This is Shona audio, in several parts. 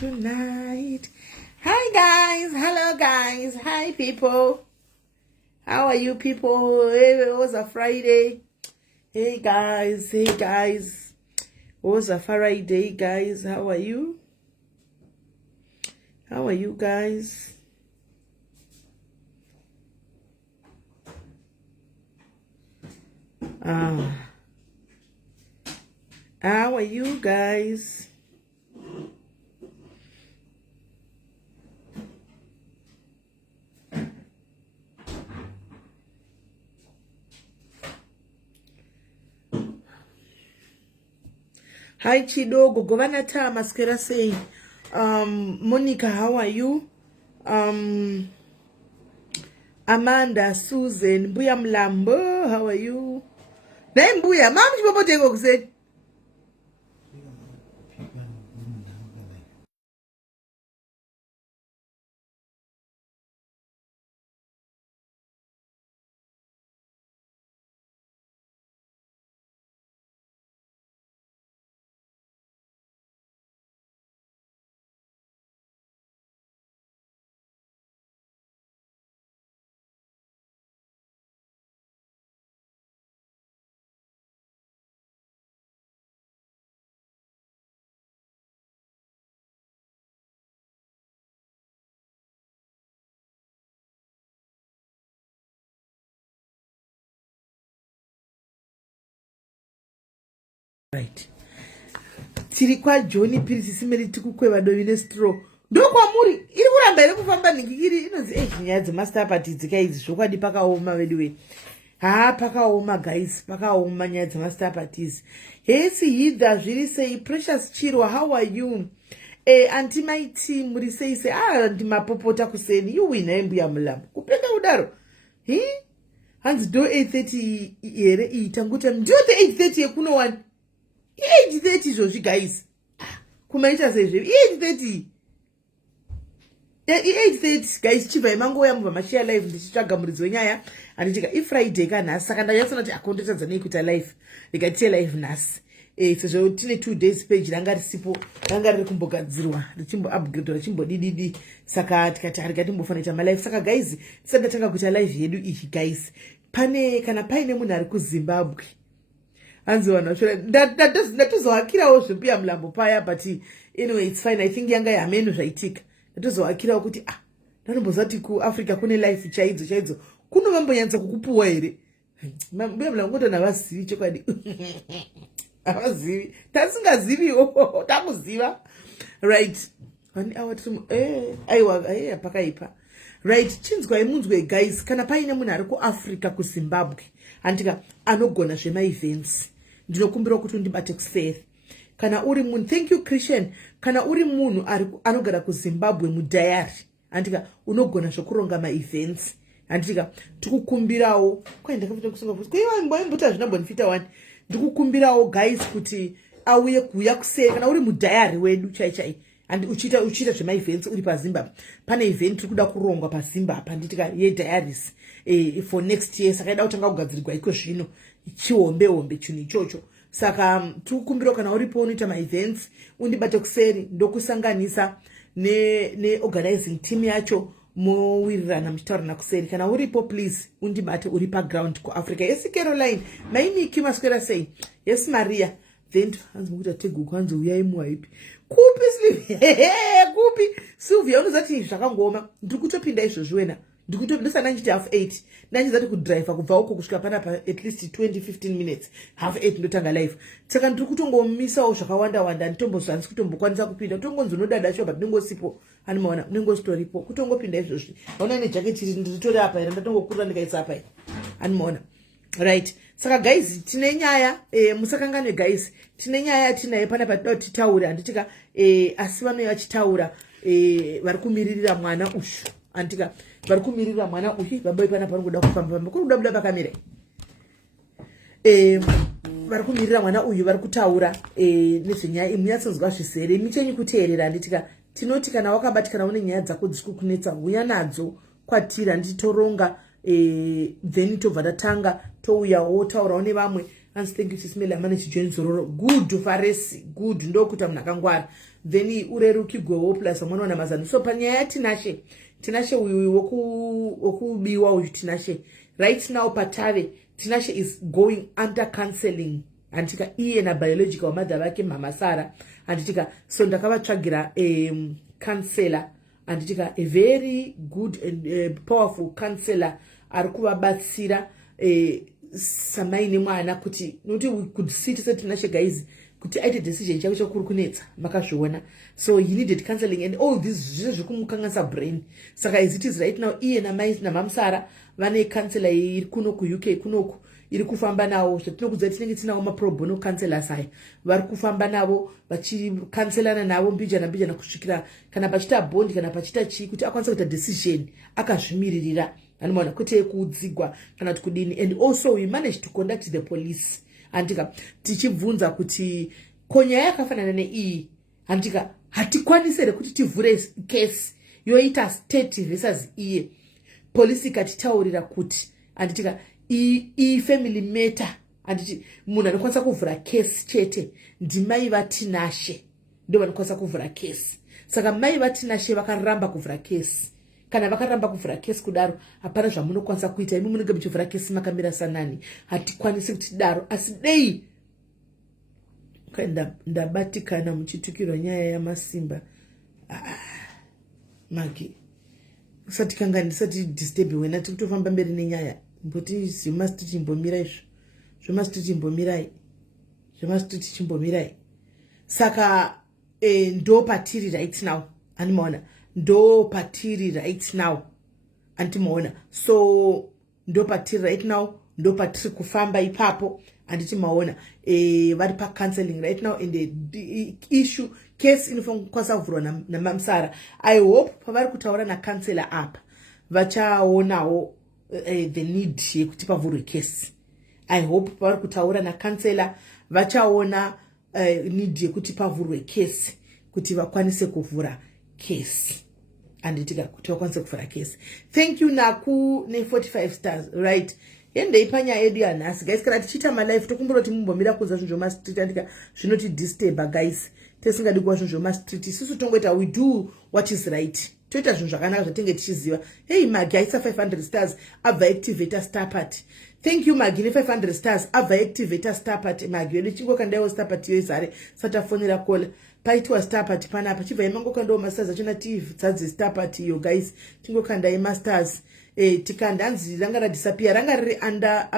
tonight. Hi guys, hello guys, hi people. How are you people? It was a Friday. Hey guys. It was a Friday, guys. How are you? How are you guys? How are you guys? Hi Chidogo, Governor Maskera saying, Monica, how are you? Amanda, Susan, Buya Mlambo, how are you? Name Buya, Mom, you said. Right. Tirikwa Johnny Piri simeli tikukweva dovine straw. Ndokwa muri iri kuramba iri kufamba ningiri inonzi nyaya dzemaster party dzikaidzi zvokwadi pakaoma wedu pakaoma guys, pakaoma nyaya dzemaster parties. Hesi hidha zviri sei. Precious Chirwa, how are you? Anti my team muri sei se ndimapopota kuseni you win embuya mulambo kupenda udaro hanzi do 8:30 here itanguta ndio 8:30 yekuno one 8:30 zvozvi guys kumaita sezve 8:30 8:30 guys chibva imangoya mubva mashare live ndichitsvaga muridzi wenyaya anditika ifriday kanhasi saka ndanyatsoona kuti akondotadza nei kuita live ndikatiye live nhasi sezvo tine 2 days page ranga risipo ranga riri kumbogadzirwa richimbo upgrade richimbodididi saka tikati harikatimbofanaita malive saka guys tisati ndatanga kuita live yedu iyi guys kana paine munhu ari kuZimbabwe anziwana shora ndatozoakirawo zvepiya mulambo paya but anyway it's fine. I think yanga yameno zvaitika ndatozoakirawo kuti ndanombozati kuAfrica kune life chaidzo kuno vambonyanza kukupuwa here mbuya mulambo ngotona havazivi chokwadi havazivi tasingaziviwo takuziva right 1 hour aiwa pakaipa right. Chinzwai munzwe guys, kana paine munhu ari kuAfrica kuZimbabwe andika anogona zvema-events ndinokumbira kuti undibate kuseri. Kana uri munhu, thank you Christian, kana uri munhu anogara kuZimbabwe mudhayari andika unogona zvokuronga ma-events andika tikukumbirawo kwai ndakafita kusunga kuti kwaimboimbuta zvinambonifita 1 ndikukumbirawo guys kuti auye kuuya kuseri kana uri mudhayari wedu chaichai and uchiita zvema-events uri paZimbabwe. Pane event iri kuda kurongwa paZimbabwe nditika yediaries for next year saka ida kutanga kugadzirirwa iko zvino chihombe chinhu ichocho saka tikukumbira kana uripo unoita ma-events undibate kuseri ndokusanganisa ne-organizing team yacho mowirirana muchitaurana kuseri. Kana uripo please undibate uri paground kuAfrica. Yes Caroline, mainiki maswera sei. Yes Maria, then hanzi mukuta teguku hanzi uyai muwaipi kupi sleep kupi Sylvia unozati zvakangoma ndiri kutopinda izvozvo wena ndosana nditi 8:30 ndachizati kudrive kubva uko kusvika panapa at least 20-15 minutes 8:30 ndotanga live saka ndiri kutongomisawo zvakawanda nditombozvanzi kutombokwanisa kupinda kutongonzi unodada sho but ndingosipo animaona ndingositoripo kutongopinda izvozvi vaona nejaketi ndiritori apa here ndatongokurira ndikaisa apa here animaona right. Saka guys tine nyaya musakangane guys tine nyaya tinaye panapa toda kuti titaure anditika asi vanouya vachitaura vari kumiririra mwana ushu anditika vari kumirira mwana uyu babai panapa vari kuda kufamba kuri kuda pakamera vari kumirira mwana uyu vari kutaura nezvenyaya munyatsonzwa zvisere michenyu kuteerera anditika tinoti kana wakabatikana une nyaya dzako dziri kunetsa uya nadzo kwatiri handitoronga then tobva tatanga touyawo taurawo nevamwe hanzi thank you SIS MELLY amane chijoin zororo good faresi good ndokuita munhu akangwara then urerukigwewo plus vamwana wana mazano. So panyaya tinashe uyu wokubiwa uyu tinashe right now patave tinashe is going under counseling antika iye na biological mother vake mama Sara anditika so ndakavatsvagira counselor anditika a very good and powerful counselor ari kuvabatsira samai nemwana kuti nokuti we could see tinashe guys kuti aite decision chavo chakuri kunetsa makazviona. So he needed counseling and all these zviro zvekumukanganisa brain. Saka as it is right now iye namam Sara vane counselor iri kuno kuUK kunoku iri kufamba navo zvatinokudza tinenge tinawo mapro bono counselors aya vari kufamba navo vachikanselana navo mbijana kusvikira kana pachita bondi kana pachita chii kuti akwanisa kuita decision akazvimiririra anomaona kwete kudzigwa kana kuti kudini. And also we managed to conduct the police andika tichibvunza kuti konya yakafanana neiyi andika hatikwanisi here kuti tivhure case yoita state versus iye. Polisi ikatitaurira kuti anditika i family matter anditi munhu anokwanisa kuvhura case chete ndimai vatinashe ndio vanokwanisa kuvhura case. Saka mai vatinashe vakaramba kuvhura case. Kana vakaramba kuvhura case kudaro hapana zvamunokwanisa kuita. Imi munenge muchivhura case makamira sanani. Hatikwanisi kuti daro asi dei ndabatikana muchitukirwa nyaya yamasimba magi usati kanga ndisati disturb wena tikutofamba mberi nenyaya mbuti zvimasti tichimbomirai saka ndo patiri right now animaona ndo patiri right now antimaona. So ndo patiri right now ndo patiri kufamba ipapo anditi maona vari pa counseling right now and the issue case inofanira kukwanisa kuvhurwa namam Sara. I hope pavari kutaura na counselor apa vachaonawo the need yekuti pavhurwe case. I hope pavari kutaura na counselor vachaona need yekuti pavhurwe case kuti vakwanise kuvhura case anditika kuti vakwanise kuvhura case. Thank you Naku ne 45 stars right. Yende ipanya edu ya nasi guys kana tichita my life tokumbura kuti mumbomira kuza zvinhu zvoma street andika zvinoti disturb guys tesingadi kuwa zvinhu zvoma street isusu tongoita we do what is right toita zvinhu zvakanaka zvatenge tichiziva. Hey Magi aisa 500 stars abva activator star party. Thank you Magi ne 500 stars abva activator star party Magi yodi chingo kandayo star party yoizare satafonera kola paitwa star party panapa chibva imango kandawo masters achona TV dzadzi star party yo guys chingo kandayo masters tikandanzi ranga radisappear ranga riri under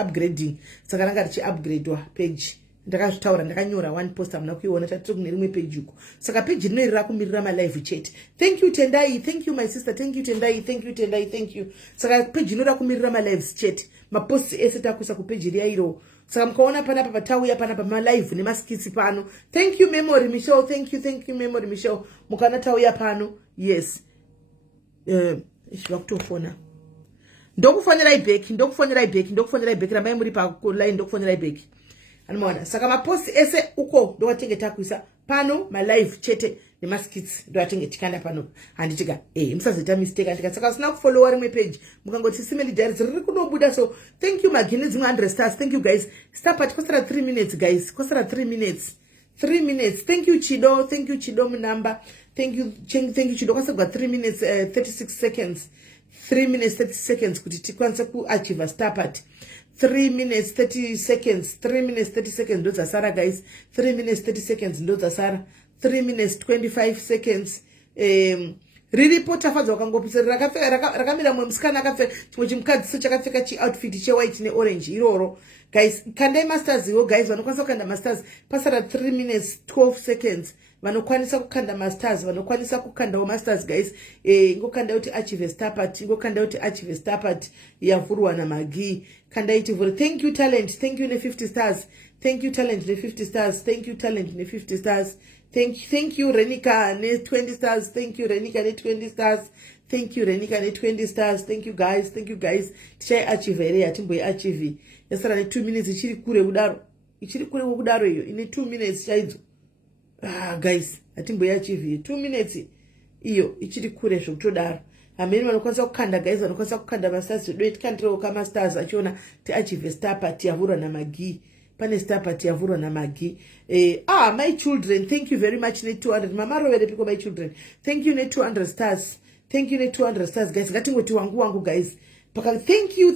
upgrading saka ranga richi upgradewa page ndakazvitaura ndakanyora one post amuna kuiona tatiri kune rimwe page uko saka page rino iri rakumirira ma live chat. Thank you Tendai, thank you my sister, thank you Tendai, thank you Tendai, thank you. Saka page rino rakumirira ma live chat mapost ese takuisa ku page riya iro saka mkaona panapa patauya panapa ma live ne maskitsi pano. Thank you Memory Michelle, thank you Memory Michelle mukana tauya pano. Yes vakutofona ndokufonera ibheki ramai muri paline ndokufonera ibheki anomaona. Saka maposti ese uko ndowatenge takuisa pano malive chete nemaskits ndowatenge tikanda pano handitika musazoita mistake andika saka usina kufollowa rimwe page mukangoti SIS MELLY diaries riri kunobuda. So thank you Magini dzimwe 100 stars. Thank you guys. Star party kosara 3 minutes guys, kosara 3 minutes. Thank you Chido Munamba. Thank you Chido kwasagwa 3 minutes 36 seconds. 3 minutes 30 seconds kuti tikwanisa kuachieve star party. 3 minutes 30 seconds. 3 minutes 30 seconds ndo dzasara guys. 3 minutes 30 seconds ndo dzasara. 3 minutes 25 seconds. Riripo tafadza wakangopisa rakamira mwe musikana akapfeka chimwe chimukadzi so chakapfeka chi outfit che white ne orange iroro guys. Kandai masters yo guys vanokwanisa kukanda masters pasara 3 minutes 12 seconds vanokwanisa kukanda masters vanokwanisa kukandawo masters guys. Ngokanda kuti achieve star party, ngokanda kuti achieve star party yavhurwa na Magi kanda iti vhuri. Thank you Talent, thank you ne 50 stars. Thank you Talent ne 50 stars. Thank you Talent ne 50 stars. Thank you Renika ne 20 stars. Thank you Renika ne 20 stars. Thank you Renika ne 20 stars. Thank you guys. Tichai achieve here atimboyi achieve yasara ne 2 minutes ichiri kure kudaro iyo ine 2 minutes chaidzo. Guys atimboyi achieve 2 minutes iyo ichiri kure zvokutodaro. Ameni vanokwanisa kukanda guys, vanokwanisa kukanda masters do it country kama stars achiona ti achieve star party yavhurwa na Magi pane star party yavhurwa namagi. My children, thank you very much. Net 200 mama rovere piko my children, thank you. Net 200 stars, thank you. Net 200 stars guys. Ngatingoti wangu guys. Thank you.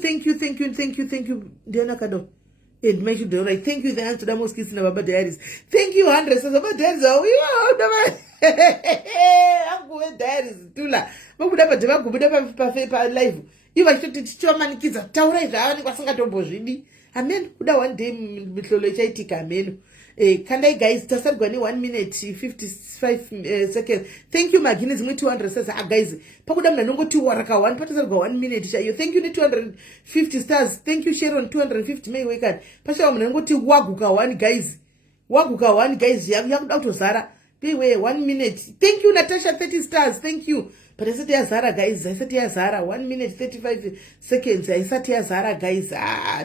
Ndiona kado. And my children, right? Thank you. The answer to most kids in Baba Diaries. Thank you, 100 stars. Baba Diaries. I'm going diaries. Tula. Mabuda pa live. You are shooting choma kids. Taura is out. Wasanga tombo jidi. Amen. Kuda one day mitlolo chaitika amen. Can I guys just start going 1 minute 55 seconds? Thank you, Magines. Me 200 says guys. Pakuda mnanongo 2 waraka 1. Pata go 1 minute. Thank you. 250 stars. Thank you, Sharon. 250 May weekend. Pasha mnanongo 2 waguka 1 guys. Waguka 1 guys. Yang out of Zara. Pay 1 minute. Thank you, Natasha. 30 stars. Thank you. But I said here Zara guys. I said here Zara 1 minute 35 seconds. I said here Zara guys.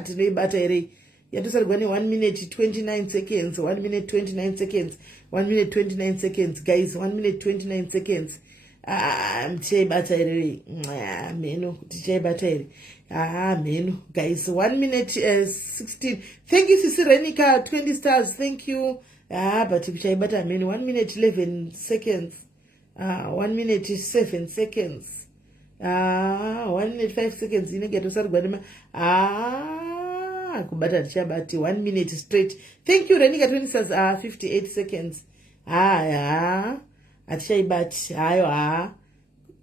Today battery. You have to 1 minute 29 seconds. 1 minute 29 seconds. 1 minute 29 seconds, guys. 1 minute 29 seconds. Mche battery. Meno. Mche battery. Meno. Guys. 1 minute 16. Thank you, Sisi Renika. 20 stars. Thank you. But mche battery. Meno. 1 minute 11 seconds. 1 minute 7 seconds. 1 minute 5 seconds. You get to start going. Kubata chabati 1 minute straight. Thank you, Renika 20 stars. 58 seconds. Atishaibati.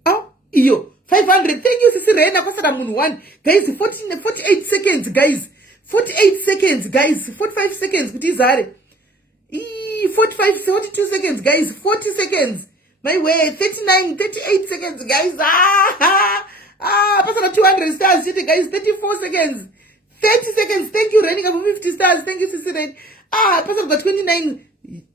Oh, iyo 500. Thank you, Sisi Rena. Kwasara mun 1. Guys, 48 seconds, guys. 48 seconds, guys. 45 seconds. Kutizare. 45, 42 seconds, guys. 40 seconds. My way. 39, 38 seconds, guys. Pasara 200 stars. Guys, 34 seconds. 30 seconds. Thank you, Renika, for 50 stars. Thank you, Sisi Ren. Pastor got 29.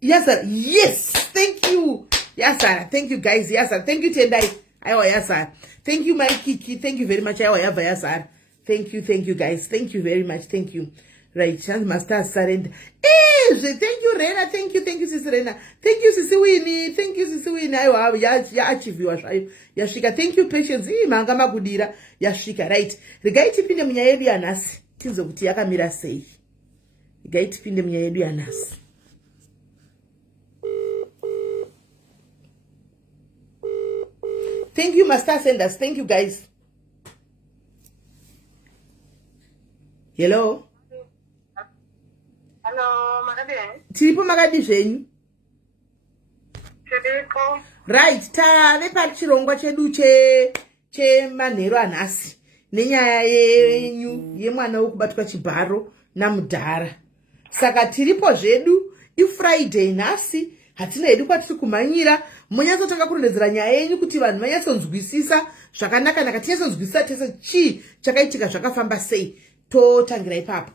Yes, sir. Yes. Thank you. Yes, sir. Thank you, guys. Yes, sir. Thank you, Tendai. Yes, sir. Thank you, my Kiki. Thank you very much. Yes, sir. Thank you, guys. Thank you very much. Thank you. Right. Chance master surrender. Thank you, Rena. Thank you, Sisi Rena. Thank you, Sisi Winnie. Thank you, Sisi Winnie. Achieve yashika. Thank you, patience. Manga magudira. Yashika. Right. Regaiti pinde munya yedu yanasi. Tinzo kuti yakamira sei. Regaiti munya yedu yanasi. Thank you, master senders. Thank you, guys. Hello. Hello, Magadi. Tiripo Magadi zvenyu. Tiripo. Right, tave pachirongwa chedu chemanheru anhasi nenyaya yenyu yemwana wokubatwa chibharo namudhara. Saka tiripo zvedu iFriday nhasi, hatina hedu kwatiri kumhanyira. Munyatsotanga kurondedzera nyaya yenyu kuti vanhu vanyatsonzwisisa zvakanaka tinyatsonzwisisa tese chii chakaitika zvakafamba sei. Totangira ipapo.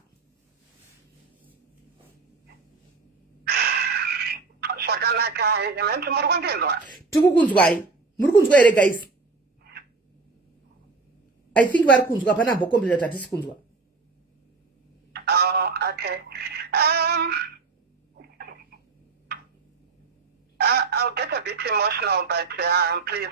Tikukunzwai. Muri kunzwa here guys? I think vari kunzwa, pana mbokombleta kuti hatisi kunzwa. Oh, okay. I'll get a bit emotional, but please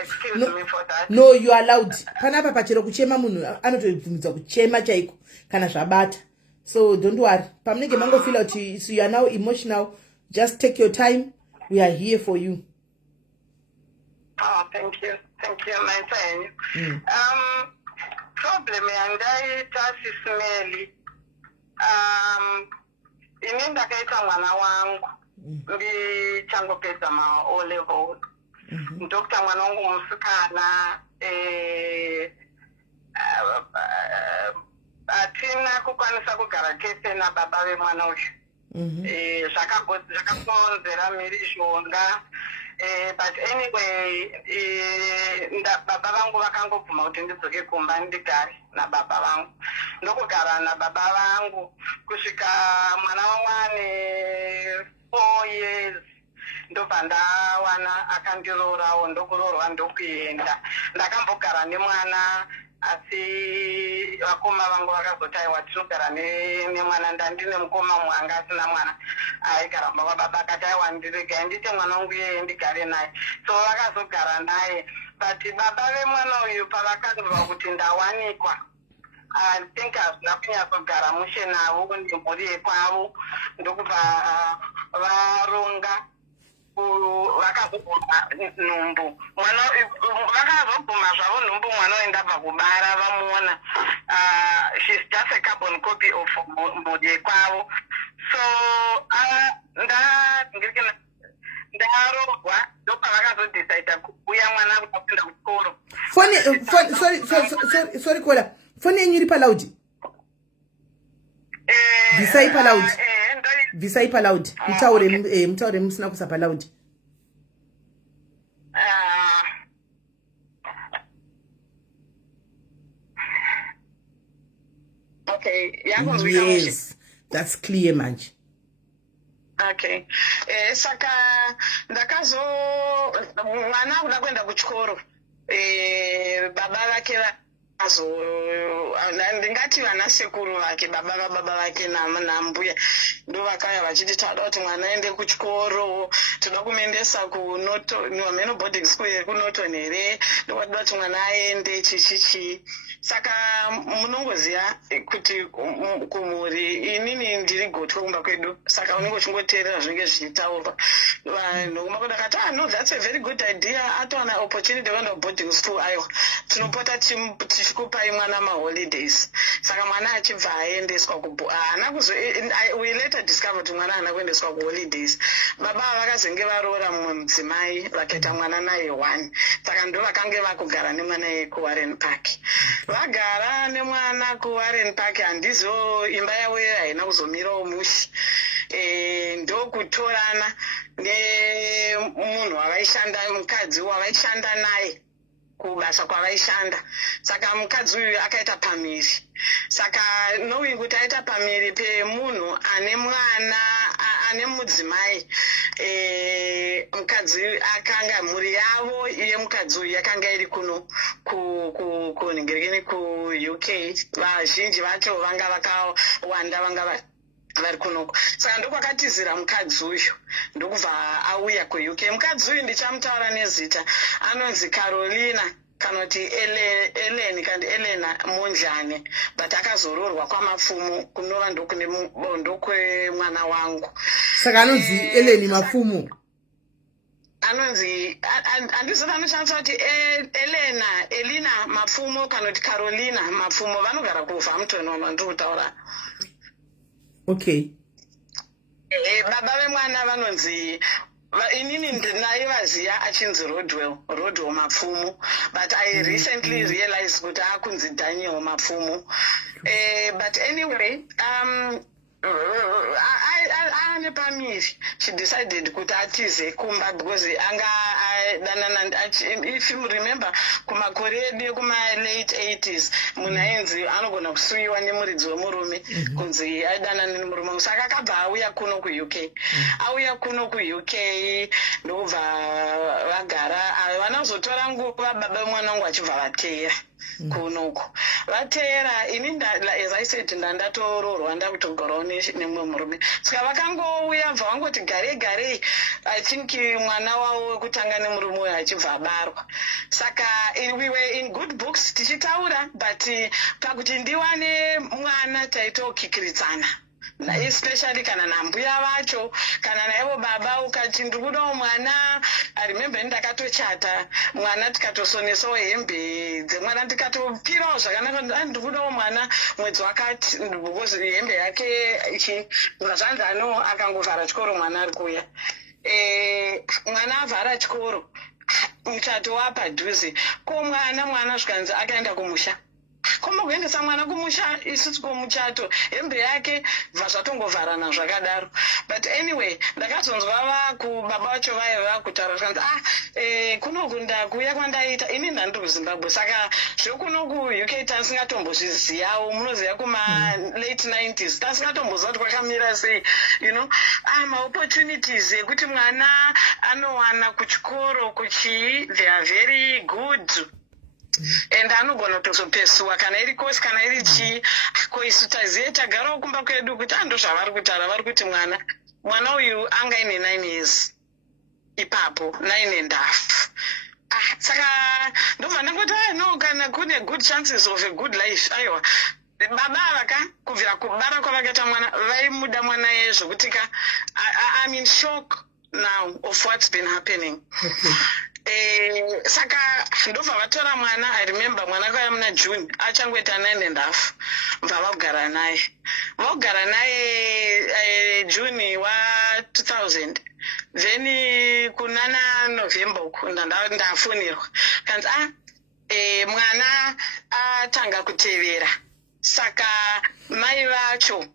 excuse me for that. No, you are allowed. Panapa pachero kuchema munhu anotobvumidza kuchema chaiko kana zvabata. So don't worry. Pamunenge mangofeel kuti so you are now emotional, just take your time. We are here for you. Oh, thank you, my friend. Problem yandaita SIS MELLY. Ine ndakaita mwana wangu ndichangopedza O level. Ndokta mwana wangu musikana atina kukwanisa kugara kese nababa vemwana uyu. Zvakakonzera mhirizhonga. But anyway, baba vangu vakangobvuma kuti ndidzoke kumba ndigare nababa vangu. Ndokugara nababa vangu kusvika mwana wane 4 years. Ndobva ndawana akandirorawo, ndokuroorwa ndokuenda. Ndakambogara nemwana asi vakoma vangu vakazoti aiwa tinogara nemwana, ndandine mukoma mwanga asina mwana aigara baba akati aiwa ndiregai ndite mwana wangu iyeye ndigare naye. So vakazogara naye, but baba vemwana uyu pavakanzwa kuti ndawanikwa I think hazvina kunyatsogara mushe navo ndimhuri yekwavo ndokubva varonga vakazobhuma nhumbu vakazobhuma zvavo nhumbu mwana uyu ndabva kubara vamuona she's just a carbon copy of mhuri yekwavo so ndarohwa ndopavakazodecida kuuya mwana kupinda kuchikoro sorry kola foni yenyu iri palaudi bvisai palaudi bvisai palaudi mutaure musina kusa palaudi okay yes that's clear manje. Okay. Saka ndakazo mwana kuda kuenda kuchikoro. Baba vake ndingati vana sekuru vake baba vake nambuya ndo vakaya vachiti toda kuti mwana aende kuchikoro, toda kumuendesa kunoto boarding school kunoto here, ndoda kuti mwana aende chichichi. Saka munongoziva kuti kumhuri inini ndiri gotwe kumba kwedu, saka unongochongoteerera zvinenge zvichitaurwa vanhu kumba kwedu akati no, that's a very good idea, atowana opportunity yekuenda boarding school, aiwa tinopota tichikupai mwana maholidays. Saka mwana achibva aendeswa we later discovered kuti mwana haana kuendeswa kuholidays. Baba vakazenge varoora mumwe mudzimai vakaita mwana naye 1, saka ndo vakange vakugara nemwana yekuwarren park. Vagara nemwana kuwarren park, handizo imba yavo haina kuzomirawo mushi. Ndokutorana nemunhu wavaishanda, mukadzi wavaishanda naye kubasa kwavaishanda. Saka mukadzi uyu akaita pamiri. Saka knowing kuti aita pamiri pemunhu ane mwana ane mudzimai, mukadzi akanga mhuri yavo iye mukadzi uyu yakanga iri kuno kunhingirini ku-UK. Vazhinji vacho vanga vakawanda vanga vari kunoko. Saka ndokwakatizira mukadzi uyu ndokubva auya ku-UK. Mukadzi uyu ndichamutaura nezita, anonzi Carolina kana kuti Ellen kandi Elena Mondlane, but akazororwa kwamapfumo kunova ndokwemwana wangu. Saka anonzi Ellen Mapfumo. Anonzi handiziva anoshandisa kuti Elina Mapfumo kana kuti Carolina Mapfumo. Vanogara kuVampton ndokutaura. Okay. Baba vemwana vanonzi inini ndinaivaziva achinzi Rodwell Mapfumo, but I recently realized kuti akunzi Daniel Mapfumo. But anyway, ane pamiri, she decided kuti atize kumba because if you remember kumakore edu kuma-late 80s munhu ainzi anogona kusuyiwa nemuridzi wemurume kunzi aidanana nemurume. Saka akabva auya kuno ku-UK ndokubva vagara. Vanazotora nguva baba vemwana wangu vachibva vateera kunoko. Vateera ini as I said ndandatororwa ndakutogarawo nemumwe murume. Saka vakangouya bva vangoti garei, I think mwana wavo wekutanga nemurume uyo achibva abarwa. Saka we were in good books tichitaura, but pakuti ndiwane mwana taitokikiridzana. Especially kana nambuya vacho kana naivo baba ukati ndikudawo mwana. I remember ndakatochata mwana tikatosonesawo hembe dzemwana tikatopirawo zvakanaka, ndikudawo mwana mwedzi wakati because hembe yake zvanzi akangovhara chikoro mwana ari kuuya. Mwana avhara chikoro, muchato wapadhuze ko mwana zvikanzi akaenda kumusha. Koma kuendesa mwana kumusha isusu kwomuchato, hembe yake bva zvatongovharana zvakadaro. But anyway, ndakazonzwa baba vacho vaiva kutaura zvikanzi kunoku ndakuuya kwandaita ini ndandiri kuZimbabwe. Saka zvokuno ku-UK tasingatombozvizivawo, munoziva kuma-late 90s tasingatomboziva kuti kwakamira sei, ma-opportunities ekuti mwana anowana kuchikoro kuchii, they are very good. And anogona kutozopesuwa kana iri kosi kana iri chii. Koisu taziye tagarawo kumba kwedu kuti ando zvavari kutaura, vari kuti mwana uyu anga ine 9 years ipapo, 9.5. Saka ndobva ndangoti no, kana kune good chances of a good life, aiwa baba vaka kubvira kubara kwavakaita mwana vaimuda mwana yezvokutika I'm in shock now of what's been happening. Saka ndobva vatora mwana. I remember mwana kaya muna June achangoita 9.5 bva vagara naye June wa 2000. Then kunana November uku ndafonirwa kanzi mwana atanga kutevera. Saka mai vacho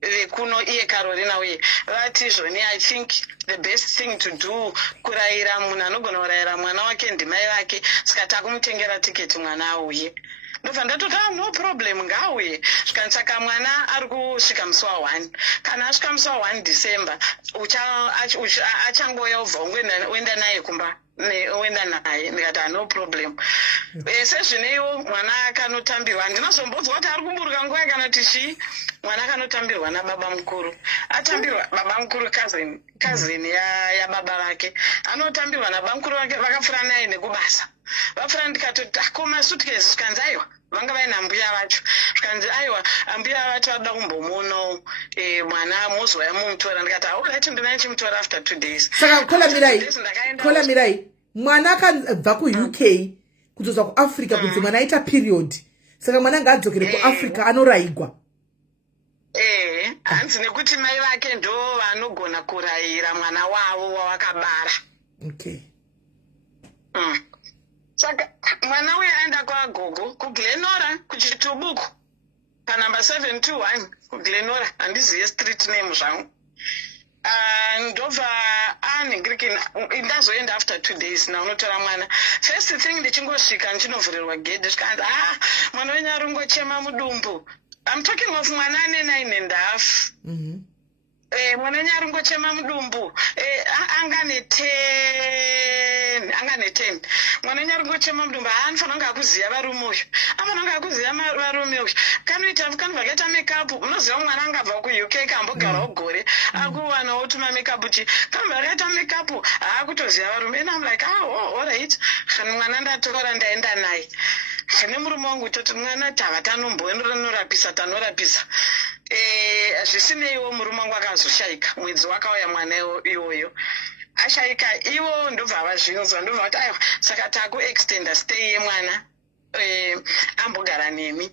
vekuno iye Carolina uye vati zvoni I think the best thing to do kurayira munhu anogona kurayira mwana wake ndimai vake. Saka takumutengera tiketi mwana auye. Ndobva ndatoti no problem ngauye. Saka mwana ari kusvika musi wa1. Kana asvika musi wa1 December achangoya ubva uenda naye kumba uenda naye. Ndikati no problem. Sezvineiwo mwana akanotambirwa. Ndinozombodzwa kuti ari kumburuka nguva yakanoti chii. Mwana akanotambirwa nababa mukuru. Atambirwa baba mukuru cousin ya baba vake. Anotambirwa nababa mukuru vake vakafura naye nekubasa. Vafura ndikatoti akoma suitcase zvikanzi aiwa vanga vaina mbuya vacho. Zvikanzi aiwa mbuya vacho vada kumbomuonawo mwana mozouya mumutora. Ndikati alright ndinai chimutora after 2 days. Saka kola mirai mwana akabva ku-UK kudzoza ku-Africa kunzi mwana aita period. Saka mwana ngaadzokere ku-Africa anorayigwa. Hanzi nekuti mai vake ndo vanogona kurayira mwana wavo wavakabara. Okay. Saka mwana uyu aenda kwagogo kuGlenora kuchitubuku panumber 721 kuGlenora. Handiziye street name zvangu. Ndobva anhingirikina ndazoenda after 2 days na unotora mwana. First thing ndichingosvika ndichinovhurirwa gedhe zvikanzi mwana wenyu ari kungochema mudumbu. I'm talking of mwana ane 9.5. Mwana wenyu ari kungochema mudumbu. Angane 10. Mwana wenyu ari kungochema mudumbu. Anofanira kunge akuziya varume uyu. Anofanira kunge akuziya varume uyu. Kanobva kaita makeup. Munoziva mwana angabva ku-UK kambogarawo gore. Akuwanawo tuma makeup chi. Kanobva kaita makeup. Haakutoziya varume. And I'm like, all right. Mwana ndatora ndaenda naye. Nemurume wangu toti mwana tava tanomborapisa. Zvisineiwo murume wangu akazoshayika. Mwedzi wakauya mwana iwoyo. Ashayika ivo ndobva vazvinzwa ndobva kuti aiwa saka takuextenda stay yemwana ambogara nemi.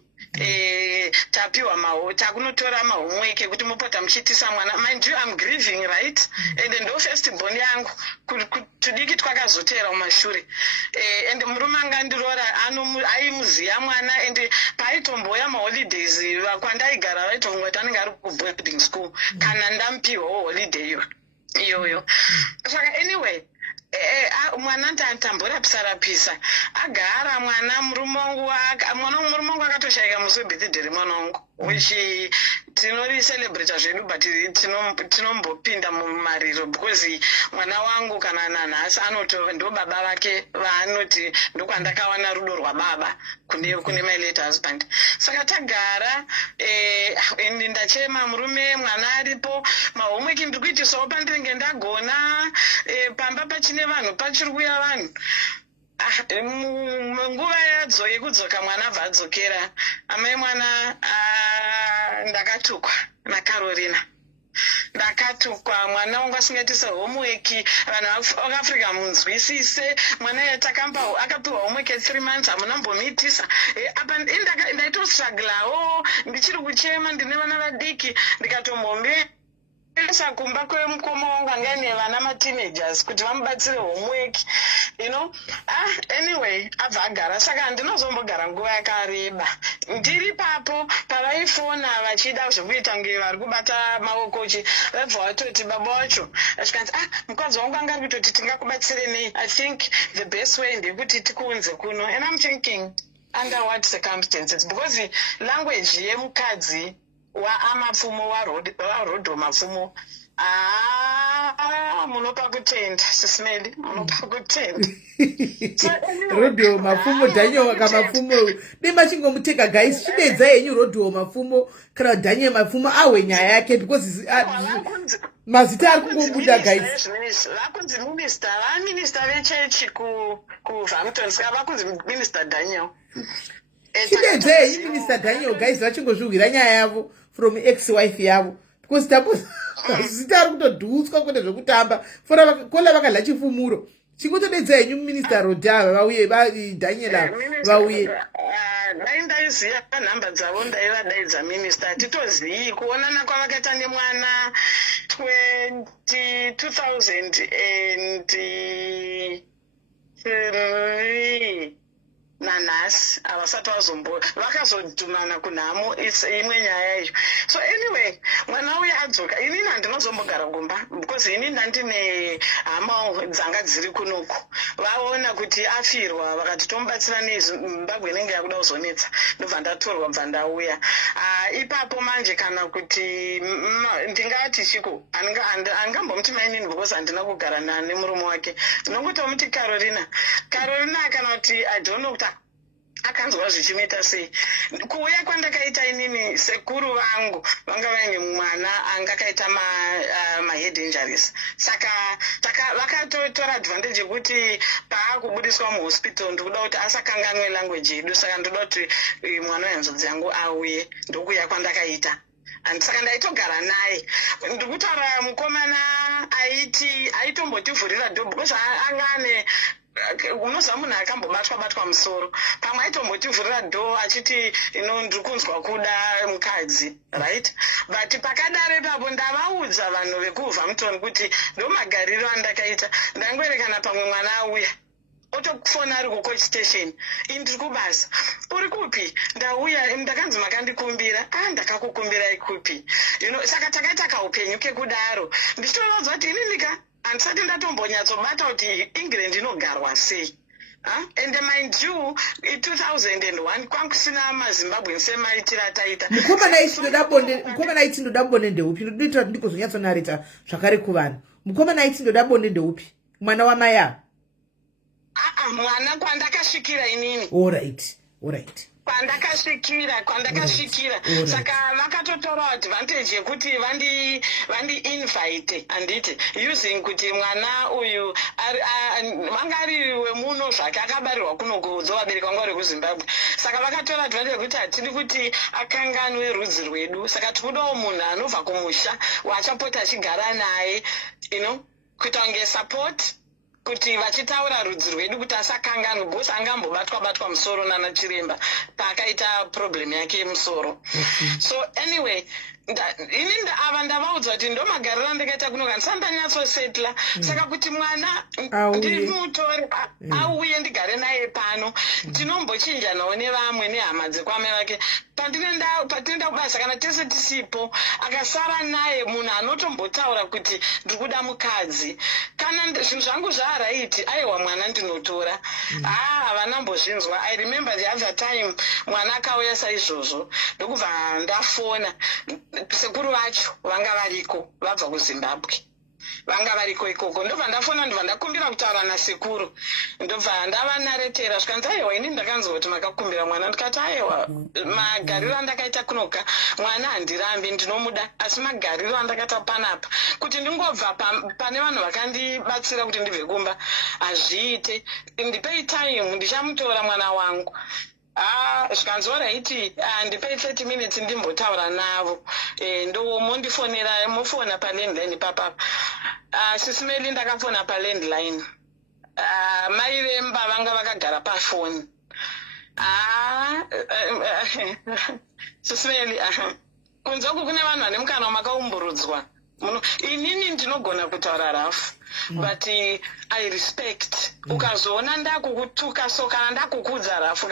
Tapiwa takunotora mahomework ekuti mupota muchiitisa mwana. Mind you, I'm grieving, right? And ndo first born yangu tudiki twakazotera mumashure. And murume angandiroora aimuziya mwana and paitomboya maholidays kwandaigara vaitonga kuti anenge ari kuboarding school kana ndamupiwawo holiday iyoyo. Saka anyway mwana ntamborapisa agara mwana murume wangu akatoshayika musi webirthday remwana wangu which tinocelebrata zvedu but tinombopinda mumariro because mwana wangu kana nanhasi ndo baba vake vaanoti ndokwandakawana rudo rwababa kune my late husband. Saka tagara ndachema murume mwana aripo mahomework ndiri kuitisawo pandinenge ndagona pamba pachine vanhu pachiri kuuya vanhu. Nguva yekudzoka mwana abva adzokera amai mwana ndakatukwa naCarolina. Ndakatukwa mwana wangu asingaitisa homework. Vanhu vakaAfrica munzwisise mwana akapiwa homework 3 months hamuna mbomuitisa. Apa ndaitostruglawo ndichiri kuchema ndine vana vadiki ndikatombombe kumba kwemukoma wangu anga ine vana mateenagers kuti vamubatsire homework anyway abva agara. Saka ndinozombogara nguva yakareba ndiri papo pavaifona vachida zvekuita nge vari kubata maokochi vabva vatoti baba wacho asvikanzi mukadzi wangu anga ari kutoti tingakubatsire nei. I think the best way ndekuti tikuunze kuno. And I'm thinking under what circumstances because language yemukadzi waamapfumo warodho mapfumo munopa kutenda SIS MELLY munopa kutenda. Rodho mapfumo Daniel kamapfumo nemachingomuteka guys chidedza yenyu rodho mapfumo kana Daniel mapfumo ahwe nyaya yake because mazita ari kungobuda guys. Vakunzi minister vechechi kuVampton saka vakunzi minister Daniel. chidedze Minister Daniel guys vachingozvihwira nyaya yavo from ex-wife yavo because tapo zita ari kutodhutswa kwete zvekutamba fora kola vakadla chifumuro chingotodedza henyu Minister Rodha vauye Daniel vauye dai ndaiziva nhamba dzavo ndaivadaidza minister hatitozivi kuonana kwavakaita nemwana 2003 nanhasi havasati vakazodhumana kunhamo imwe nyaya iyo. So anyway, mwana uya adzoka, inini handinozombogara kumba because inini handine hama dzanga dziri kunoku. Vaona kuti afirwa vakati tomubatsira nezimbabwe inenge yakuda kuzonetsa, ndobva ndatorwa bva ndauya. Ipapo manje kana kuti ndingati chiko hangambomuti mainini because handina kugara nemurume wake. Ndinongotomuti Carolina kana kuti I don't know kuti akanzwa zvichimeta sei. Kuuya kwandakaita inini sekuru vangu vanga vaine mwana anga kaita head injuries. Saka vakatotora advantage yekuti paakubudiswa muhospital ndikuda kuti asakanganwe language yedu. Saka ndoda kuti mwana wehanzvadzi yangu auye, ndokuya kwandakaita. And saka ndaitogara naye. Ndikutaura mukomana aitombotivhurira dho because anga ane unoziva munhu akambobatwa musoro. Pamwe aitombotivhurira dho achiti ndiri kunzwa kuda mukadzi, right? But pakadaro ipapo ndavaudza vanhu vekuUhamilton kuti ndomagariro andakaita. Ndangoerekana pamwe mwana auya otofona ari kucoach station, ndiri kubasa. Uri kupi? Ndauya, ndakanzi makandikumbira. Ndakakukumbirai kupi? Saka takaita kaupenyu kekudaro. Ndichitorodza kuti ininika handisati ndatombonyatsobata kuti England inogarwa sei. And mind you, in 2001 kwankusina maZimbabwe semaitira taita. Mukomana iti ndoda bonde ndeupi? Ndoita kuti ndikozonyatsonarita zvakare kuvanhu. Mukomana iti ndoda bonde ndeupi? Mwana wamaya? Mwana kwandakasvikira inini. All right. Kwandakasvikira. Saka vakatotora advantage yekuti vandi-invite handiti using kuti mwana uyu vanga ari wemuno zvake akabarirwa kunoku dzo vabereki vanga vari kuZimbabwe. Saka vakatora advantage yekuti hatidi kuti akanganwe rudzi rwedu. Saka tikudawo munhu anobva kumusha wachapota achigara naye, kuita kunge support kuti vachitaura rudzi rwedu kuti asakanganwa because angambobatwa musoro nana chiremba paakaita problem yake yemusoro. So anyway, inini ava ndavaudza kuti ndomagariro andakaita kunoku handisandanyatsosetla. Saka kuti mwana ndimutore auye ndigare naye pano, tinombochinjanawo nevamwe nehama dzekwame vake patinoenda kubasa. Kana tese tisipo akasara naye munhu anotombotaura kuti ndiri kuda mukadzi, kana zvinhu zvangu zvaaraiti aiwa mwana ndinotora. Havanambozvinzwa. I remember the other time mwana akauya saizvozvo ndokubva ndafona sekuru vacho vanga variko vabva kuZimbabwe, vanga variko ikoko. Ndobva ndafona ndobva ndakumbira kutaura nasekuru, ndobva ndavanaretera zvikanzi aiwa inini ndakanzwa kuti makakumbira mwana. Ndikati aiwa magariro andakaita kunoka mwana handirambi, ndinomuda, asi magariro andakaita panapa kuti ndingobva pane vanhu vakandibatsira kuti ndibve kumba hazviite. Ndipei time, ndichamutora mwana wangu. Zvikanzi oraiti ndipei 30 minutes ndimbotaura navo. Ndomondifonera mufona palandline papapa. SIS MELLY ndakafona palandline. Mai vemba vanga vakagara pafoni. SIS MELLY kunze uku kune vanhu vane mukana makaumburudzwa. Inini ndinogona kutaura rafu, but I respect. Ukazoona ndakukutuka so kana ndakukudza rafu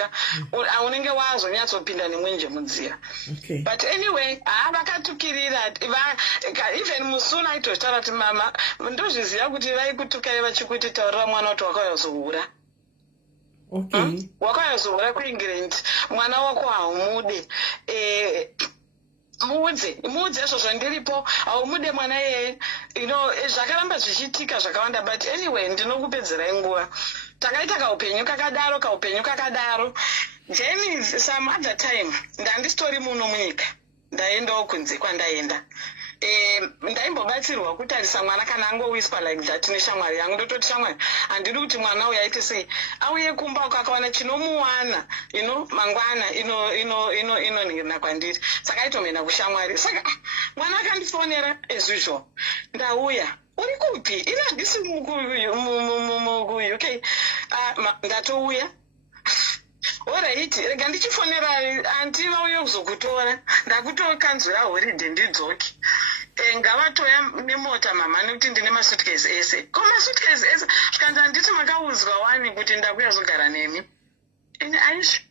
unenge wazonyatsopinda nemwenje munzira. But anyway, vakatukirira. Even musuna aitotaura kuti mama ndozviziva kuti vaikutukai vachikuti taurira mwana kuti wakayozohura. Wakayozohura kuEngland, mwana wako haumude. Muudze izvozvo ndiripo, haumude mwana yeye. Zvakaramba zvichiitika zvakawanda, but anyway ndinokupedzerai nguva. Takaita kaupenyu kakadaro. Then some other time ndandisitori muno munyika, ndaendawo kunze kwandaenda. ndaimbobatsirwa kutarisa mwana kana angowispa like that neshamwari yangu ndototi shamwari handidi kuti mwana uyu aite sei auye kumba uko akawana chinomuwana mangwana inonhirina kwandiri saka aitomena kushamwari saka mwana akandifonera as usual ndauya uri kupi ini handisi muuk ndatouya Alright, rega ndichifonera anti vauye kuzokutora ndakutokanzwira holiday ndidzoke ngavatoya nemota mama nekuti ndine masuitcase ese ko masuitcase ese zvikanzi handiti makauzwa wani kuti ndakuya zogara nemi ini aizvi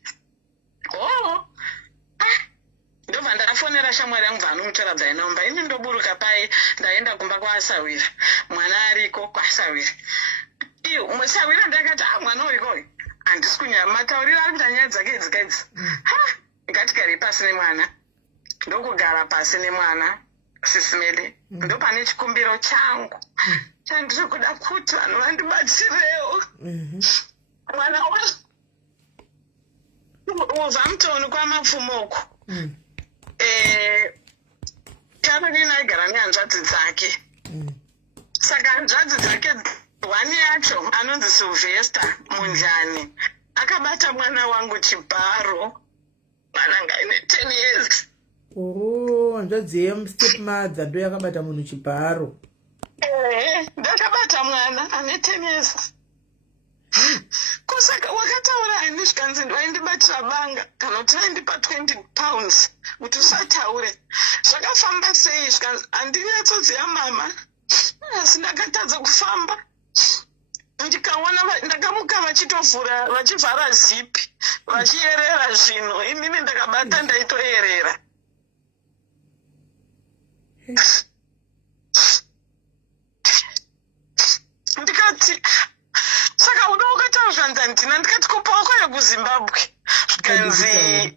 ndobva ndafonera shamwari yangu bva anomutora bvainaumba ini ndoburuka pai ndaenda kumba kwaasawira mwana ariko kwaasawira sawira ndakati mwana urikoyo handisi kunyanya matauriro ari kuita nyaya dzake idzi ngatigare pasi nemwana ndokugara pasi nemwana SIS MELLY ndopane chikumbiro changu chandiri kuda kuti vanhu vandibatsirewo mwana uzamutoni kwamapfumoko Caroline aigara nehanzvadzi dzake saka hanzvadzi dzake wani yacho anonzi Sylvester Munjani akabata mwana wangu chibharo mwana ngaine 10 years hanzvadzi yemustepmother ndo yakabata munhu chibharo ndakabata mwana ane 10 years kusaka wakataura ini zvikanzi ndivaindibatira banga kana kuti vaindipa 20 pounds kuti usataure zvakafamba sei zvikanzi handinyatsoziva mama asi ndakatadza kufamba ndikaona ndakamuka vachitovhura vachivhara zipi vachiyerera zvinhu inini ndakabata ndaitoyerera ndikati saka uno ukatauzvanza ndina ndikati kopaukoya kuzimbabwe zvikanzi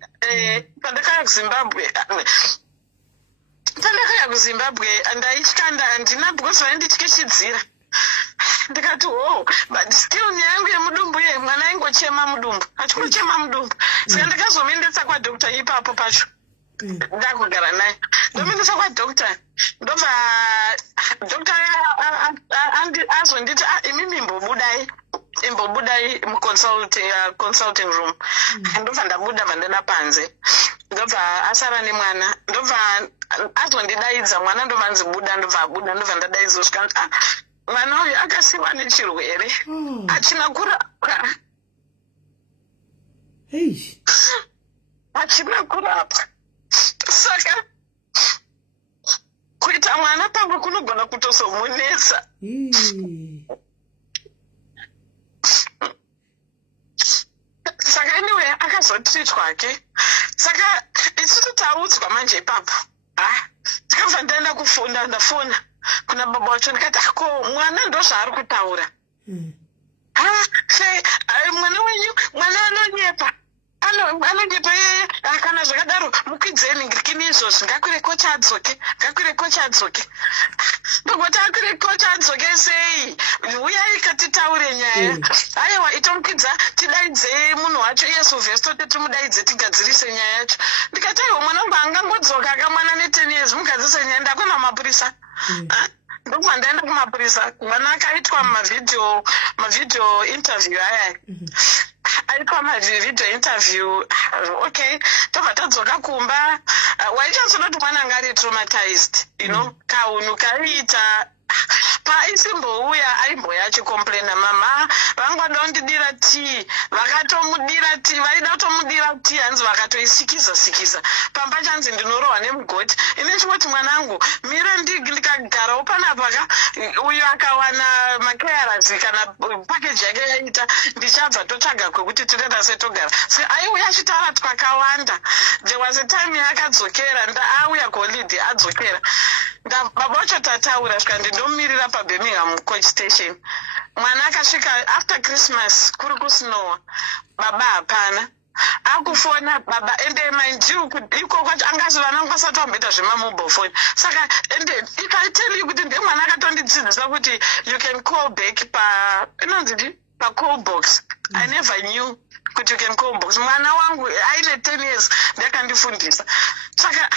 pandakaya kuzimbabwe ndaityanda handina because vaindityichidzira ndikati but still nyaya yangu yemudumbu ye mwana aingochema mudumbu achingochema mudumbu saka ndikazomendetsa kwadhokta ipapo pacho ndakugara naye ndomendesa kwadhokta ndobva dhokta azonditi imimi imbobudai muconsulting room ndobva ndabuda vandana panze ndobva asara nemwana ndobva azondidaidza mwana ndomanzi buda ndobva abuda ndobva ndadaidzwa zvikanzi mwana uyu akasiwa nechirwere achina kurapwa achina kurapwa saka kuita mwana pangu kunogona kutozomunetsa saka anyway akazotritwake saka isusu taudzwa manje ipapo tikabva ndaenda kufunda ndafona kuna baba wacho ndikati ko mwana ndo zvaari kutaura mwana wenyu mwana anonyepa yeye kana zvakadaro mukwidzeni ngirikini izvozvi ngakwire kocha adzoke ndogoti akwire kocha adzoke sei uyai katitaure nyaya aiwa itomukwidza tidaidzei munhu wacho iye Sylvester tetimudaidze tigadzirise nyaya yacho ndikati aiwa mwana wangu angangodzoka akamwana ne10 years mugadzise nyaya ndakona mapurisa ndokuma ndaenda kumapurisa mwana akaitwa mavideo interview aya aitwa mavideo interview okay tobva tadzoka kumba waichanzonoti mwana anga ari traumatized kaunhu kaiita paisimbouya aimboya chicomplaina mama vangwada kundidira tii vakatomudira tii vaida kutomudira tii hanzi vakatoisikiza pamba chanzi ndinorohwa nemugoti ine chimoti mwanangu mira ndikagarawo panapaka uyu akawana makearazi kana pakeji yake yaita ndichabva totsvaga kwekuti tirenda setogara saka aiuya achitaura twakawanda there was a time yaakadzokera ndaauya kuholiday adzokera baba vacho tataura svika ndindomirira paBirmingham coach station mwana akasvika after Christmas kuri kusnowa baba hapana akufona baba ende mind you ikoko kwacho angazi vana vasati vamboita zvemamobile phone saka ende if I tell you kuti ndemwana akatondidzidzisa kuti you can call back pa call box I never knew kuti you can call box mwana wangu aine 10 years ndakandifundisa saka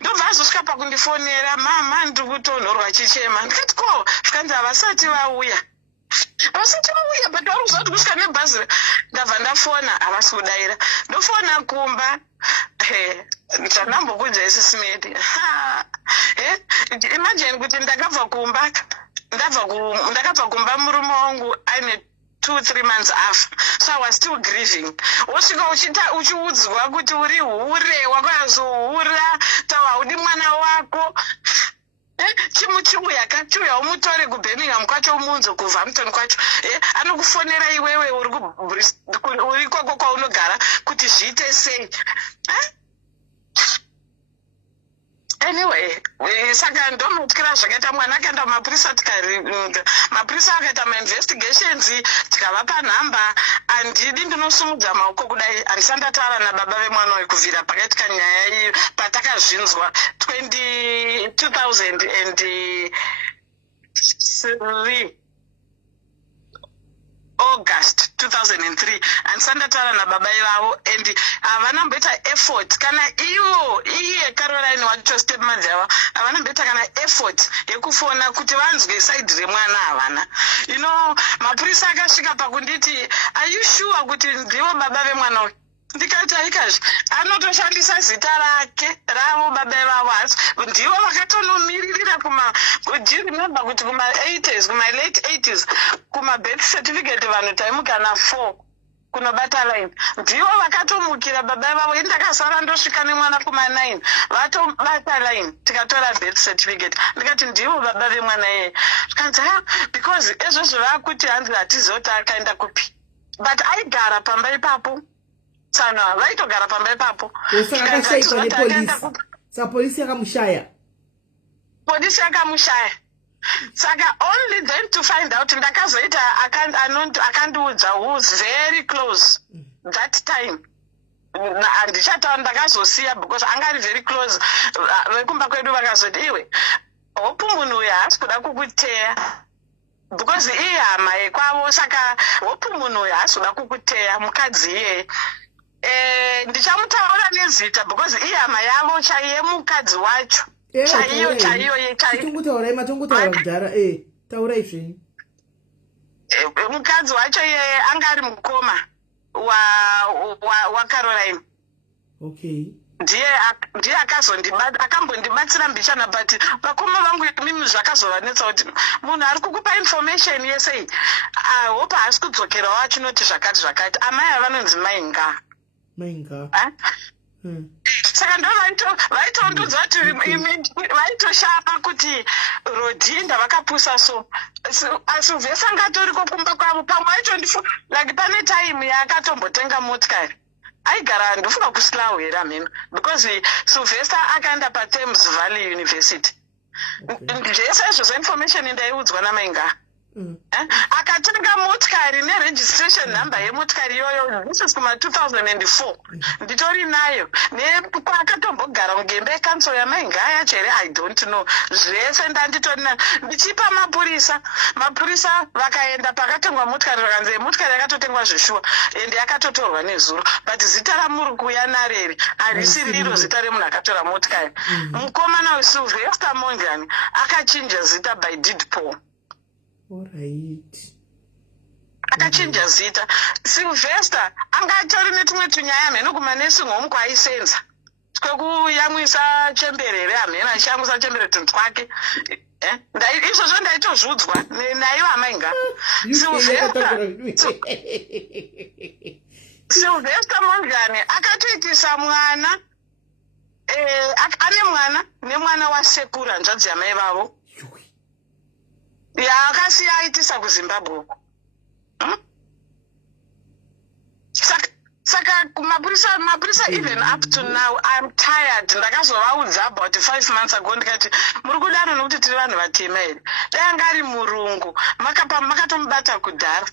ndobva azosvika pakundifonera, mama ndiri kutonhorwa chichema. Ndikati ko zvikanzi havasati vauya but vari kuzoti kusvika nebhazi. Ndabva ndafona havasi kudaira. Ndofona kumba ndandambokudza SIS MELLY. Imagine kuti ndakabva kumba murume wangu aine 2-3 months after, so I was still grieving. Wasvika uchiudzwa kuti uri hure, wakazohura, tawa haudi mwana wako. Chiuya umutore kuBirmingham kwacho umunzo kuVampton kwacho. Anokufonera iwewe uri kwako kwaunogara kuti zviite sei. Anyway, saka ndonotyira zvakaita mwana akaenda mapurisa akaita mainvestigations, tikavapa nhamba. Handidi ndinosumudza maoko kudai, handisandataura nababa vemwana uyu kuvhira pakaitika nyaya iyi patakazvinzwa 2003 August 2003. Handisandataura nababa ivavo and havanamboita effort kana iye Caroline wacho stepmother yavo havanamboita kana effort yekufona kuti vanzwe side remwana havana. Mapurisa akasvika pakunditi, are you sure kuti ndivo baba vemwana uyu? Ndikati aikazvi anotoshandisa zita rake ravo baba vavo, asi ndivo vakatonomiririra remember kuti kuma-80s, kuma-late 80s, kuma-birth certificate vanhu taimuka na4 kunobata line, ndivo vakatomukira baba vavo. Indakasara ndosvika nemwana kuma-9 vatobata line, tikatora birth certificate. Ndikati ndivo baba vemwana yeye. Zvikanzi because ezvozvo vakuti hanzi hatizoti akaenda kupi, but aigara pamba ipapo. Sana vaitogara pamba ipapo. Saka polisi yakamushaya. Saka only then to find out, ndakazoita akandiudza who's very close that time. Handichataura ndakazosiya because angari very close. Vekumba kwedu vakazoti iwe hopu munhu uyu haasi kuda kukuteya because iye hama yekwavo, saka hopu munhu uyu haasi kuda kukuteya mukadzi iyeye. Ndichamutaura nezita because iye hama yavo chaiye mukadzi wacho. Chaiyo. Tongutaura kudhara. Taura izvi. Mukadzi wacho iye anga ari mukoma wa Caroline. Okay. Ndiye akambondibatsira mbichana, but vakoma vangu mimi zvakazovanetsa kuti munhu ari kukupa information yese hope haasi kudzokerawo achinoti zvakati. Amai avanonzi mainga. Saka ndo vaitondudza kuti vaitoshapa kuti rodhinda vakapusa so Sylvester ngatoriko kumba kwavo. Pamwe like pane time yaakatombotenga motikari aigara ndofunga kuSlough here ameno because Sylvester akaenda paThames Valley University. Zvese izvo zvainformation ndaiudzwa namainga. Akatenga motikari neregistration number yemotikari iyoyo, this is kuma 2004. Nditori nayo nepaakatombogara mugembe yekanso yamainga yacho here, I don't know. Zvese ndanditori nayo ndichipa mapurisa vakaenda pakatengwa motikari, vakanzi motikari yakatotengwa zveshuwa ende yakatotorwa nezuro, but zita ramuri kuya nareri harisi riro zita remunhu akatora motikari. Mukomana weSylvester Monjani akachinja zita by deed poll. Alright. Akachinja zita. Sylvester angatori netumwe tunyaya mheno kumanesi ngomu kwaaisenza kwekuyamwisa chemberere amheno achiyamwisa chembere tunhu twake. Izvozvo ndaitozvudzwa naiwo amainga. Sylvester Monjani akatoitisa mwana, ane mwana nemwana wasekuru hanzvadzi yamai vavo yaakasiya aitisa kuZimbabwe uko. Saka mapurisa even up to now I'm tired. Ndakazovaudza about 5 months ago ndikati muri kudaro nokuti tiri vanhu vatema here. Dai anga ari murungu makatomubata kudhara.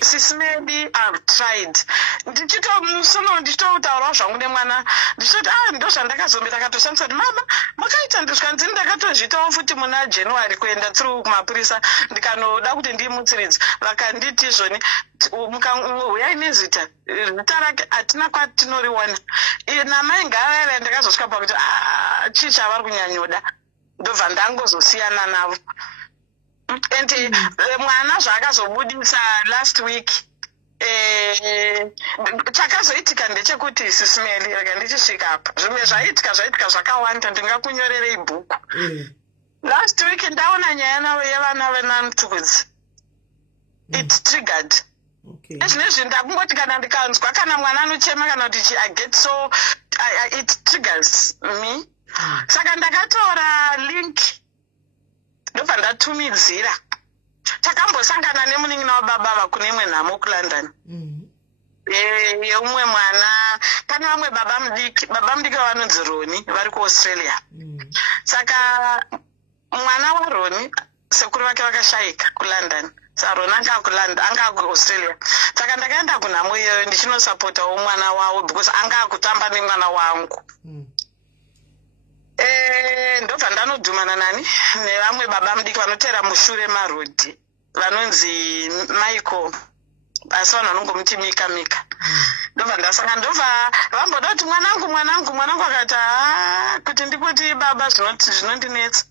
Sis Melly, I've tried. Ndichitotaurawo zvangu nemwana ndichitoti ndozvandakazomira akatoshandisa kuti mama makaita ndizvanzi ndakatozviitawo futi muna January kuenda through kumapurisa ndikanoda kuti ndimutsiridze vakanditi izvoni uyai nezita zita rake hatina kwatinoriwana namai ngavaiva ndakazosvika pakuti chii chavari kunyanyoda ndobva ndangozosiyana navo. And mwana zvaakazobudisa last week chakazoitika ndechekuti Sis Melly rega ndichisvika apa zvimwe zvaitika zvakawanda ndingakunyorerei bhuku. Last week ndaona nyaya yevana venantukudzi it triggered. Ezvinezvi ndakungoti kana ndikanzwa kana mwana anochema kana kuti I get so it triggers me. Saka ndakatora link ndobva ndatumidzira. Takambosangana nemunin'ina wababa kune imwe nhamo kuLondon. Yeumwe mwana pane vamwe baba mudiki vanonzi Roni vari kuAustralia. Saka mwana waRoni sekuru vake vakashayika kuLondon. Saka Roni anga kuAustralia. Saka ndakaenda kunhamo iyoyo ndichinosapotawo mwana wavo because anga akutamba nemwana wangu. Ndobva ndanodhumana nani nevamwe baba mudiki vanotera mushure marodhi vanonzi Michael asi vanhu vanongomuti Mika. Ndobva ndasangana ndobva vamboda kuti mwanangu akati kuti ndikuti baba zvinondinetsa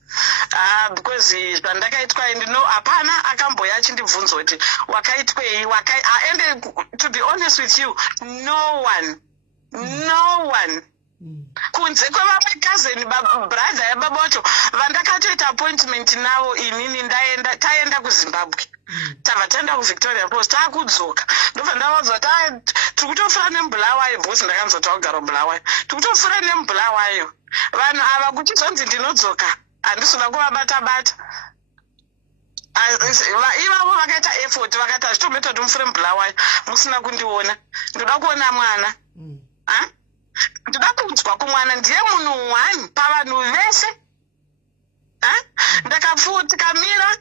because zvandakaitwa hapana akamboya achindibvunza kuti wakaitwei and to be honest with you no one kunze kwevamwe cousin brother yababa wacho vandakatoita appointment navo inini taenda kuZimbabwe tabva taenda kuVictoria Falls taakudzoka ndobva ndavadzwa tiri kutofura nemubulawayo because ndakanzwa taugara mubulawayo tiri kutofura nemubulawayo vanhu ava kuchizonzi ndinodzoka handisina kuvabata ivavo vakaita effort vakati hazvitomboita kuti mufure mubulawayo musina kundiona ndoda kuona mwana ndoda kunzwa kumwana ndiye munhu one pavanhu vese. Tikamira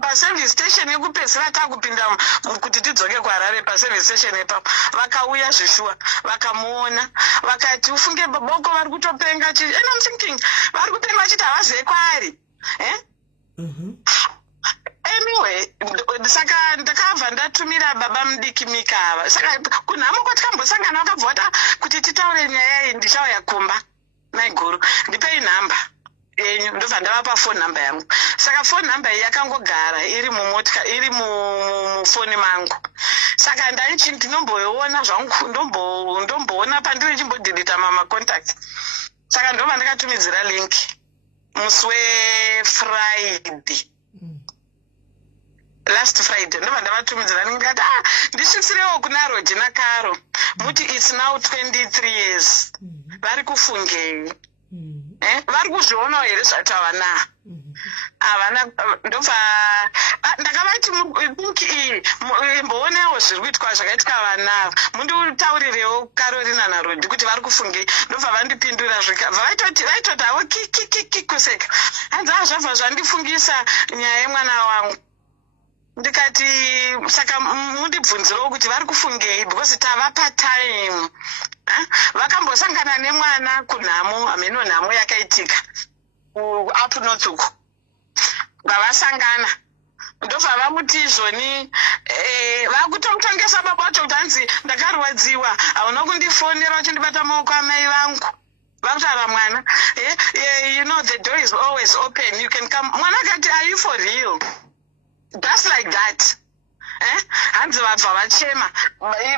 paservice station yekupedzisira takupinda kuti tidzoke kuHarare paservice station ipapo vakauya zveshuwa vakamuona vakati ufunge boko vari kutopenga and I'm thinking vari kupenga vachiti havazive kwaari. Anyway, saka ndakabva ndatumira baba mudiki Mika ava. Saka kunhamo kwatikambosangana vakabva kuti titaure nyaya iyi ndichauya kumba naiguru ndipei nhamba yenyu ndobva ndavapa phone number yangu. Saka phone number iyi yakangogara iri mumotika iri mufoni mangu. Saka ndaichi ndinomboiona zvangu ndomboona pandiri chimbodhilita mama contact. Saka ndobva ndakatumidzira link musi weFriday. Last Friday ndobva ndavatumidzira ndingati ndisvitsirewo kuna Roji naKaro muti it's now 23 years vari kufungei vari kuzvionawo here zvati havana ndobva ndakavati link iyi mboonewo zviri kuitwa zvakaitika vanava munditaurirewo Carolina naRodi kuti vari kufungei. Ndobva vandipindura vaitoti havo kuseka hanzi zvabva zvandifungisa nyaya yemwana wangu. Ndikati saka mundibvunzirewo kuti vari kufungei because tavapa time. Vakambosangana nemwana kunhamo hameno nhamo yakaitika up north uko vavasangana ndobva vamuti izvoni vakutomutongesa baba vacho kuti hanzi ndakarwadziwa hauna kundifonera vachindibata maoko amai vangu vakutaura mwana you know the door is always open you can come. Mwana akati are you for real? Just like that. Hanzi vabva vachema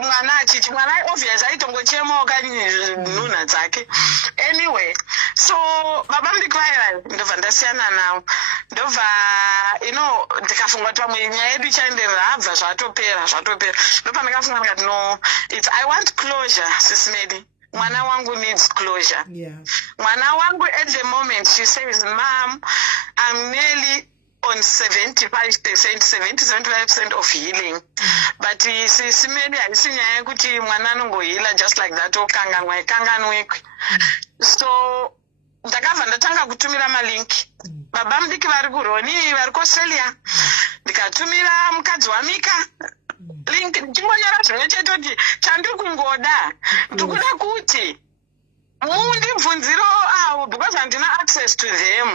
mwana achichi mwana obvious aitongochemawo kanyi nhunha dzake. Anyway, so baba mudiki vaiva ndobva ndasiyana navo ndobva ndikafunga kuti pamwe nyaya yedu ichaenderera habva zvatopera ndobva ndakafunga ndikati no I want closure. Sis Melly, mwana wangu needs closure. Mwana wangu at the moment she says mom I'm nearly on 75% of healing. But Sis Melly haisi nyaya yekuti mwana anongoheala just like that okanganwa ikanganwekwe. So ndakabva ndatanga kutumira malinki baba mudiki vari kuroni vari kuaustralia ndikatumira mukadzi wamika link ndichingonyora zvimwe chete kuti chandiri kungoda ndikuda kuti mundibvunziro avo because handina access to them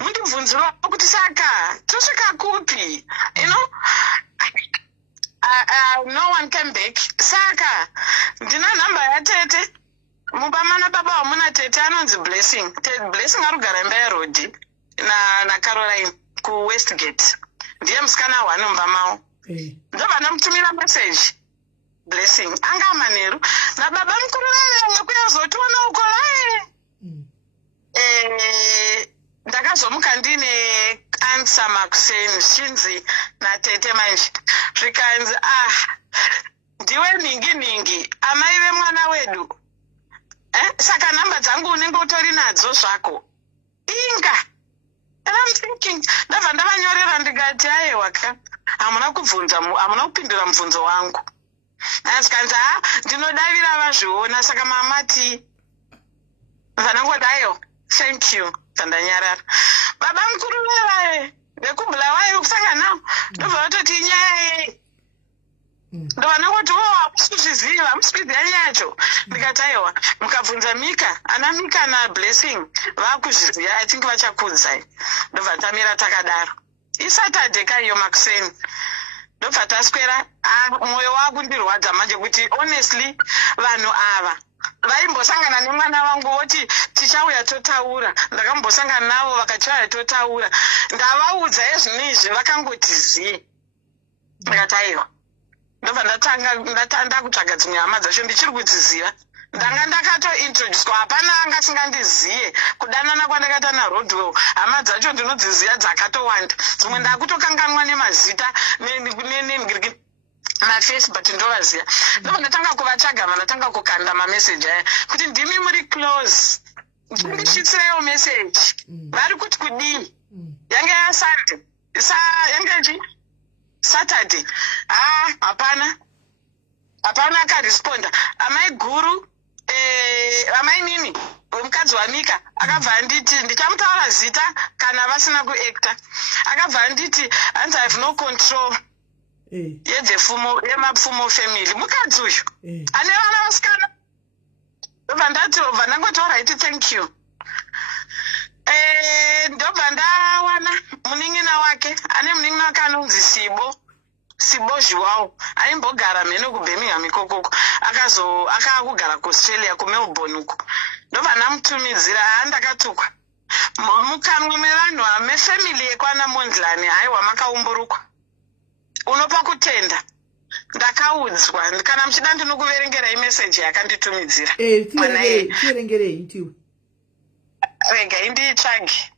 mundibvunziro kuti saka tosvika kupi you know no one came back saka ndina nhamba yatete mubamana baba wamuna tete anonzi blessing ari kugara imba yerodi nacaroline kuwestgate ndiye musikana hwani mumba mavo ndobva ndamutumira message blessing anga amanheru nababa mukuru vavemwe kuyazotiona uko ndakazomuka ndine ansa makuseni zvichinzi natete manje zvikanzi ndiwe ningi amai vemwana wedu saka nhamba dzangu unenge utori nadzo zvako inga and I'm thinking ndabva ndavanyorera ndikati aiwa ka hamuna kupindura mubvunzo wangu asikanzi ndinodavira vazviona saka mamati vanangodaiyo thank you dzandanyarara baba mukuru vevaye vekubhulawayo kusangana navo ndobva vatoti inyaya yei ndobva ndangoti hamusikuziva hamusikuziva nyaya yacho ndikati aiwa mukabvunza mika ana mika nablessing vakuzviziva I think vachakudzai ndobva tamira takadaro isaturday kaiyo makuseni ndobva taswera mwoyo wakundirwadza manje kuti honestly vanhu ava vaimbosangana nemwana wangu voti tichauya totaura ndakambosangana navo vakachauya totaura ndavaudza ezvino izvi vakangoti zii ndakati aiwa ndobva ndatanga kutsvaga dzimwe hama dzacho ndichiri kudziziva ndanga ndakatointroducwa hapana anga asingandiziye kudanana kwandakaita narodwell hama dzacho ndinodziziva dzakatowanda dzimwe ndakutokanganwa nemazita maface but ndovaziva ndobva ndatanga kuvatsvaga vandatanga kukanda mameseji aya kuti ndimi muri close ndisvitsiraiwo meseji vari kuti kudii yange yasunday yange saturday hapana akaresponda amai guru amai nini mukadzi wamika akabva anditi ndichamutaura zita kana vasina kuacta akabva anditi hanzi I have no control yemapfumo family mukadzi uyu ane vana vasikana ndobva ndati obva ndangoti alright thank you ndobva ndawana munin'ina wake ane munin'ina wake anonzi sibo zhiwawo aimbogara mheno kubirmingham ikokoko akakugara kuaustralia kumelbourne uko ndobva ndamutumidzira ndakatukwa mukamwe mevanhu mefamily yekwana mondlani haiwa makaumburukwa unopa kutenda ndakaudzwa kana muchida ndinokuverengerai meseji yakanditumidzira tiverengerei ndiwe regai ndiitsvage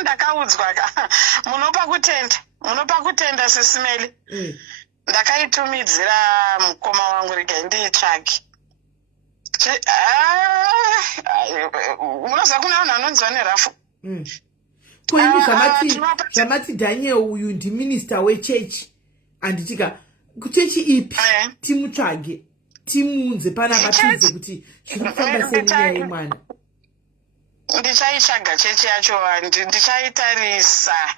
ndakaudzwa munopa kutenda SIS MELLY ndakaitumidzira mukoma wangu regai ndiitsvage munoziva kuna vanhu vanonziva nerafu koimi zvamati daniel uyu ndiminista wechechi anditika kuchechi ipi timutsvage timuunze panapa tiudze kuti zviri kufamba sei nyaya yemwana ndichaitsvaga chechi yacho ndichaitarisa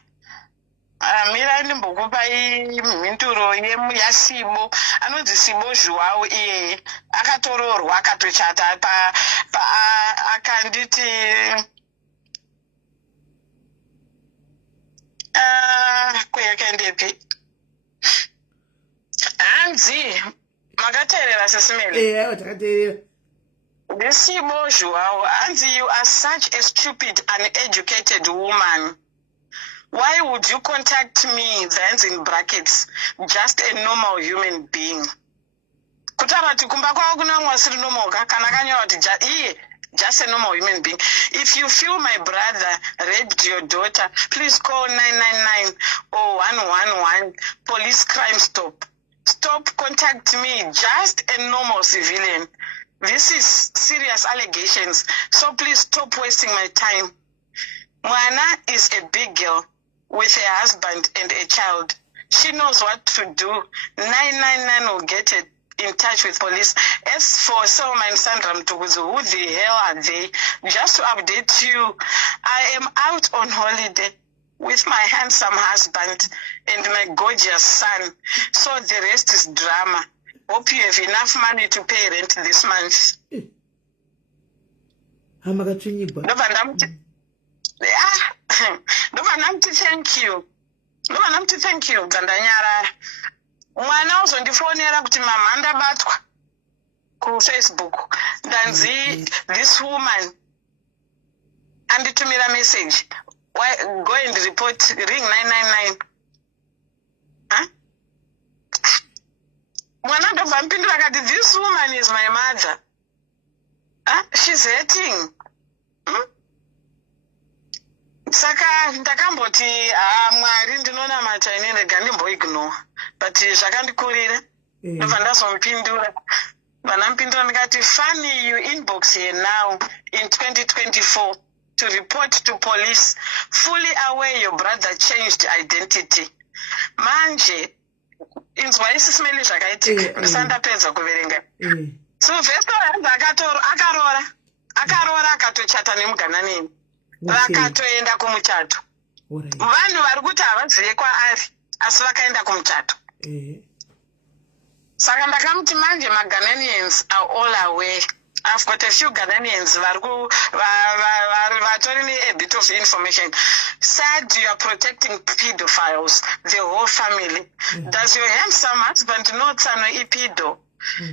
mirai ndimbokupai mhinduro yasibo anonzi sibo zhiwawo iyeye akatoroorwa akatochata akanditi kweyakaendepi hanzi makateerera SIS MELLY takateerera ndisibo zhiwawo hanzi you are such a stupid uneducated woman. Why would you contact me, then in brackets, just a normal human being? Kutarati kumba kwa kuna mwasiri normal kana kanyora just a normal human being. If you feel my brother raped your daughter, please call 999 or 111 police crime stop. Stop contact me, just a normal civilian. This is serious allegations, so please stop wasting my time. Mwana is a big girl with a husband and a child. She knows what to do. 999 will get it in touch with police. As for Selma and Sandra Mtukuzu, who the hell are they? Just to update you, I am out on holiday with my handsome husband and my gorgeous son. So the rest is drama. Hope you have enough money to pay rent this month. Ndova ndamti thank you. Ndova ndamti thank you. Dzandanyara. Mwana uzondifonera kuti mama ndabatwa ku Facebook. Ndanzi this woman anditumira message. Why go and report, ring 999. Huh? Mwana ndobva mpindura kati this woman is my mother. Huh? She's hating. Saka ndakamboti Mwari ndinona mata inenega ndimboignore. But zvakandikurira. Ndobva ndazompindura. Vanampindura ndikati funny you inbox here now in 2024 to report to police fully aware your brother changed identity. Manje inzwa SIS MELLY zvakaitika ndisandapedza kuverenga. Sylvester yanzi akarora akatochata nemugananeni. Vakatoenda kumuchato. Vanhu vari kuti havazive kwaari asi vakaenda kumuchato. Saka ndakamuti manje maGhanaians are all aware. I've got a few Ghanaians vatori a bit of information. Said you are protecting pedophiles, the whole family. Does your handsome husband know Tsano ipedo?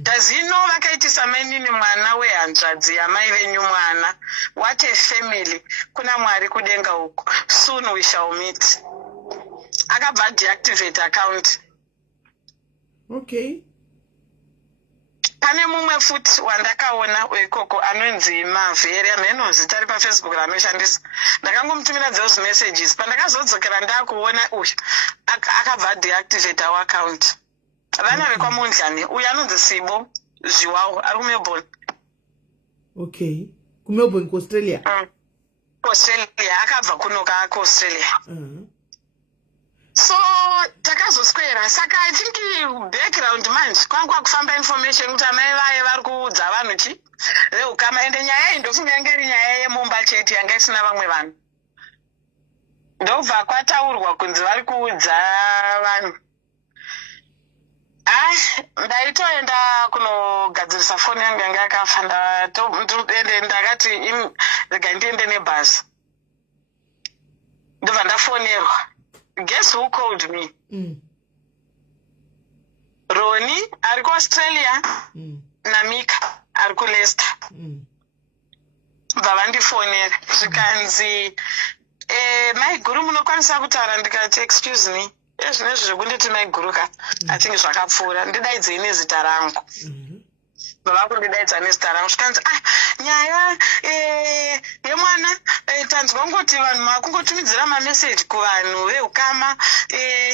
Does he know vakaitisa menini mwana wehanzvadzi yamai venyu mwana? What a family. Kuna Mwari kudenga uku. Soon we shall meet. Akabva deactivate account. Okay. Pane mumwe futi wandakaona wekoko anonzi Mavheri ameno zita ari paFacebook ranoshandisa. Ndakangomutumira those messages. Pandakazodzokera ndakuona uyu akabva deactivate our account. Vana vekwamundlani uyu anonzi Sibo Zviwawo ari kuMelbourne. Okay. kuMelbourne kuAustralia. Australia akabva kunoka kuAustralia. So takazoswera saka I think background manje kwanga kufamba information kuti amai vaye vari kuudza vanhu chi veukama ende nyaya iyi ndofunga yanga iri nyaya yemumba chete yanga isina vamwe vanhu. Ndobva kwataurwa kunzi vari kuudza vanhu. Ndaitoenda kunogadzirisa foni yangu yanga yakafa ndakati rega ndiende nebhazi. Ndobva ndafonerwa. Guess who called me? Roni ari kuAustralia naMika ari kuLeicester. Bva vandifonera zvikanzi maiguru munokwanisa kutaura ndikati excuse me zvinezvi zvekunditi maiguru ka I think zvakapfuura ndidaidzei nezita rangu. Vakundidaidza nezita rangu zvikanzi nyaya yemwana tanzwa ngoti vanhu makungotumidzira mameseji kuvanhu veukama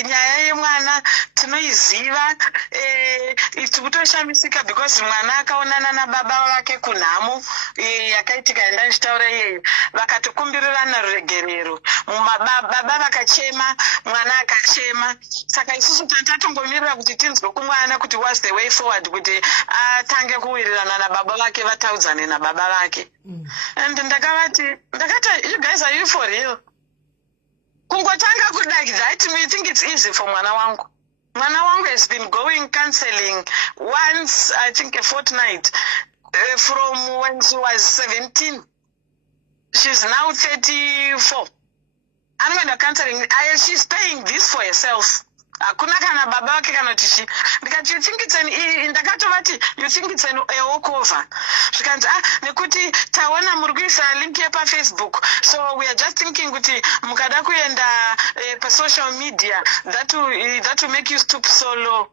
nyaya yemwana tinoiziva tikutoshamisika because mwana akaonana nababa vake kunhamo yakaitika enda ndichitaura iyeyo vakatokumbirirana ruregerero baba vakachema mwana akachema saka isusu tatatongomirira kuti tinzwe kumwana kuti what's the way forward kuti atange kuwirirana nababa vake vataudzane nababa vake. And ndakati you guys are you for real? Kungotanga kudakidza to me you think it's easy for mwana wangu. Mwana wangu has been going counseling once I think a fortnight from when she was 17. She's now 34. Anoenda counseling. She's paying this for herself. Hakuna kana baba wake kana tishi. Ndikati you think it's ndakatovati you think it's a walkover. Zvikanzi nekuti taona muri kuisa link yepa Facebook. So we are just thinking kuti mukada kuenda pa social media that will make you stoop so low.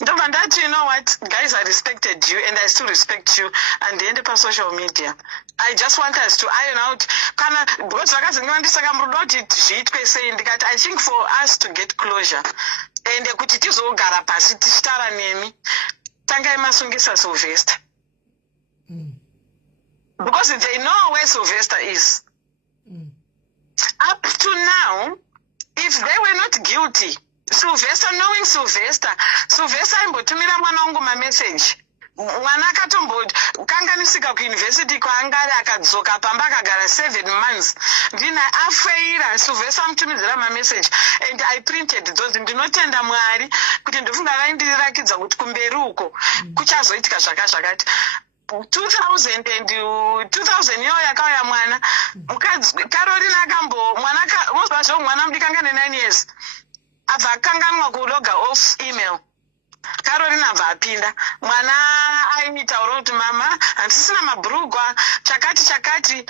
Ndovandati you know what guys, I respected you and I still respect you and the end of social media. I just want us to iron out kana because vakazingandisaka murudoti zviitwe sei ndikati I think for us to get closure and kuti tizogara pasi tichitara nemi tangai masungisa Sylvester. Because they know where Sylvester is. Up to now, if they were not guilty Sylvester, knowing Sylvester aimbotumira mwana wangu message. Mwana akatombokanganisika kuuniversity kwaangari akadzoka pamba akagara 7 months. Ndina afeira Sylvester amutumidzira message and I printed those. Ndinotenda Mwari kuti ndofunga vaindirakidza kuti kumberi uko kuchazoitika zvakati. 2000 iyo yakauya mwana Carolina mwana mwana mudikangane 9 years abva akanganwa kuloga off email. Carolina abva apinda mwana aitaura kuti mama handisina mabhurugwa chakati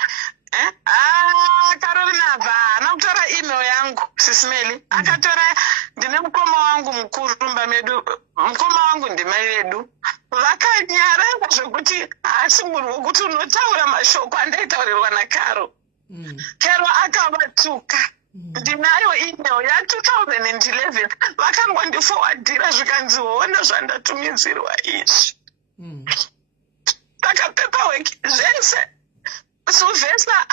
Carolina abva haana kutora email yangu SIS MELLY akatora ndine mukoma wangu mukuru rumba medu mukoma wangu ndimai vedu vakanyarara zvokuti hasi munhu wokuti unotaura mashoko andaitaurirwa naCaro. Caro akavatuka. Ndinayo email ya 2011 vakangondifowadhira zvikanzi hoona zvandatumidzirwa izvi. Saka paperwork zvese Sylvester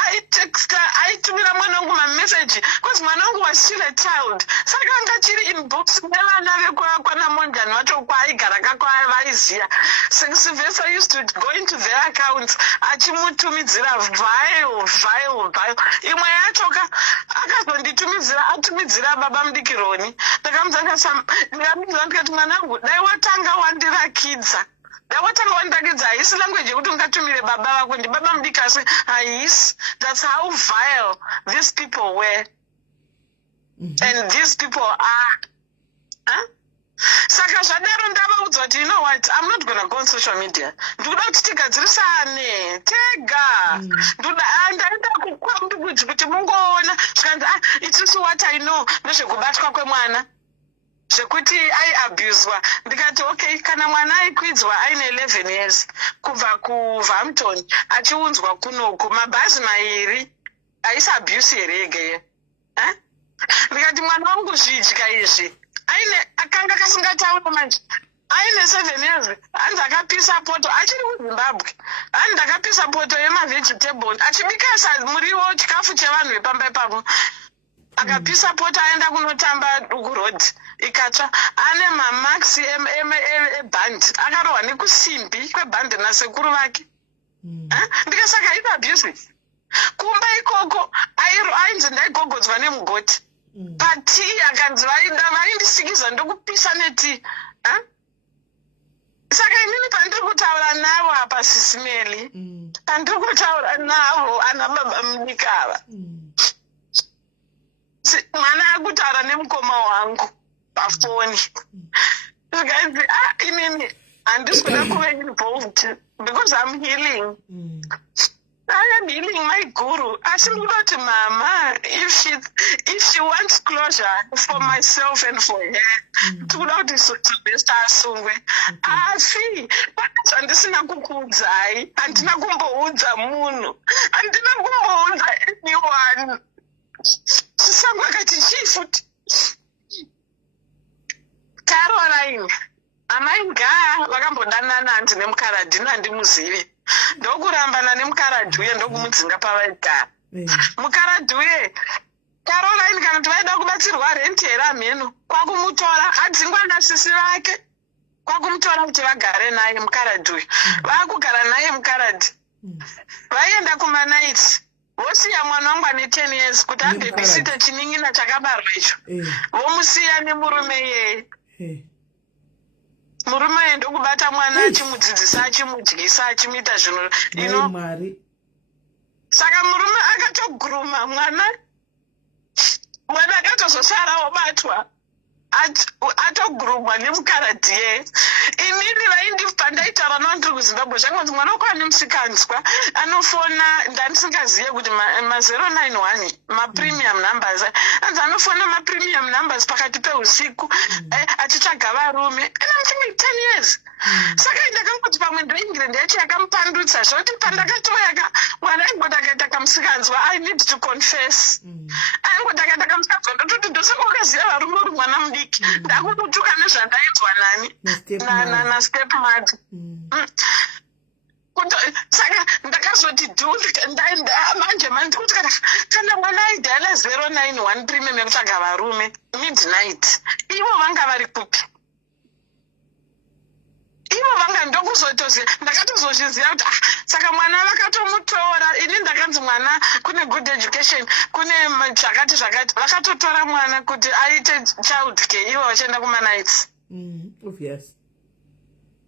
aitumira mwana wangu message because mwana wangu was still a child. Saka anga chiri inbox nevana vekwana Mondani wacho kwaaigara kakavaiziya. Sylvester used to go into their accounts achimutumidzira vile. Imwe yacho atumidzira baba mudikironi. Ndakamudza ndikati mwana wangu dai watanga wandirakidza. Haisi language yekuti ungatumire baba vako ndi baba mudikasi haisi. That's how vile these people were. And these people are. Saka zvadaro ndavaudzwa kuti you know what, I'm not gonna go on social media. Ndikuda kuti tigadzirisane tega. Ndaenda kukwamudzi kuti mungoona zvikanzi it's what I know nezvekubatwa kwemwana. Zvekuti aiabuswa. Ndikati okay, kana mwana aikwidzwa aine 11 years kubva kuVampton achiunzwa kunoku mabhazi mairi aisi abuse here yege. Ndikati mwana wangu zvidya izvi akanga kasingataura manje aine 7 years hanzi akapisa poto achiri kuZimbabwe. Hanzi akapisa poto yemavegetable achibika muriwo chikafu chevanhu vepamba ipapo. Akapisa poto aenda kunotamba kuroad ikatsva ane mamax ebhandi akarohwa nekusimbi kwebhandi nasekuru vake. Ndikasaka ita abuse. Kumba ikoko ainzi ndaigogodzwa nemugoti patii akanzi vaindisikiza ndokupisa netii. Saka inini pandiri kutaura navo apa SIS MELLY pandiri kutaura navo ana baba mudikava mwana akutaura nemukoma wangu pafoni. Zvikanzi inini handisi kuda kuva involved because I'm healing. I am healing my guru. Asi ndinoti mama, if she wants closure for myself and for her, tikuda kuti Sylvester asungwe. Asi zvandisina kukuudzai, handina kumboudza munhu, handina kumboudza anyone. Chisango akati chifuti. Caroline, amainga vakambodanana hanzi nemukaradhi handimuzive. Ndokurambana nemukaradhi uye ndokumudzinga pavaigara. Mukaradhi uye Caroline kana kuti vaida kubatsirwa renti here amheno kwakumutora adzingwa nasisi vake kwakumutora kuti vagare naye mukaradhi uyu. Vakugara naye mukaradhi. Vaienda kumanaiti. Vosiya mwana wangu ane 10 years kuti abebisite chining'ina chakabarwa icho. Vomusiya nemurume iyeye. Murume uyu ndokubata mwana achimudzidzisa achimudyisa achimuita zvinhu saka murume akatoguruma mwana akatozosara obatwa atogurumwa nemukaradhi yeye. Inini vaindipa ndaitaura navo ndiri kuZimbabwe zvangonzi mwana wako ane musikanzwa anofona ndandisingazive kuti ma091 mapremium numbers anzi anofona mapremium numbers pakati peusiku achitsvaga varume ana muchinge 10 years. Saka ndakangoti pamwe ndoingirend yacho yakamupandutsa zvoti pandakatoyaka mwana aingoti akaita kamusikanzwa I need to confess. Aingoti akaita kamusikanzwa ndototi ndosakawakaziva varume uri mwana mudiki ndakukutuka nezvandainzwa nani nastepmad. Saka ndakazoti manje ndikuti kana mwana aidhala 0913 memekutsvaga varume midnight, ivo vanga vari kupi? Ivo vanga ndokuzotoziva, ndakatozozviziva kuti saka mwana vakatomutora. Ini ndakanzi mwana kune good education, kune zvakati zvakati, vakatotora mwana kuti aite child care, ivo vachienda kumanights. Obvious.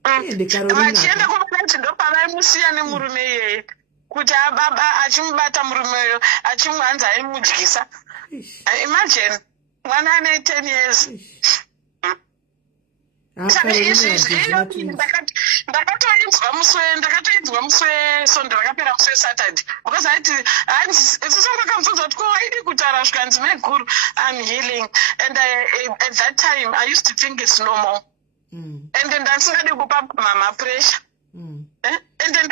Vachienda kumanights ndopavaimusiya nemurume iyeye kuti baba achimubata murumeyo achimwanza aimudyisa. Imagine mwana ane 10 years. Saka izvi ndakatoinzwa muswe Sonde rakapera muswe Saturday, because isisokakamubvunza kuti ko waidi kutaura zvikanzi meguru I'm healing, and at that time I used to think it's normal. And then ndandisingadi kupa mama pressure. And then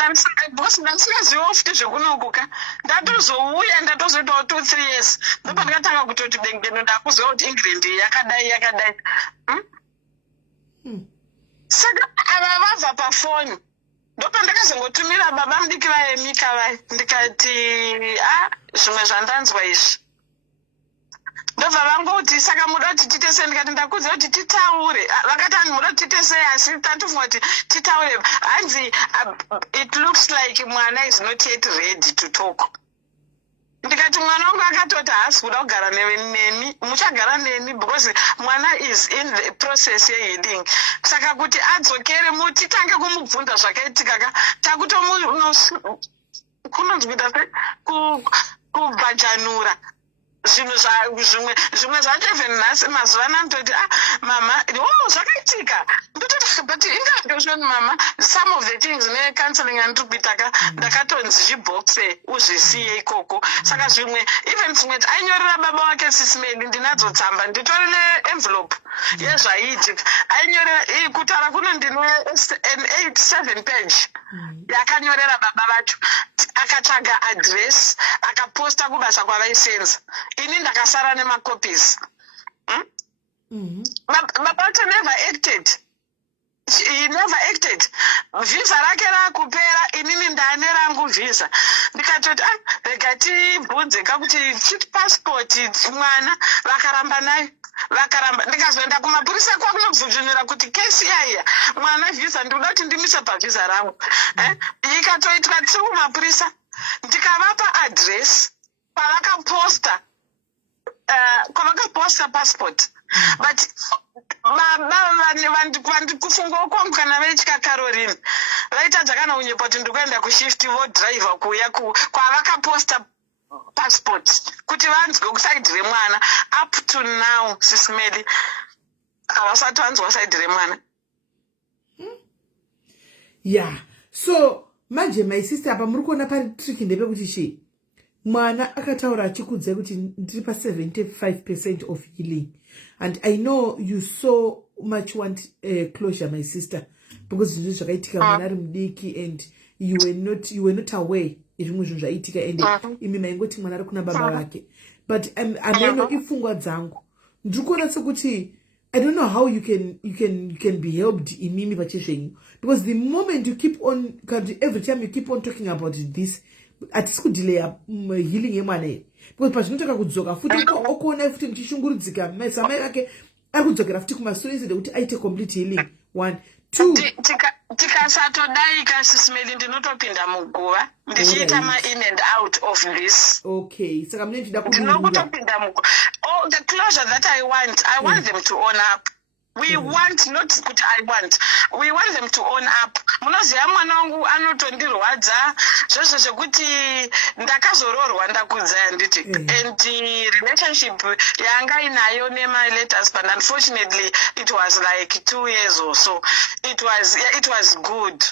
because ndandisingaziva futi zvekunokuka, ndatozouya ndatozoitawo 2-3 years ndopa ndikatanga kutoti bengeno ndakuziva kuti England yakadai. Saka ava vabva pafoni ndopa ndakazongotumira baba mudiki vaemika vai ndikati zvimwe zvandanzwa izvi. Ndobva vangoti saka muda kuti tiite sei, ndikati ndakuudza kuti titaure. Vakati hanzi muda kuti tiite sei, asi tatofunga kuti titaure. Hanzi it looks like mwana is not yet ready to talk. Ndikati mwana wangu akatoti haasi kuda kugara nemi, muchagara neni because mwana is in the process yehealing. Saka kuti adzokere titange kumubvunza zvakaitika kunonzwita kubhajanura zvimwe zvacho even nhasi mazuva ano ndoti mama zvakaitika ndototi but ingaashoni mama some of the things necounseling andiri kuita ndakatonzi zvibhokse uzvisiye ikoko. Saka zvimwe even dzimwe ainyorera baba wake SIS MELLY, ndinadzo tsamba nditori neenvelope yezvaiitika. Ainyorera kutaura kuno ndine an 8-7 page yakanyorera baba vacho, akatsvaga address akaposta kubasa kwavaisenza. Ini ndakasara nemacopies. Baba vacho never acted. He never acted. Visa rake rakupera, inini ndane rangu visa. Ndikatoti rega tibvunze kakuti chiti passport mwana vakaramba nayo. Ndikazoenda kumapurisa kwakunobvunzvinira kuti kesi yaiya mwana visa ndikuda kuti ndimise pavhisa rangu. Ikatoitwa tsiku kumapurisa, ndikavapa address kwavakaposta passport. But vandikufungawo kwangu kana vaitya Caroline vaitadza kana unyepa kuti ndikuenda kushift vodhiraivha kuuya kwavakaposta passport kuti vanzwe kusaidhi remwana. Up to now SIS MELLY havasati vanzwa saidhi remwana. Yeah, so manje my sister apa muri kuona pari tricky ndepekuti shi mwana akataura achikudzai kuti ndiri pa 75% of healing, and I know you so much want closure, my sister, because zvinhu zvakaitika mwana ari mudiki and you were not aware zvimwe zvinhu zvaitika and imi maingoti mwana ari kuna baba vake. But ameno ifungwa dzangu ndiri kuona sekuti I don't know how you can be helped imimi pachezvenyu, because the moment you keep on, every time you keep on talking about this, atisi kudelaya healing yemwana here, because pazvinotaka kudzoka futi okuona futi muchishungurudzika samai vake ari kudzokera futi kumasoro instead kuti aite complete healing. 1 2 tikasatodaika SIS MELLY ndinotopinda muguva ndichiita ma-in and out of this. Okay, saka mune ndida ndinokutopinda muguva. The closure that I want them to own up. We want, not kuti we want them to own up. Munoziva mwana wangu anotondirwadza zvozvo zvekuti ndakazororwa ndakudzaya nditi, and relationship yanga inayo nema-late husband, unfortunately it was like 2 years or so. It was good.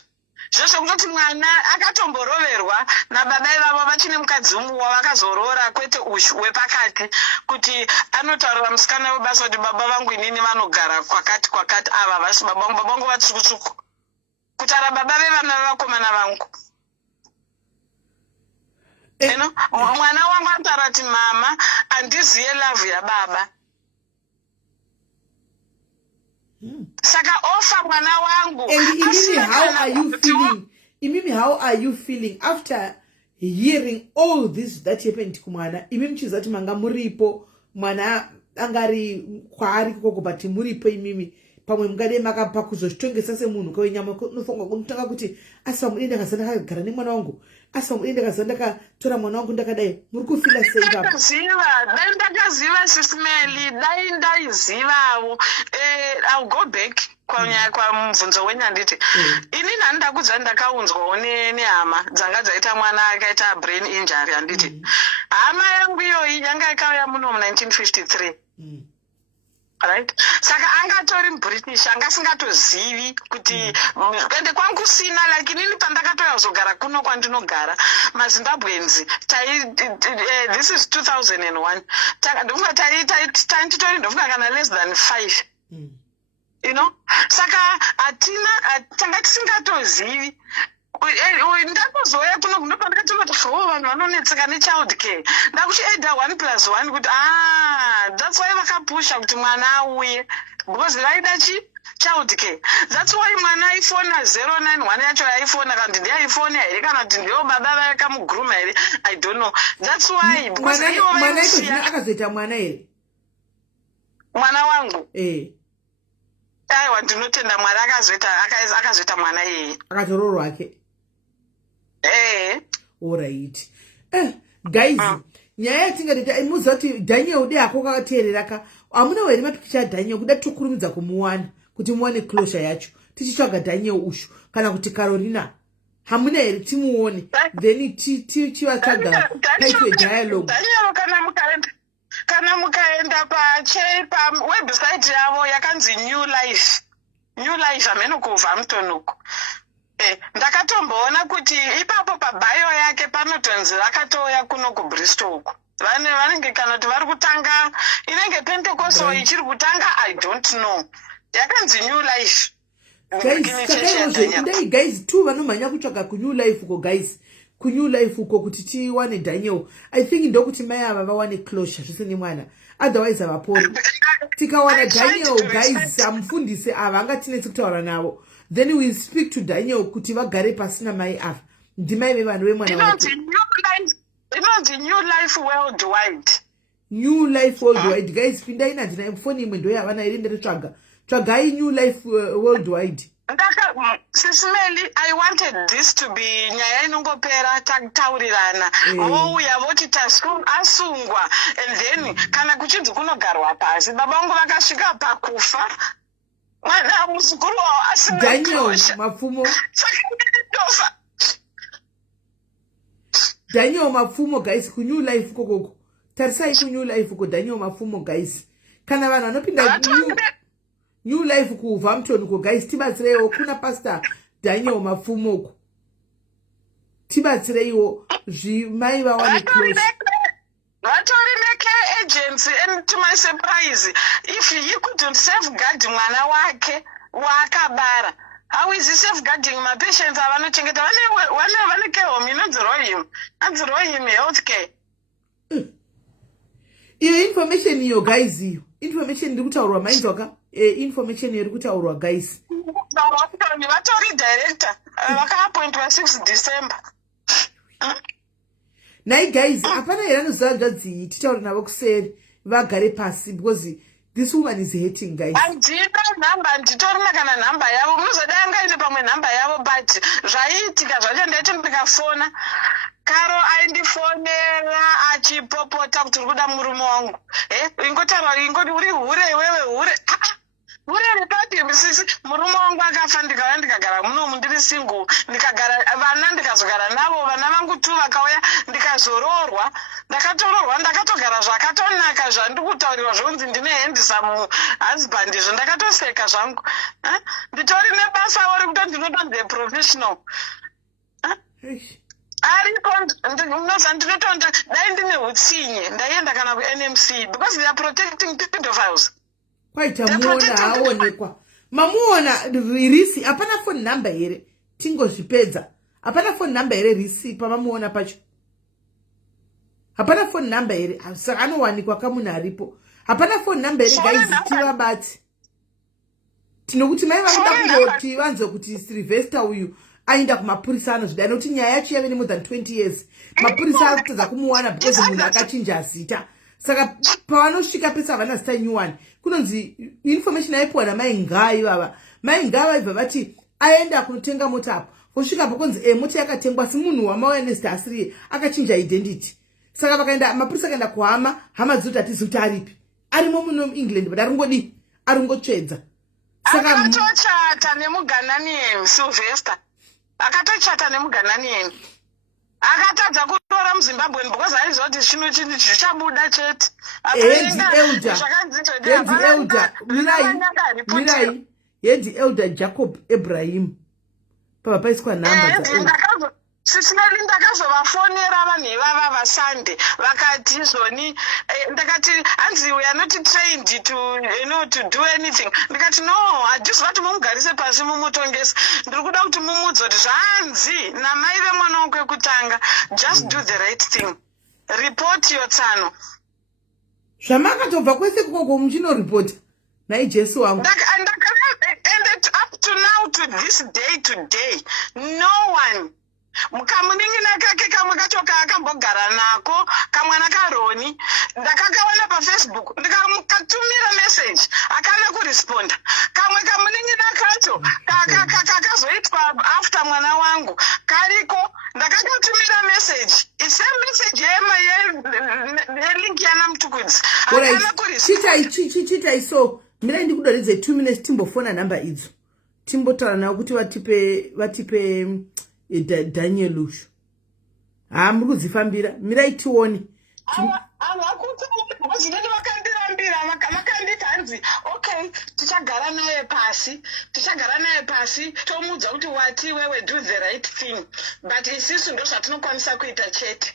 Zvozvo kutoti mwana akatomboroverwa nababa ivavo vachine mukadzi umwe wavakazorora, kwete ushu wepakati kuti anotaurira musikana webasa kuti baba vangu inini vanogara kwakati ava vasi baba vangu vatsvuku kutaura baba vevana vevakomana vangu. Mwana wangu anotaura kuti mama handiziye lavhu yababa. Saka ofa mwana wangu. And how are you feeling? Imimi, how are you feeling after hearing all this that happened kumwana? Imimi chizati manga muripo mwana angari kwaari koko but muripo imimi pamwe mungade makapa kuzozvitongesa semunhu kwenyama unofunga kunotanga kuti asa mudende kazanda kagara nemwana wangu asa mudende kazanda katora mwana wangu ndakadai muri kufila sei baba dai ndakaziva SIS MELLY dai ndaizivawo I'll go back kwa mubvunzo wenyu handiti ini nani ndakudza ndakaunzwawo nehama dzanga dzaita mwana akaita brain injury handiti hama yangu iyoyi yanga ikauya muno mu1953 right saka angatori mubritish angasingatozivi kuti ende kwangu sina like inini pandakatoya kuzogara kuno kwandinogara mazimbabwenzi this is 2001 ndofunga titori ndofunga kana less than 5 you know saka tanga tisingatozivi ndakuzoya kuno kunopandakatonoti vanhu vanonetseka nechild care ndakuti eda 1+1 kuti that's why vakapusha kuti mwana auye because vaida child care. That's why mwana aifona 091 yacho yaifona kandi ndiyaifona here kana kuti ndiyo baba vakamuguruma here I don't know. That's why because mwana akazoita mwana here mwana wangu aiwa ndinotenda mwari akazoita mwana iyeye akatororwa ake alright guys nyaya yatingati muziva kuti Daniel ude ako kakateerera ka amuna here mapikicha aDaniel kuda tokurumidza kumuwana kuti muwane closure yacho tichitsvaga Daniel ushu kana kuti Carolina hamuna here timuone then tivatsvaga paitwe dialogue Daniel kana mukaenda website yavo yakanzi New Life ameno kuVampton uko ndakatomboona kuti ipapo pabhayo yake panotonzi vakatoya kuno kuBristol uko vanenge kana kuti vari kutanga inenge Pentecostal ichiri kutanga I don't know yakanzi New Life guys tu vanomhanya kutsvaga kuNew Life uko guys kuNew Life uko kuti tiwane Daniel I think ndokuti mai ava vawane closure zvese nemwana otherwise havapori tikawana Daniel guys amufundise ava angatinetsi kutaura navo then we speak to Daniel kuti vagare pasina mai ava ndimai vevanhu vemwana wake inonzi New Life Worldwide New Life Worldwide guys pindai nadzina foni imwe ndo yavana iri nderitsvaga tsvagai New Life Worldwide SIS MELLY, I wanted this to be nyaya inongopera taurirana vouya voti asungwa and then kana kuchinzi kunogarwa pasi baba vangu vakasvika pakufa mwana muzukuru wavo asina Daniel Mapfumo Daniel Mapfumo guys kuNew Life kokoko tarisai kuNew Life ko Daniel Mapfumo guys kana vanhu vanopinda New Life kuVampton ko guys tibatsireiwo kuna pastor Daniel Mapfumo ko tibatsireiwo zvimai vawane close vatori necare agency and to my surprise if he couldn't safeguard mwana wake waakabara how is he safeguarding mapatients avanochengeta vane care home inonzi him health care iyo information iyo guys iyo information ndiri kutaurwa mainzwaka information iri kutaurwa guys vatori director vakaappointwa 6 December nai guys hapana here anoziva nzvadzii titaura navo kuseri vagare pasi because this woman is hating guys handina nhamba nditorina kana nhamba yavo munozodai angaine pamwe nhamba yavo but zvaiitika zvacho ndaiti ndikafona Karo aindifonera achipopota kuti uri kuda murume wangu ingotaura ingoti uri hure iwewe hure hure repati sisi murume wangu akafa ndikauya ndikagara munomu ndiri single ndikagara vana ndikazogara navo vana vangu tu vakauya ndikazororwa ndakatororwa ndakatogara zvakatonaka zvandikutaurirwa zvonzi ndine handsome husband izvo ndakatoseka zvangu nditori nebasa ori kuti ndinotonzi professional ariko ndinotonda dai ndine utsinye ndaienda kana kuNMC because they are protecting pedophiles kwaitamuona haonekwa mamuona risi hapana phone number here tingozvipedza hapana phone number here risi pamamuona pacho hapana phone number here saka anowanikwa kamunhu aripo hapana phone number here guys tinokuti mai vakuda kungoti vanzwe kuti Sylvester uyu aenda kumapurisa anozvida nokuti nyaya yacho yave nemore than 20 years mapurisa ari kutadza kumuwana because munhu akachinja zita saka pavanosvika pesa havana zita nyuwani kunonzi information aipiwa namai ngaa ivava mai ngaa vaibva vati aenda kunotenga mota apo kusvika pakonzi mota yakatengwa asi munhu wamauya nezita asiriye akachinja identity saka vakaenda mapurisa akaenda kuhama hama dzoti hatizi kuti aripi arimo muno muengland but aringodi aringotsvedza saka akatochata nemuganani yenyu Sylvester akatochata nemuganani yenyu akatadza kutora muzimbabwe because aizoti chino chinhu chichabuda chete hendi elder Jacob Ebrahim pava paiswa namba Sinali ndakazovafonera vanhu ivava vasande vakati zvoni ndakati hanzi we are not trained to do anything ndikati no handisi vati mumugarise pasi mumutongesa ndiri kuda kuti mumudze kuti zvanzi namai vemwana wako wekutanga just do the right thing report your tsano zvamakatobva kwese kukoko muchinoripota naijesu wangu and up to now to this day today no one mukamuningira kake kamwe kacho kaakambogara nako kamwana karoni ndakakaona pafacebook ndikamukatumira message akana kuresponda kamwe kamuningira kacho kakazoitwa after mwana wangu kariko ndakakatumira message ise message yelink yana mutukudzi akana kuresponda chitai so mirai ndikudoredze 2 minutes timbofona namba idzo timbotaura navo kuti vatipe Daniel usho muri kudzifambira mirai tione havakutozvinoti vakandirambira vakanditi hanzi okay tichagara naye pasi tomudza kuti wati wewe do the right thing but isisu ndo zvatinokwanisa kuita chete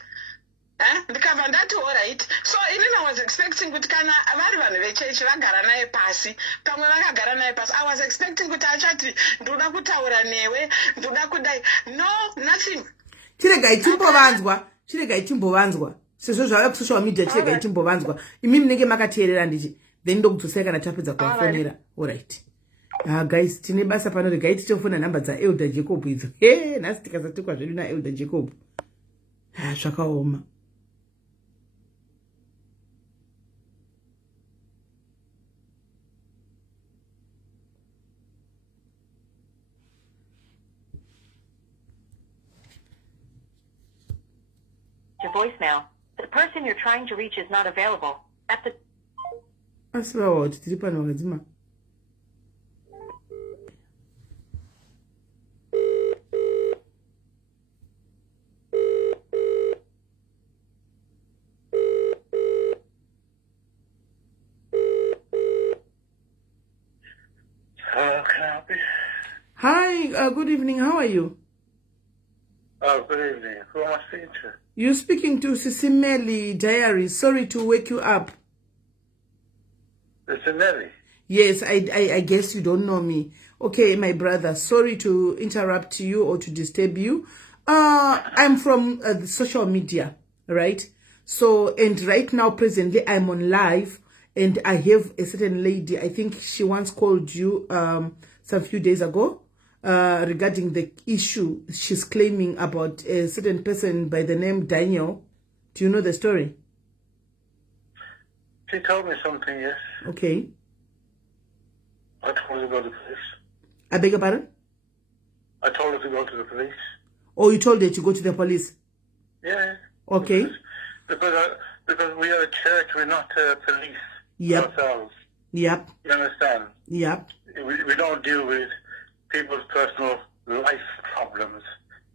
ndikabva ndati allright so inini was expecting kuti kana vari vanhu vechechi vagara naye pasi pamwe vakagara naye pasi I was expecting kuti achati ndoda kutaura newe ndoda kudai no nothing chiregai timbovanzwa sezvo zvava kusocial media chiregai timbovanzwa imi munenge makateerera ndichi then ndokudzosai kana tapedza kuvafonera allright guys tine basa pano regai tichofona nhamba dzaelder Jacob idzo nhasi tikasatukwa zvedu naelder Jacob zvakaoma Your voicemail. The person you're trying to reach is not available. At the asivawa kuti tiri pano vakadzima Hello, can I help you? Hi, good evening. How are you? Oh, good evening. Who am I speaking to? You're speaking to SIS MELLY Diary. Sorry to wake you up. SIS MELLY? Yes, I guess you don't know me. Okay, my brother. Sorry to interrupt you or to disturb you. I'm from the social media, right? So, and right now, presently, I'm on live. And I have a certain lady, I think she once called you some few days ago regarding the issue she's claiming about a certain person by the name Daniel. Do you know the story? She told me something, yes. Okay. I told her to go to the police. I beg your pardon? I told her to go to the police. Oh, you told her to go to the police? Yeah. Okay. Because we are a church, we're not police. Yep. Ourselves. Yep. You understand? Yep. We don't deal with people's personal life problems.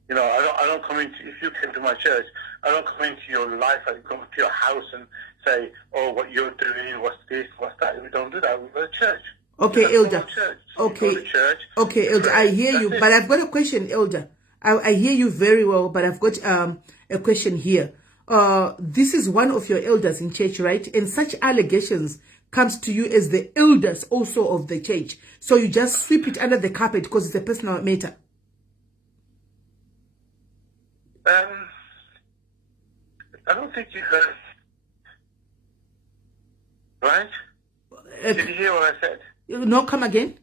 You know, I don't come into, if you came to my church, I don't come into your life, I come to your house and say, oh, what you're doing, what's this, what's that. We don't do that. We're a church. Okay, Elder. Okay. Okay, Elder, I hear you, but I've got a question, Elder. I hear you very well, but I've got a question here. This is one of your elders in church, right? And such allegations comes to you as the elders also of the church. So you just sweep it under the carpet because it's a personal matter. I don't think you heard. Right? Did you hear what I said? No, come again.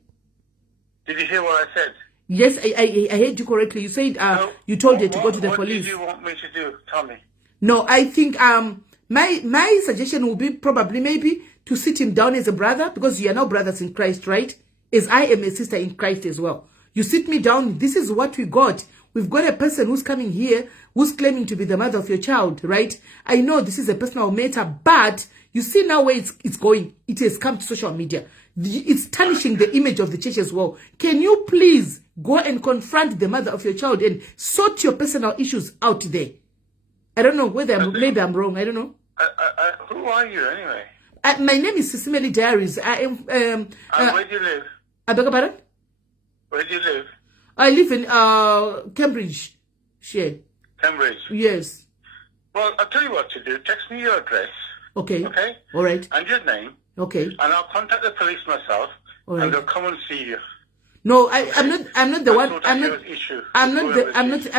Did you hear what I said? Yes, I heard you correctly. You said No, you told her to go to the What police. did you want me to do? Tell me. No, I think my suggestion will be probably maybe to sit him down as a brother, because you are now brothers in Christ, right? As I am a sister in Christ as well. You sit me down. This is what we got. We've got a person who's coming here who's claiming to be the mother of your child, right? I know this is a personal matter, but you see now where it's going. It has come to social media. It's tarnishing the image of the church as well. Can you please go and confront the mother of your child and sort your personal issues out there? I don't know whether maybe I'm wrong. I don't know. Who are you anyway? My name is SIS MELLY Diaries. I am. Where do you live? I beg your pardon? Where do you live? I live in Cambridge. Cambridge. Yes. Well, I'll tell you what to do. Text me your address. Okay. Okay. All right. And your name. Okay. And I'll contact the police myself. All right. And they'll come and see you. No, I'm not the one. I'm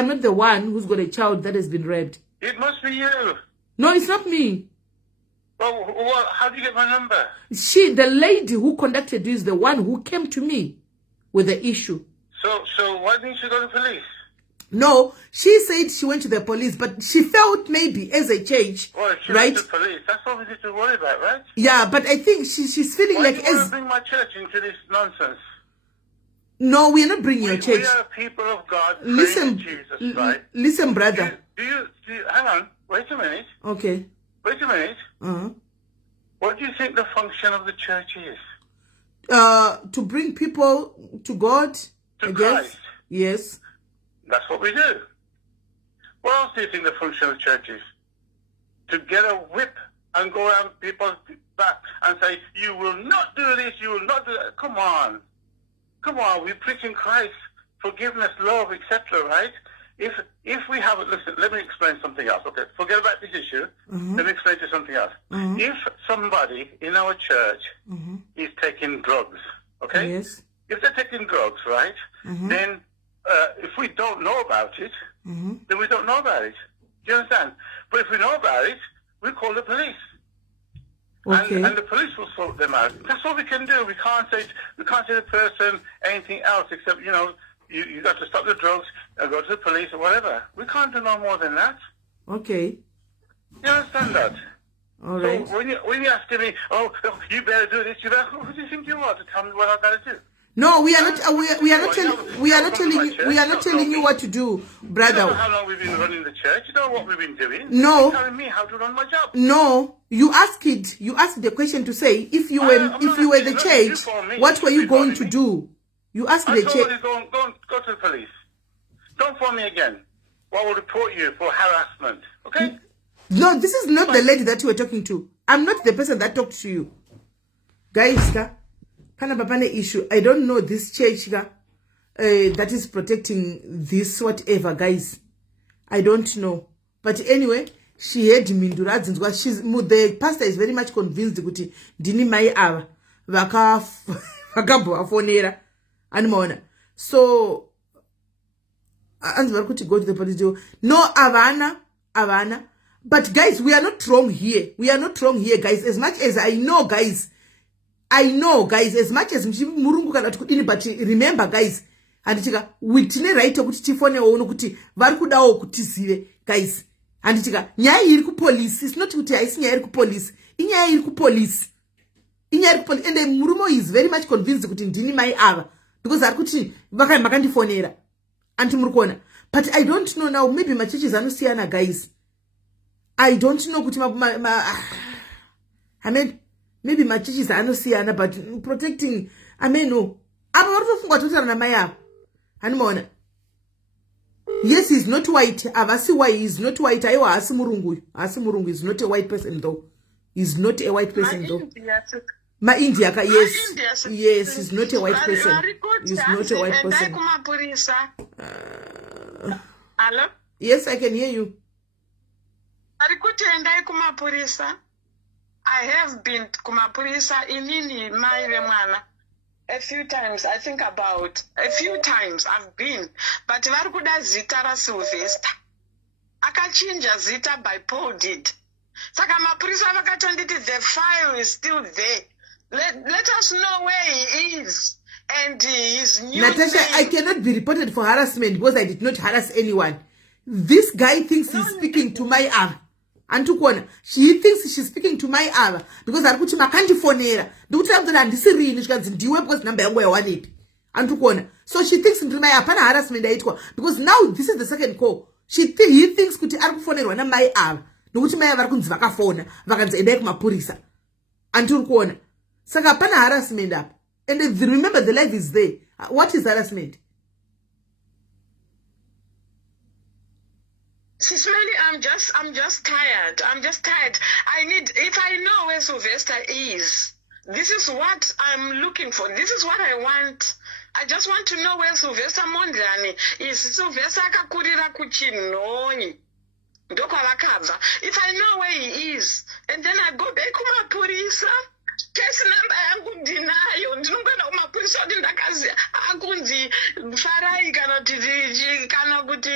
not the one who's got a child that has been raped. It must be you. No, it's not me. Well, how do you get my number? The lady who contacted you is the one who came to me with the issue. So why didn't you go to the police? No, she said she went to the police, but she felt maybe as a church, Well, she right? went to the police. That's all we need to worry about, right? Yeah, but I think she's feeling Why like do you want as to bring my church into this nonsense? no, we're not bringing your church. We are people of God. Praying Listen, to Jesus, right? Listen, brother. Do you hang on? Wait a minute. Okay. Wait a minute. Uh-huh. What do you think the function of the church is? To bring people to God. To I guess. Christ. Yes. That's what we do. What else do you think the function of the church is? To get a whip and go around people's back and say, you will not do this, you will not do that. Come on. Come on, we're preaching Christ, forgiveness, love, etc., right? If we have, listen, let me explain something else. Okay, forget about this issue. Let me explain to you something else. If somebody in our church is taking drugs, okay? Yes. If they're taking drugs, right, then if we don't know about it, then we don't know about it. Do you understand? But if we know about it, we call the police. Okay. And the police will sort them out. That's all we can do. We can't say to the person anything else except, you got to stop the drugs and go to the police or whatever. We can't do no more than that. Okay. You understand that? All right. So when you're asking me, you better do this, you better, who do you think you are to tell me what I've got to do? No, we are not telling you what to do, brother. You know how long we've been running the church? You know what we've been doing? No. You're telling me how to run my job. No, you asked the question to say if you were the church, what were you going to do? You asked the church. I told you go to the police. Don't phone me again. I will report you for harassment. Okay? No, this is not the lady that you were talking to. I'm not the person that talked to you. Guys, issue. I don't know this church that is protecting this whatever, guys. I don't know. But anyway, she had Minduradzi. The pastor is very much convinced that dini mai ava vakafonera animaona. So anzi vari kuti go to the police. No, avana. But guys, we are not wrong here. Guys. As much as I know, guys, as much as murungu kana kudini, but remember, guys, anditika witine right kuti tifonewo nokuti vari kudawo kutizive, guys. Anditika nyaya iri ku police, it's not kuti haisi nyaya iri ku police, inyaya iri ku police. And the murumo is very much convinced kuti ndini mai ava because ari kuti vakandifonera anti murukona. But I don't know now, maybe my churches anosiyana, guys. I don't know kuti I mean, maybe my churches are not but protecting, I mean, no. Yes, he's not white. Avasi why he's not white. Aiwa Asimurungu is not a white person though. He's not a white person though. Ma India, yes. Yes, he's not a white person. He's not a white person. Hello? Yes, I can hear you. I have been kumapurisa inini mai vemwana a few times. I think about a few times I've been, but vari kuda zita ra Sylvester akachinja zita by Paul did. Saka mapurisa vakatonditi the file is still there. Let us know where he is. and his new Natasha, name. I cannot be reported for harassment because I did not harass anyone. This guy thinks he's speaking to my other. Antukona, she thinks she's speaking to my other because Arkuchi makandifonera. Do tell them that this is real because number one. Antukona. So she thinks into my apana harassment because now this is the second call. He thinks kuti arikufonera na my other. Nokuti mai varikunzi vakafona vakanzi endai kumapurisa andiri kuona saka hapana harassment apa. And remember the life is there. What is harassment? Sis Melly, I'm just tired. I need, if I know where Sylvester is, this is what I'm looking for. This is what I want. I just want to know where Sylvester Mondlane is. Sylvester akakurira kuchinonyi. If I know where he is, and then I go back to my police, case number yangu ndinayo, ndinongenda kumapurisa kuti ndakazi akunzi Farai kana kuti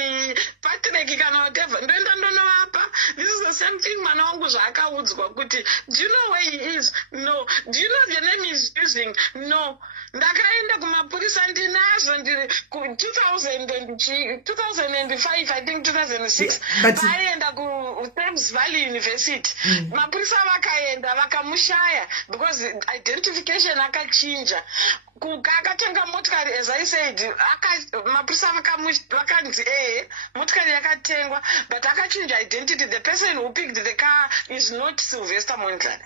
Patrick kana whatever. Ndoenda ndonowapa. This is the same thing mwana wangu zvaakaudzwa kuti, do you know where he is? No. Do you know the name he's using? No. Ndakaenda kumapurisa ndinazo 2005, I think 2006. Vaenda ku Thames Valley University. Mapurisa vakaenda vakamushaya because identification akachinja. Akatenga motikari, as I said, mapurisa vakanzi motikari yakatengwa, but akachinja identity. The person who picked the car is not Sylvester Mondlane.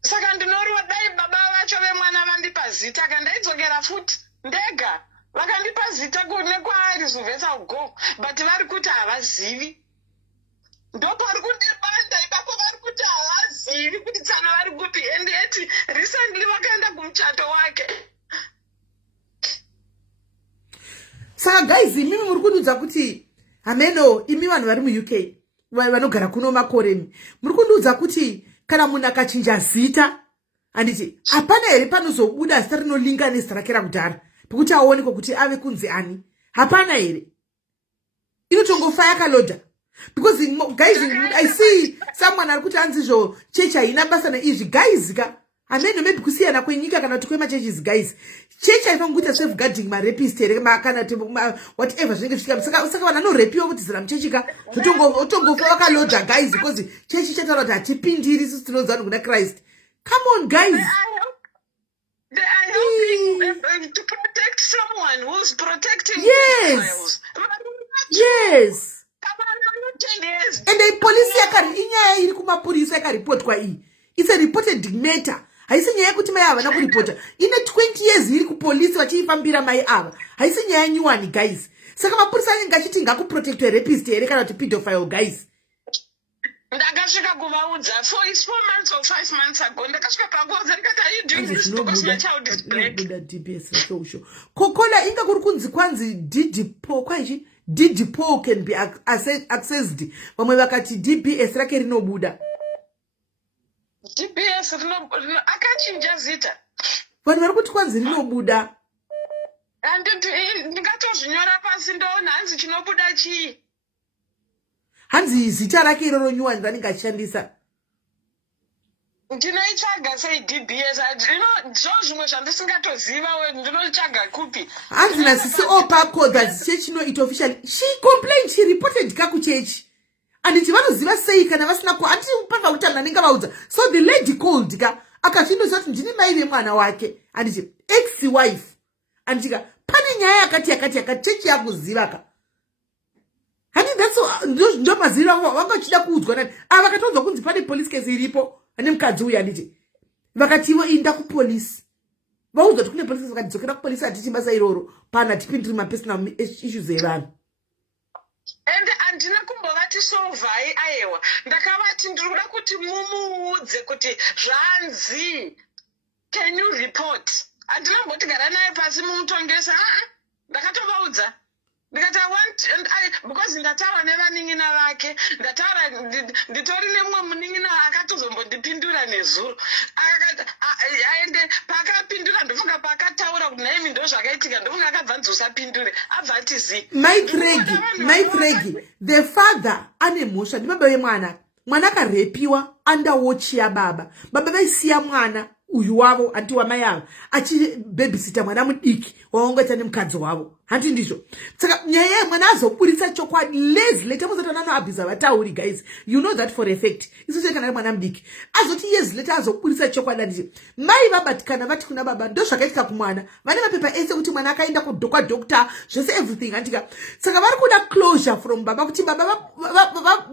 Saka ndinoriwa dai baba vacho vemwana vandipa zita kandaidzokera futi ndega vakandipa zita nekwaari Sylvester go, but vari kuti havazivi. Ndopo vari kundibanda ipapo, vari kuti havazivi kuti tsana vari kupi. And yet recently vakaenda kumuchato wake. Saka guys, mimi muri kundudza kuti ameno imi vanhu vari muUK vanogara kuno makoreni, muri kundudza kuti kana munhu akachinja zita anditi hapana here panozobuda zita rinolinga nezita rake rakudhara pekuti aonekwa kuti ave kunzi ani. Hapana here, inotongofa yakaloda. Because guys, I see someone ari kuti anzi zvo chechi haina basa naizvi. Guys ka ameno maybe kusiyana kwenyika kana kuti kwemachurches. Guys, chechi haifaniri kuita safeguarding marapist here kana whatever zvinenge zvichika. Saka vanhu vanorepiwa kuti zira muchechi ka otongofa vakaloda guys, because chechi chataura kuti hatipindiri isusu tinoziva kuna Christ. Come on guys. They are helping to protect someone who's protecting. Yes. Yes. And the police inyaya iri kumapurisa yakaripotwa iyi. It's a reported matter. Haisi nyaya kuti mai ava nakuripota. Ine 20 years iri kupolisi vachiifambira mai ava. Haisi nyaya nyuwani guys. Saka mapurisa anenge achiti ngakuprotect a rapist here kana kuti pedophile guys. Ndakasvika kuvaudza for 4 months or 5 months ago. Ndakasvika pakuvaudza ndikati, are you doing this because my child is black? DPS ratosho. Kokola inga kuri kunzi kwanzi DDPO kwaichi DDPO can be accessed. Vamwe vakati DPS rake rinobuda. DPS akachinja zita. Vanhu vari kuti kwanzi rinobuda. Anditi ndingatozvinyora pasi ndoona hanzi chinobuda chii. Hanzi zita rake iroro nyuwani ranenge achishandisa. Ndinoitsvaga sei DBS? Zvimwe zvandisingatoziva ndinoitsvaga kupi? Hanzi nasisi opako that church no it officially. She complained, she reported kaku church. And iti vanoziva sei kana vasina ko ati upanga utanga ninga vaudza. So the lady called ka akazvindoziva kuti ndine mai vemwana wake and iti ex wife. And tika pane nyaya yakati church yakuziva ka. Hadi that's ndo mazira vakachida kuudzwa nani. Vakatonzwa kunzi pane police case iripo ane mukadzi uya nditi. Vakatiwo inda ku police. Vaudzwa kuti kune police vakadzokera ku police ati chimbasa iroro pana tipindiri ma personal issues evanhu. And andina kumbovati solvai aiwa. Ndakavati ndiri kuda kuti mumuudze kuti zvanzi. Can you report? Andina mbotigara naye pasi mumutongesa. Ndakatovaudza. Because I want, and because ndataura nevaning'ina vake, ndataura nditori nemumwe muning'ina akatozombondipindura nezuro. Aende pakapindura ndofunga pakataura kuti naimi ndo zvakaitika ndofunga akabvanzi usapindure abva ati zi. Maitregi, the father ane mhosva ndibaba vemwana. Mwana akarepiwa under watch ya baba. Baba vaisiya mwana uyu wavo anti wamai ava achibebhisita mwana mudiki waongoita nemukadzi wavo handi ndizvo saka nyaya yemwana azoburitsa chokwadi lezi later muzotona noabhiza vatauri guys you know that for effect isoche kana mwana mudiki azoti yezi later azoburitsa chokwadi anditi mai vabatikana vati kuna baba ndo zvakaitika kumwana vane mapepa ese kuti mwana akaenda kwadokta zvese everything andika saka vari kuda closure from baba kuti baba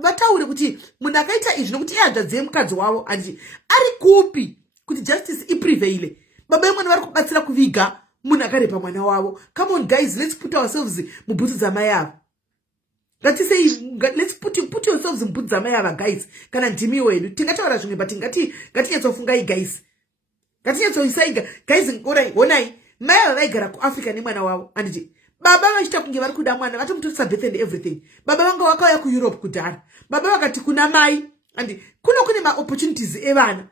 vataure kuti munhu akaita izvi nokuti ihadzadzi yemukadzi wavo anditi ari kupi kuti justice iprevaile baba vemwana vari kubatsira kuviga munhu akarepa mwana wavo. Come on guys, let's put ourselves mubhutsu dzamai ava. Let's put yourselves mubhutsu dzamai ava guys. Kana ndimi wenyu tingataura zvimwe but ngatinyatsofungai guys. Ngatinyatsoisaiga guys. Onai mai ava vaigara kuAfrica nemwana wavo anditi baba vachita kunge vari kuda mwana vatomutotsa birth and everything. Baba vanga vakauya kuEurope kudhara. Baba vakati kuna mai andi kune ma-opportunities evana.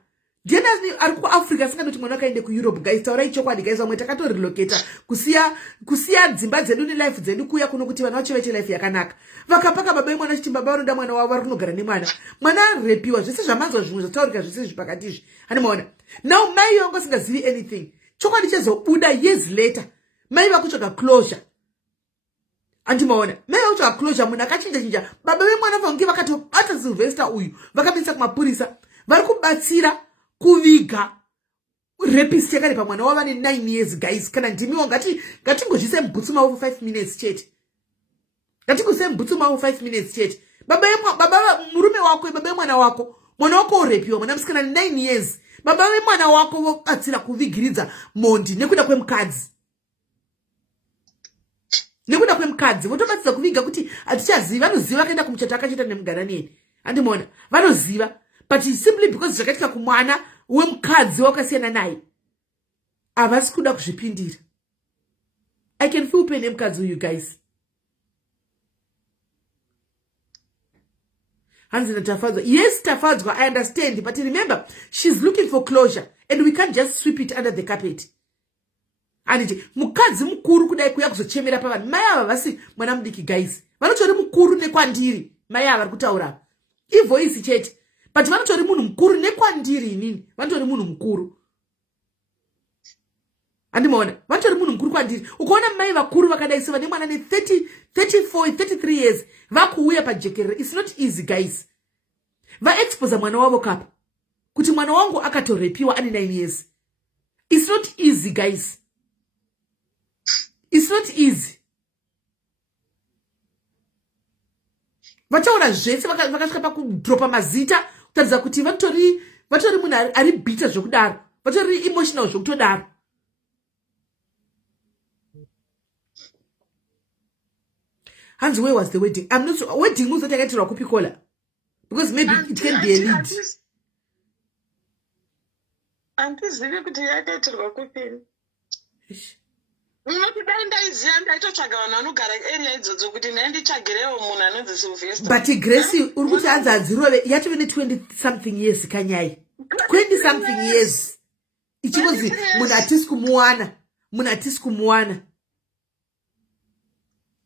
Ndiana ari kuAfrica singandoti mwana akaende kuEurope guys. Taurai chokwadi guys, vamwe takatorelocata kusiya dzimba dzedu nelife dzedu kuya kuno kuti vana vachive life yakanaka. Vakapaka baba vemwana chiti baba varoda mwana wavo vari kunogara nemwana. Mwana arepiwa zvese zvamanzwa zvimwe zvataurika zvese zvipakatizvi. Hanimaona. Now mai vangu vasingazivi anything. Chokwadi chazobuda years later. Mai vakutsvaga closure. Andimaona. Mai vakutsvaga closure munhu akachinja. Baba vemwana vangu vakatobata Sylvester uyu. Vakamisa kumapurisa. Vari kubatsira kuviga rapist yakari pa mwana wava ne 9 years guys. Kana ndimiwo ngatingozvise mbutsu mavo 5 minutes chete. Ngatingozvise mbutsu mavo 5 minutes chete. Baba murume wako baba vemwana wako mwana wako orepiwa mwana musikana 9 years. Baba vemwana wako vobatsira kuvigiridza mondi nekuda kwemukadzi. Nekuda kwemukadzi votobatsira kuviga kuti atichaziva. Vanoziva kaenda kumuchato akachita nemugaraneni. Andimona vanoziva. But simply because zvakatika kumwana wemukadzi wakasiyana naye havasi kuda kuzvipindira. I can feel pain yemukadzi uyu guys. Hanzi natafadzwa. Yes, tafadzwa, I understand. But remember, she's looking for closure. And we can't just sweep it under the carpet. Anditi, mukadzi mukuru kudai kuya kuzochemera pavanhu. Mai ava vasi mwana mudiki guys. Vanotori mukuru nekwandiri. Mai ava vari kutaura. Ivoice chete. But vanotori munhu mukuru nekwandiri inini. Vanotori munhu mukuru. Andimona. Vanotori munhu mukuru kwandiri. Ukaona mai vakuru vakadai se vane mwana ne 34, 33 years. Vakuuya pajekerere. It's not easy guys. Vaexpose mwana wavo kapa. Kuti mwana wangu akatorepiwa ane 9 years. It's not easy guys. It's not easy. Vachaura zvese vakasvika pakudropa mazita kutaridza kuti vatori munhu ari bitter zvokudaro. Vatori emotional zvokutodaro. Hands, where was the wedding? I'm not sure. Wedding was not yakaitirwa kupikola. Because maybe it can be a lead. Andizivi kuti yakaitirwa kupini. Unotidai ndaiziva ndaitotsvaga vanhu vanogara area idzodzo kuti ndainditsvagirewo munhu anonzi Sylvester. But Gracie uri kuti hanzi adzirove yatove ne 20 something years kanyai. 20 something years. Ichinozi munhu atisi kumuwana.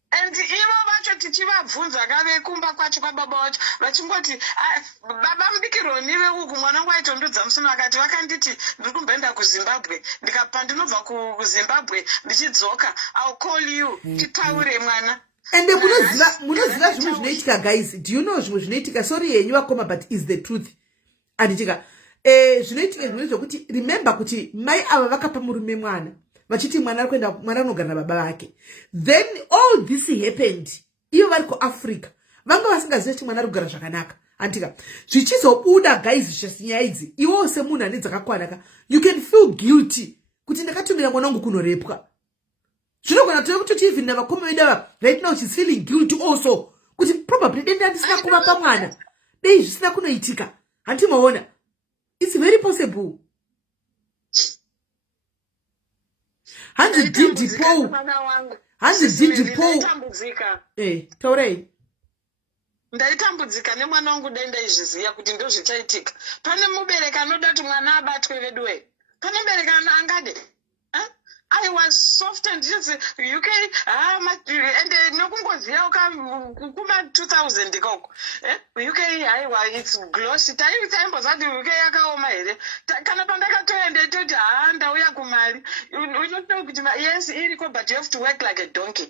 And ivo vacho tichivabvunza kave kumba kwacho kwababa vacho vachingoti baba mudiki Roniwe uku mwana wangu aitondudza musoro akati vakanditi ndiri kumboenda kuZimbabwe ndinobva kuZimbabwe ndichidzoka I'll call you titaure mwana. And munoziva zvimwe zvinoitika guys. Do you know zvimwe zvinoitika? Sorry yenyu vakoma but is the truth. Anditika zvinoitika zvimwe zvokuti remember kuti mai ava vakapa murume mwana. Vachiti mwana unogara na baba vake. Then all this happened. Iyo vari kuAfrica. Vanga vasingazivi kuti mwana arikugara zvakanaka. Antika. Zvichizobuda guys zvisinya idzi. Iwo semunhu ane dzakakwana. You can feel guilty. Kuti ndakatumira mwana wangu kunorepwa. Zvinogona kuti even navakoma vedu right now she's feeling guilty also. Kuti probably denda ndisina kuvapa mwana. Dei zvisina kunoitika. Handimaona. It's very possible. Hanzi didi po. Taurei. Ndaitambudzika nemwana wangu dai ndaizviziva kuti ndo zvichaitika. Pane mubereki anoda kuti mwana abatwe veduwe. Pane mubereki angade. I was soft and just UK and nokungoziva kuma 2000 ikoko UK aiwa it's glossy taimbozati UK yakaoma here kana pandakatoenda toti ndauya kumari unotoa kuti yes iriko but you have to work like a donkey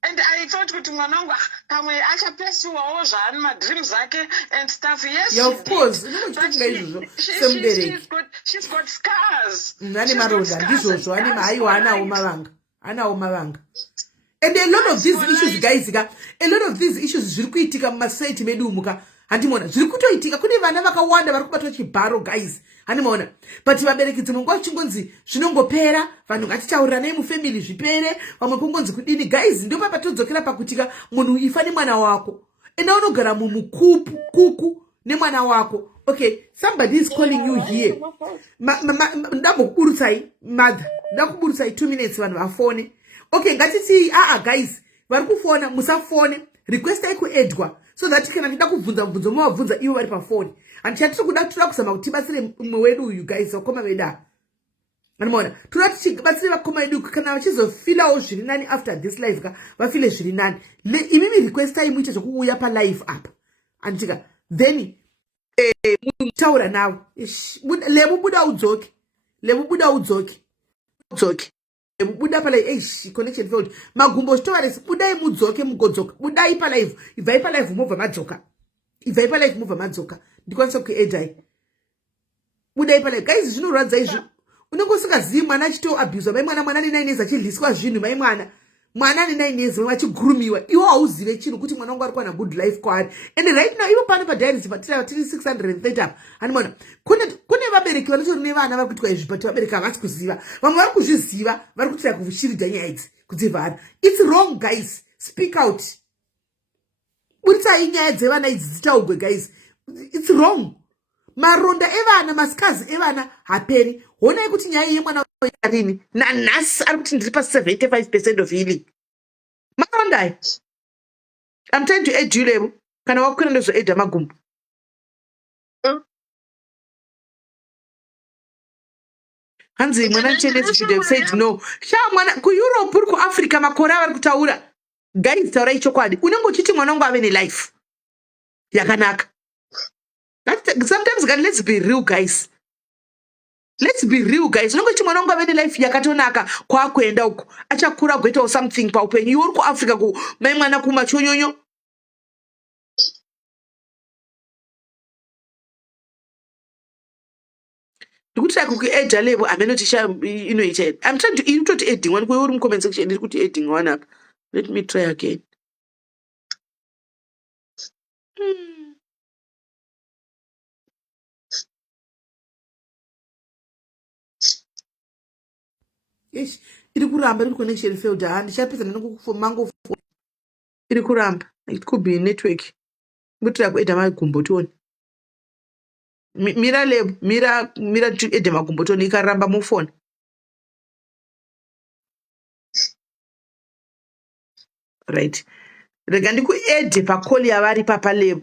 and I thought kuti mwana wangu kamwe achapesiwawo zvaani madreams ake and stuff. Yes, yeah, of course. She's got scars. Ane maronda ndizvozvo ane aiwa anawo mavanga. And a lot of these issues guys, a lot of these issues zviri kuitika mumasite medu muka handimona zviri kutoitika kune vana vakawanda vari kubatwa chibharo guys handimona but vabereki dzimwe nguva chingonzi zvinongopera vanhu ngatichaurirane mufamily zvipere vamwe kungonzi kudini guys ndio papatodzokera pakutika munhu ifa nemwana wako enda unogara mumukuku nemwana wako. Okay, somebody is calling you here. Ndakuburutsai mother, ndakuburutsai 2 minutes vanhu vafone. Okay, ngatiti guys, vari kufona musafone, requestai kuedwa so that kana ndida kubvunza muvabvunza ivo vari pafoni. And chatiri kuda kuzama kuti tibatsire umwe wedu uyu guys wakoma veda. Anamona, toda tibatsire vakoma vedu kana vachizofilawo zviri nani after this life ka vafile zviri nani. Imimi requestai muite zvokuuya pa live apa. Anditika then taura nawo lebubuda udzoke buda pala connection failed magumbo stories budai mudzoke mugodzoka budai pa live ivai pa live move madzoka ndikwanisa kuedai budai pa live guys zvinoradza izvo unongosikazivi mwana achito abuse mai mwana 9 years achidliswa zvinhu mai mwana 9 years vachigurumiwa iwo hauzive chinhu kuti mwana wangu ari kuwana good life kwaari and right now ivo pano padiaries patiri 630 apa handimona kune vabereki vanotori nevana vari kuitwa izvi but vabereki havasi kuziva vamwe vari kuzviziva vari kutira kushirida nyaya idzi kuti vana it's wrong guys speak out buritsai nyaya dzevana idzi dzitaugwe guys it's wrong maronda evana masikazi evana haperi honai kuti nyaya yemwana rini nanhasi ari kuti ndiri pa 75% of healing maronda I'm trying to aid you levo kana wakukwira ndozoedha magumbo hanzi mwana nchenezi should have said no sha mwana kueurope uri kuafrica makore avari kutaura guys taurai chokwadi unenge uchiti mwana wangu ave nelife yakanaka. Sometimes let's be real guys. Unenge uchiti mwana wangu ave nelife yakatonaka kwakuenda uku achakura kuitawo something paupenyu iwe uri kuafrica mai mwana kumachonyonyo. Ndikuti kuedha level amenotisha inoita. I'm trying to irutoti adding one kwe uri comment section ndiri kuti adding one up. Let me try again. Yes, iri kuramba iri connection failed and chapeza mango iri kuramba. It could be network. Ngutira kuedha magumbo toni. Mira edha magumbo toni ikaramba mufoni. Right. Rega ndikuedhe pakoli yavari papa levo.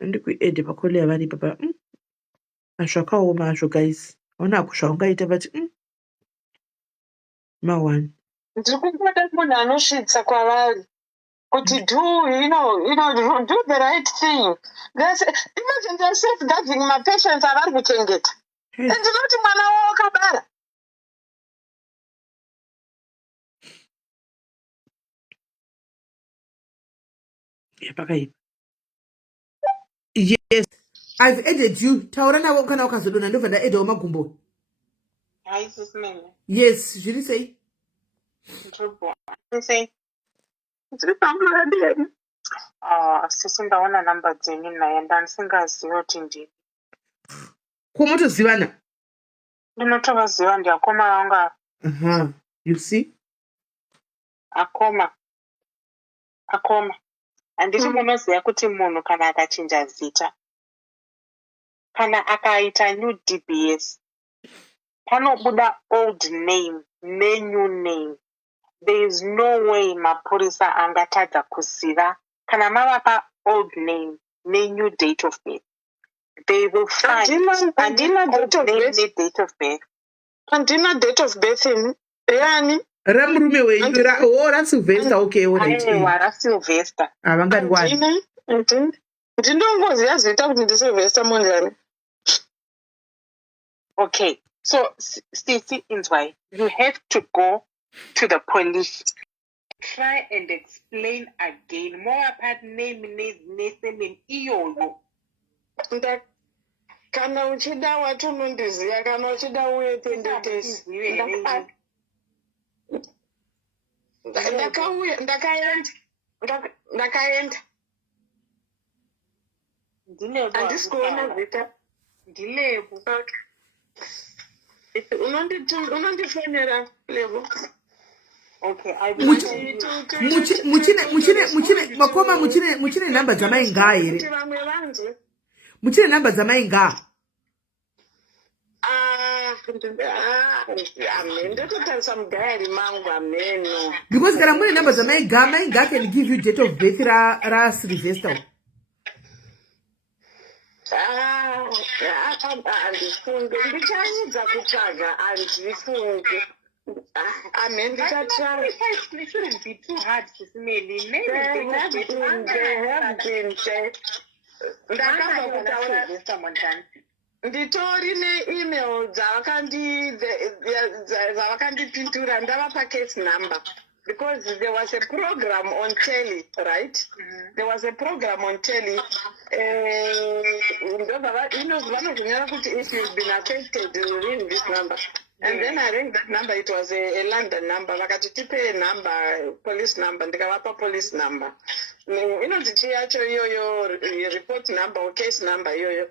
Ndikuedhe pakoli yavari papa. Zvakaoma hazvo guys. Ona kuzvaungaita but ma1. Ndiri kumbada munhu anosvitsa kwavari kuti do the right thing. Imagine they're safeguarding mapatients avari kuchengeta. And ndinoti mwana wavo wakabara. Yapakaipa. Yes, I've added you. Taura navo kana wakazodona ndobva ndaedhawo magumbo. SIS MELLY. Yes, zviri sei? Ndiri pamuradiani. Sisi ndaona namba dzenyu naye ndandisingazivi kuti ndini. Kumotozivana? Ndinotovaziva ndiakoma vanga. You see? Akoma. Handiti munoziva kuti munhu kana akachinja zita kana akaita new DBS panobuda old name nenew name. there is no way mapurisa angatadza kuziva kana mavapa old name new date of birth. They will find andina date of birth. Andina date of birth in yani ramurume wenyu raSylvester. Okay, alright. Aiwa raSylvester. Avangari wani. Ndinongoziva zita kuti ndiSylvester Mondlane. Okay, so Stacey Inzwai, you have to go to the police. Try and explain again more about name iyoyo. Kana uchida watu mundiziya, kana uchida uye pendekezi. Ndakaenda. Andisikuona zita. Ndilebu. Unondifonera levo. Okay, I will muchine namba dzamainga here. Muchine namba dzamainga. Because kana mune namba dzamainga, mainga can give you date of birth ra Sylvester. Andifunge ndichaedza kutsvaga andifunge. Amen. It shouldn't be too hard to smell. Nditori ne-email dzavakandipindura ndavapa case number because there was a program on telly, right? There was a program on telly. Vanozvinyora kuti if you've been affected, you ring this number. And then I rang that number. It was a London number. Vakati tipe a number, police number. Ndikavapa police number. Inondichiyacho yoyo report number or case number yoyo.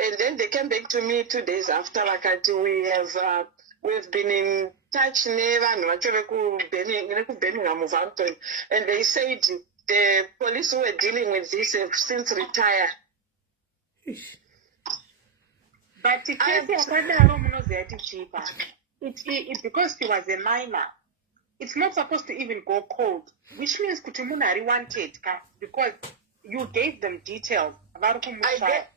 And then they came back to me 2 days after. Vakati we've been in touch nevanhu vacho vekubirmingham Southampton, and they said the police who were dealing with this have since retired. But it because she was a minor, it's not supposed to even go cold, which means Kutumuna wanted because you gave them details about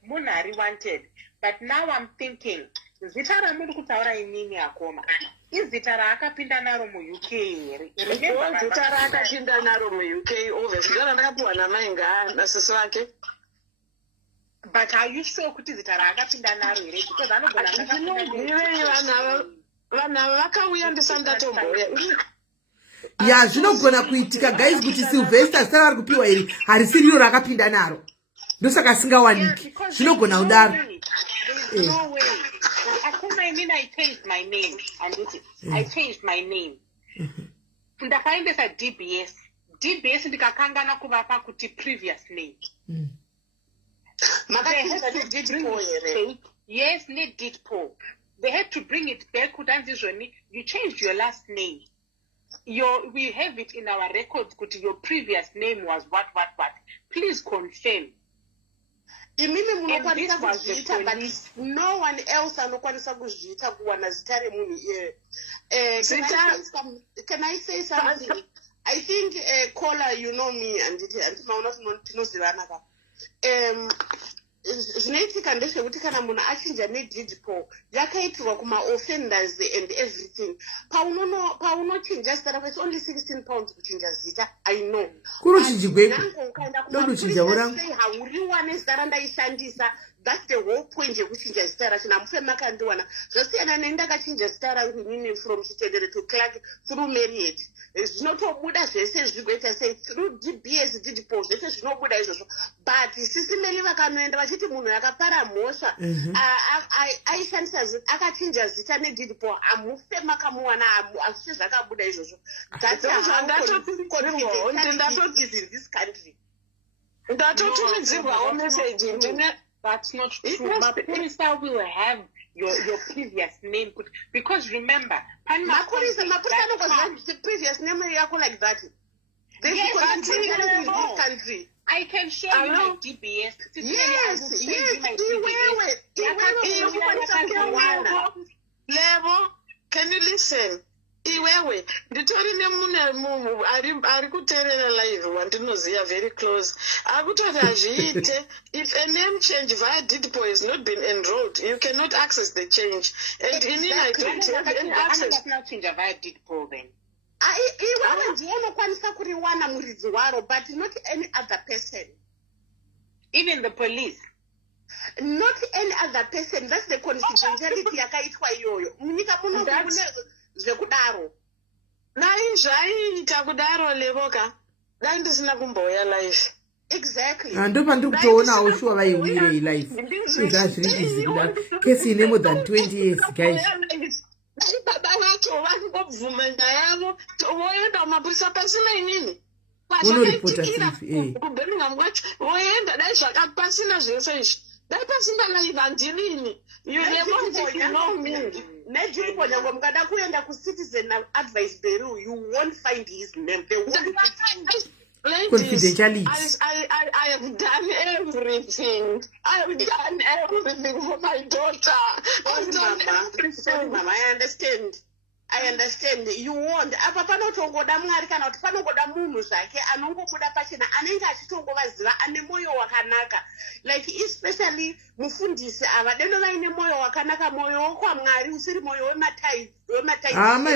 Munari wanted. But now I'm thinking, Zitara Murukutaura in Akoma. Is Zitara Kapindanaro UK? Zitara Kapindanaro UK over Zitara Manga, but are you sure kuti Zitara Kapindanaro? Because I don't yeah, zvinogona kuitika guys kuti Sylvester saka kupiwa iri harisiriyo rakapinda naro ndosaka singawaniki zvinogona kudaro. No way. I mean, I changed my name and I changed my name. And I find this at DBS. DBS ndikakangana kuvapa kuti previous name. Yes, need did poll. They had to bring it back. You changed your last name. We have it in our records. Your previous name was what. Please confirm. But no one else anokwanisa kuzviita kuwana zita remunhu iye. Can I say something? I think caller, you know me, and ndinoona tinozivana ka. Zvinoitika ndezvekuti kana munhu achinja nedidpo yakaitirwa kuma-offenders and everything. Paunochinja zita rako, it's only 16 pounds kuchinja zita. I know. Hauriwane zita randaishandisa. That's the whole point yekuchinja zita racho. Namufe makandiwana. Zvasiyana nendakachinja zita rangu from Chitendere to Clark through marriage. Zvinotobuda zvese zvigoita sei through DBS didpo zvese zvinobuda izvozvo. But SIS MELLY vakanoenda vachiti munhu akapara mhosva aishandisa akachinja zita nedidpo amufe makamuwana azvise zvakabuda izvozvo. That's how in this country. Ndatotumidzirwawo message. That's not true. Mapolisa will have your previous name because remember, Mapolisa the previous name yako like that. They in this country. I can show you my DBS. Yes. Level, can you listen? iwewe nditori nemune ari kuteerera live wandinoziva very close akutoti hazviite. If a name change via DIDPO has not been enrolled, you cannot access the change. And in I don't have any access. Iwewe ndiye unokwanisa kuriwana muridzi waro, but not any other person. Even the police. Not any other person. That's the confidentiality yakaitwa iyoyo. Munyika muno mune zvekudaro. Nai zvaiita kudaro levoka. Dai ndisina kumboya live. Exactly. Ando pandiri kutoona ushuwa vaiwire live. Zviri easy kuda. Kesi ine more than 20 years, guys. Baba vacho vakungobvuma nyayavo voenda mapurisa pasina inini. Unoripota safe. Kubirmingham kwacho voenda dai zvakapasina zvese izvi. Dai pasina live handirini. You never know me. Nejiri ponyango mukada kuenda kuCitizen Advice Bureau, you won't find his name. They won't put you. Confidentiality. I have done everything. I have done everything for my daughter. Sorry, Mama, I understand. You won't. Apa panotongoda mwari kana kuti panogoda munhu zvake anongobuda pachena anenge achitongovaziva ane moyo wakanaka. Like especially mufundisi ava deno vaine moyo wakanaka, moyo wokwamwari usiri moyo wematai.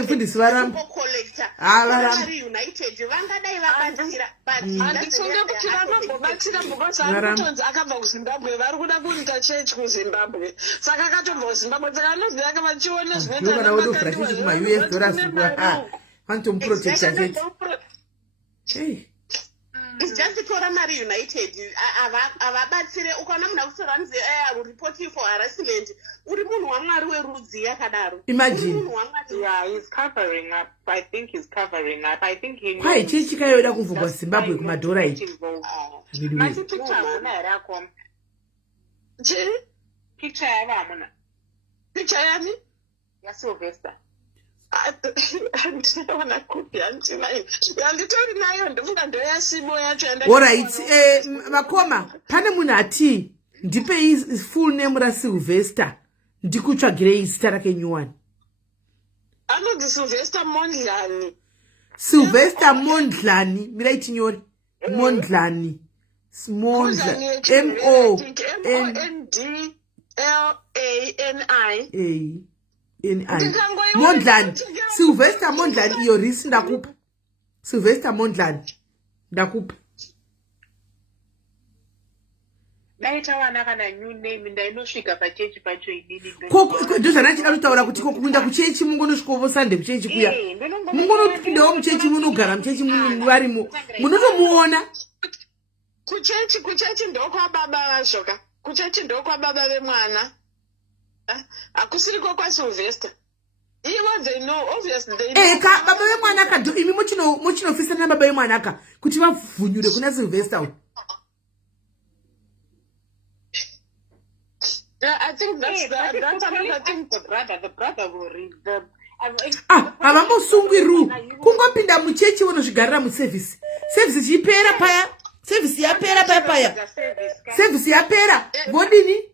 Mufundisi varamba. Collector. Varamba. United vangadai vabatsira. Handifunge kuti vanongobatsira because akutonzi akabva kuZimbabwe vari kuda kuita church kuZimbabwe. Saka akatobva kuZimbabwe saka anoziva kama vachiona zvinoita US dollars protect. Hey. It's just Tora Mari United. Avabatsire ukana muna kutora nze reporting for harassment. Uri munhu wamwari werudzi yakadaro. Imagine. Yeah, he's covering up. I think he's covering up. I think he knows. Why chichi kayoda kuvugwa Zimbabwe kumadhora ichi? Masi picture amuna yarako. Picture yavamuna. Picture yami? Ya Sylvester. Andinoona kuti handitori nayo ndofunga ndoyasibo yacho. Alright, vakoma, pane munhu ati ndipei full name raSylvester ndikutsvagirei zita rake nyuwani. Anonzi Sylvester Mondlani. Sylvester Mondlani, mirai tinyore. Mondlani. M-O-N-D-L-A-N-I. Mondlani. Sylvester Mondlani iyo risi ndakupa. Sylvester Mondlani ndakupa. Daita wana kana new name ndainosvika pachechi pacho inini ndozvana ndida kutaura kuti kuenda kuchechi mungonosvikawo Sunday kuchechi kuya mungonopindawo muchechi munogara muchechi varimo munotomuona kuchechi ndokwababa vashoka. Kuchechi ndokwababa vemwana. Akusiriko kwaSylvester. Ivo they know, obviously they know. Baba vemwana ka imi muchinofisana na baba vemwana ka kuti vavhunyure kuna Sylvester. Yeah, I think that's another thing. The brother will read them. Havambosungwiru kungopinda muchechi vonozvigarira muservice. Service chipera paya. Service yapera paya. Service yapera. Vodini?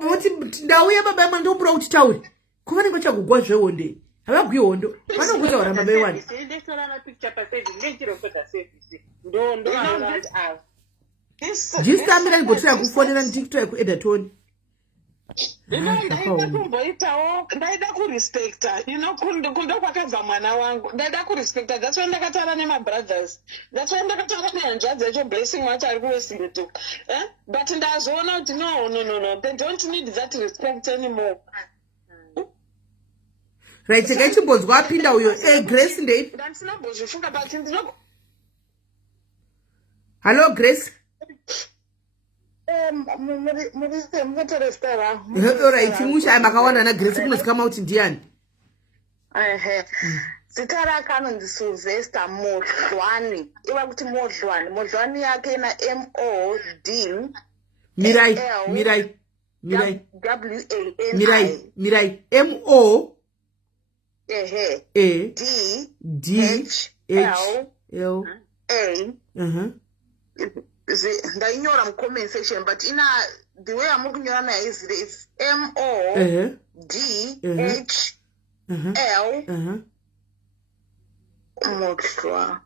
Voti ndauya baba yamwana ndopura kuti tauri. Kuvanenge chakugwa zvehonde. Havagwi hondo. Vanongutaura baba yamwana. Jistamira ngotira kufonera ndikutoya kuEdatoni. Ndaida kurespecta, kundo kwakabva mwana wangu. Ndaida kurespecta, that's why ndakataura nemabrothers. That's why ndakataura nehanzvadzi yacho Blessing wacho ari kuWestgate. But ndazoona kuti no, they don't need that respect anymore. Right, chikachimbonzwa apinda uyo Grace ndei. Ndandinombozvifunga but ndino. Hello Grace. Alright, musha makawana na Grace kunosikama kuti ndiani? Zita rake anonzi Sylvester Mondlani. Iva kuti Mondlani yake ina M-O-D Mirai Mirai M-O D-H-L-A ndainyora mucomment section but the way I'm looking at it is M-O-D-H-L-A-N-I. Modlwa.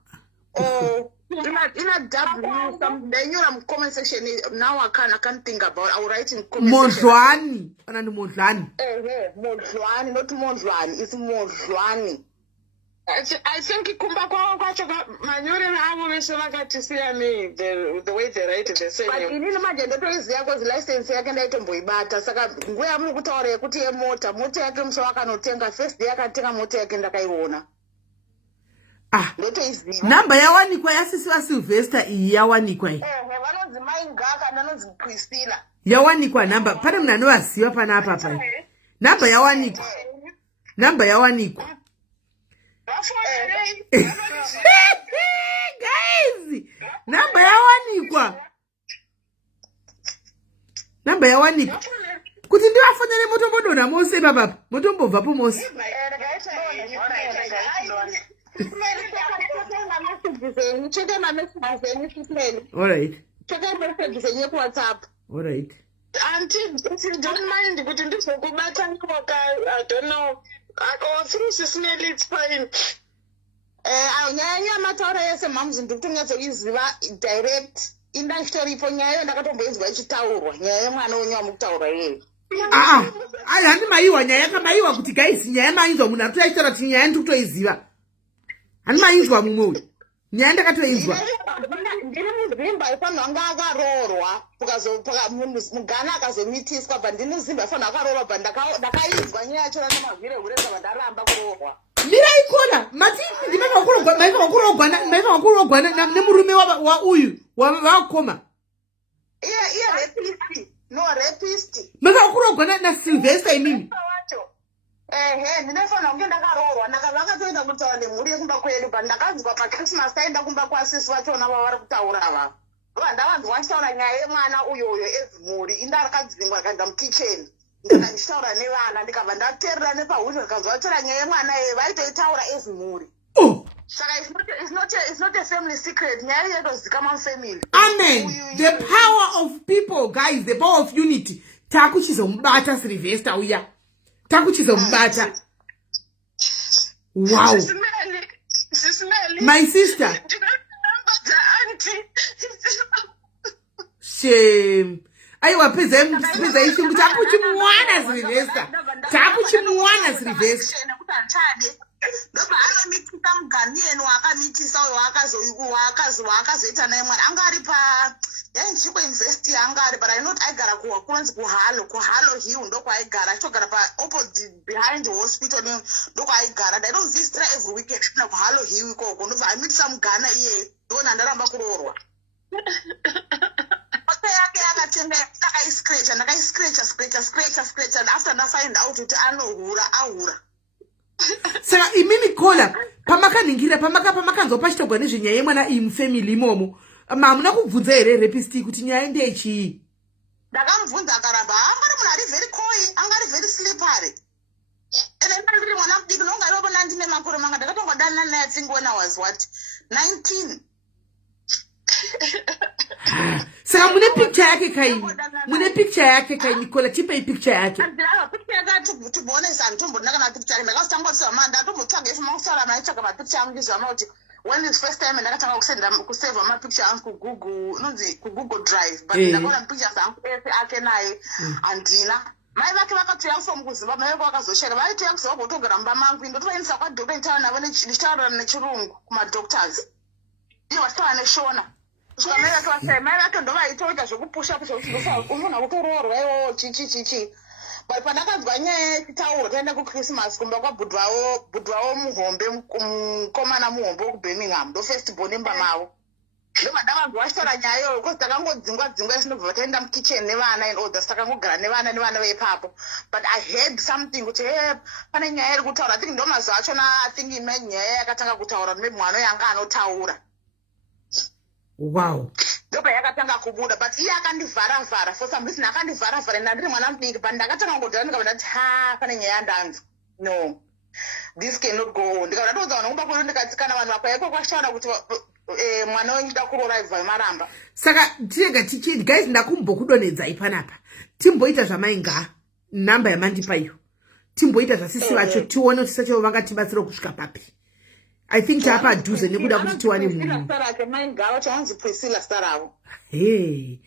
Oh, in a W, then you're in comment section. Now I can't think about. I'll write in comment section. Modlwani. Anani Modlwani. Modlwani, not Modlwani. It's Modlwani. I think Kumba Kwacha Manure Ramon see me the way they write it the same. But in the place there was license I can item boy but where I'm going to put a motor came so I can take first day I can take a motor in the Kaiwana. Ah, number yawanikwa yasisiwa Sylvester yawanikwa. Vanozi maingaka vanozi Priscilla. Yawanikwa number pane munanoziva pana apa pa. Number yawanikwa. Number yawanikwa. Guys, number yawanikwa. Number yawanikwa. Kuti ndiwafonere motombodona mose baba. Motombobva po mose. All right. Check out messages in your WhatsApp. All right. Auntie, if you don't mind, but in this I don't know. I go through SIS MELLY, it's fine. Nyanya mataura yese mamzi ndikutungatso iziva direct industry po nyayo ndakatomboinzwa ichitaurwa nyaya mwana onyawa mukutaura yeye. Handi maiwa nyaya kamaiwa kuti guys nyaya mainzwa munhu atoyaitaura kuti nyaya ndikutoiziva. Handi mainzwa mumwe nyaya ndakatoinzwa. Ndiri muzimba ifanira anga akaroorwa mugana akazomitiswa but ndinozimba ifanira akaroorwa but ndakainzwa nyaya yacho namavhire hureza vandaramba kuroorwa. Mirai kona mati maiva wakurogwana nemurume wa uyu wakoma. Iye rapist. No rapist. Maiva wakurogwana na Sylvester imini. Ndinofanira kunge ndakaroorwa ndakavakatoenda kutaura nemhuri yekumba kwedu but ndakanzwa paChristmas taenda kumba kwasisi vachona vavari kutaura ava. Ndavanzwa vachitaura nyaya yemwana uyoyo ezimhuri indarakadzingwa akaenda mukicheni. Ndikataura nevana ndikabva ndateerera nepahusha ndikanzwa vachitaura nyaya yemwana iye vaitoitaura ezimhuri. Saka it's not a family secret. Nyaya yatozikamwa mufamily. Amen. The power of people, guys, the power of unity. Takuchizomubata Sylvester uya. Takuchizomubata. Wow. SIS MELLY. My sister. Shame. Aiwa peza ishungu takuchimuwana Sylvester. Takuchimuwana Sylvester. Ndoba anomitisa muganiyeni wakamitisa uyo wakazoita naye mwana anga ari pa yainzviko university anga ari but I not aigara kunonzi kuhalo hill ndokwaigara achitogara pa opposite behind the hospital ndokwaigara ndainomvisitira every weekend ina kuhalo hill ikoko ndobva aimitisa mugana iye ndona ndaramba kuroorwa. Ote yake yakatembea ndakaiscratcha and after ndafind out kuti ahura. Saka imini kola pamakaningira pamakanzwa pachitogwa nezvenyaya yemwana iyi mufamily imomo mamuna kubvunza here rapist kuti nyaya ndechii? Ndakamubvunza akaramba angari munhu ari very coy angari very slippery ene ndiri mwana mudiki nonga ivopo ndine makore manga ndakatongodanana naye I think when I was what 19. Saka mune picture yake kai Nicola tipe picture yake. Picture yake tibonesa ntombona kana picture ndakasitangotsa manda ndombotsvaga ifuma kutaura naye tsvaga mapicture angu ndizva kuti when this first time ndakatanga kusave mapicture angu kuGoogle unonzi kuGoogle Drive but ndakaona pictures angu ese ake naye andina mai vake vakatoya from kuZimbabwe mai vakazosheka vaitoya kuZimbabwe kutogara mumba mangu ndotovaendesa kwadhokta nditaura navo ndichitaurira nechirungu kumadoctors ivo vachitaura neshona. Mai vake ndovaitoita zvokupusha unofana kutoroorwa iwowo chichi but pandakanzwa nyaya yechitauro taenda kuChristmas kumba kwabhudhwawo muhombe mukomana muhombe wokubirmingham ndofirst born imba mavo ndobva ndakanzwa vachitaura nyaya iyoyo because takangodzingwa isinobva taenda mukitchen nevana and all that takangogara nevana veipapo but I heard something kuti pane nyaya iri kutaura I think ndomazuva achona I think nyaya yakatanga kutaura maybe mwana yanga anotaura. Wow. Ndoba yakatanga kubuda but iye akandivhara for some reason akandivhara ndiri mwana mudiki but ndakatanga ngodhara ndikabva ndati pane nyaya yandanzwa no this cannot go on ndikabva ndatodza vanhu kumba kwedu ndikatsikana vanhu vakaiko kwashtaura kuti mwana wenyu da kuroora ibva maramba. Saka tirega tichini guys ndakumbokudonedzai panapa timboita zvamainga namba yamandipa iyo timboita zvasisi vacho tione kuti sacho vangatibatsira kusvika papi. I think chapa duze nekuda kuti tiwane munhu. Priscilla Staravo. Hey.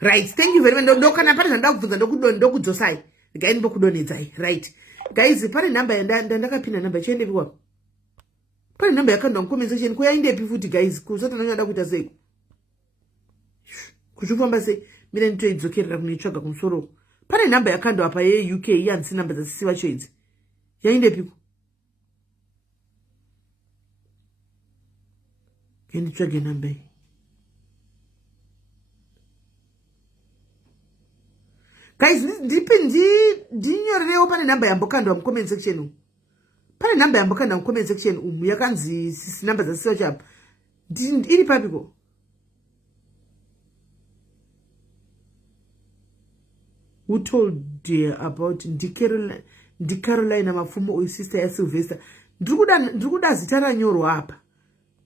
Right, thank you very much. Ndokana pari zvandakubvunza ndokudzosai. Gaini bokudonedzai. Right. Guys, pane number ndakapinda number chiende piwa. Pane number yakandwa mucomment section kuyaindepi futi guys. Kusati ndinoda kuita sei. Kuchifamba sei mina nditoidzokerera kumitsvaga kumusoro. Pane number yakandwa apa ye UK yansi number dzasisiwa choidzi. Yaindepi? Nditsvage number. Guys, ndinyorerewo pane number yambokandwa mucomment section. Pane number yambokandwa mucomment section yakanzi number dzasisiwa chapa. Iri papiko? Who told you about Caroline Mafumo or sister ya Sylvester? Ndikuda zita ranyorwa hapa